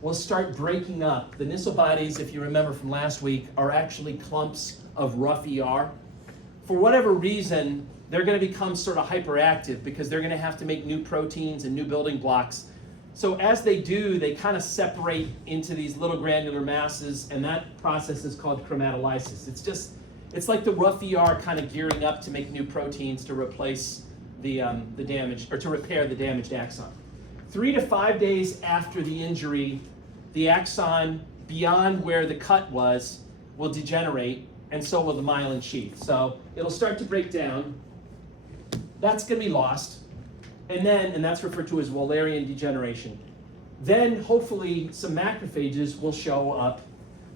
will start breaking up. The Nissl bodies, if you remember from last week, are actually clumps of rough ER. For whatever reason, they're going to become sort of hyperactive because they're going to have to make new proteins and new building blocks. So as they do, they kind of separate into these little granular masses, and that process is called chromatolysis. It's like the rough ER kind of gearing up to make new proteins to replace the damage, or to repair the damaged axon. 3 to 5 days after the injury, the axon beyond where the cut was will degenerate, and so will the myelin sheath. So it'll start to break down. That's going to be lost. And that's referred to as Wallerian degeneration. Then hopefully some macrophages will show up.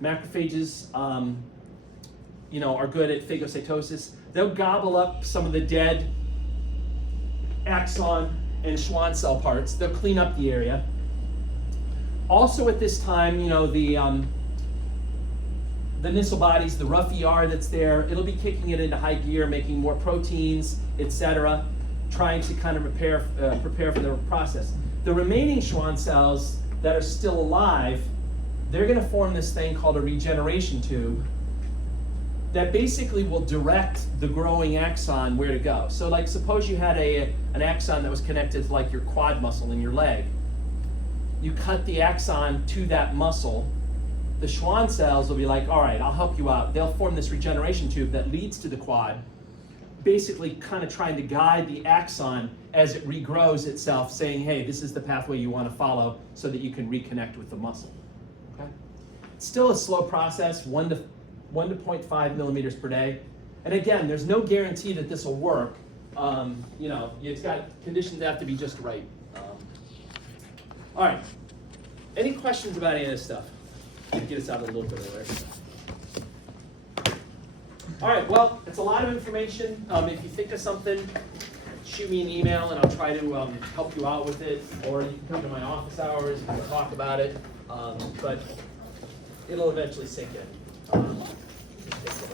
Macrophages, are good at phagocytosis. They'll gobble up some of the dead axon and Schwann cell parts. They'll clean up the area. Also at this time, the Nissl bodies, the rough ER that's there, it'll be kicking it into high gear, making more proteins, etc., trying to kind of prepare for the process. The remaining Schwann cells that are still alive, they're going to form this thing called a regeneration tube that basically will direct the growing axon where to go. So like suppose you had an axon that was connected to like your quad muscle in your leg. You cut the axon to that muscle, the Schwann cells will be like, all right, I'll help you out. They'll form this regeneration tube that leads to the quad, basically kind of trying to guide the axon as it regrows itself, saying, hey, this is the pathway you want to follow so that you can reconnect with the muscle. Okay? It's still a slow process, 1 to 0.5 millimeters per day. And again, there's no guarantee that this will work. It's got conditions that have to be just right. All right. Any questions about any of this stuff? Get us out a little bit earlier. All right, well, it's a lot of information. If you think of something, shoot me an email and I'll try to help you out with it, or you can come to my office hours and we'll talk about it, but it'll eventually sink in. It takes a while.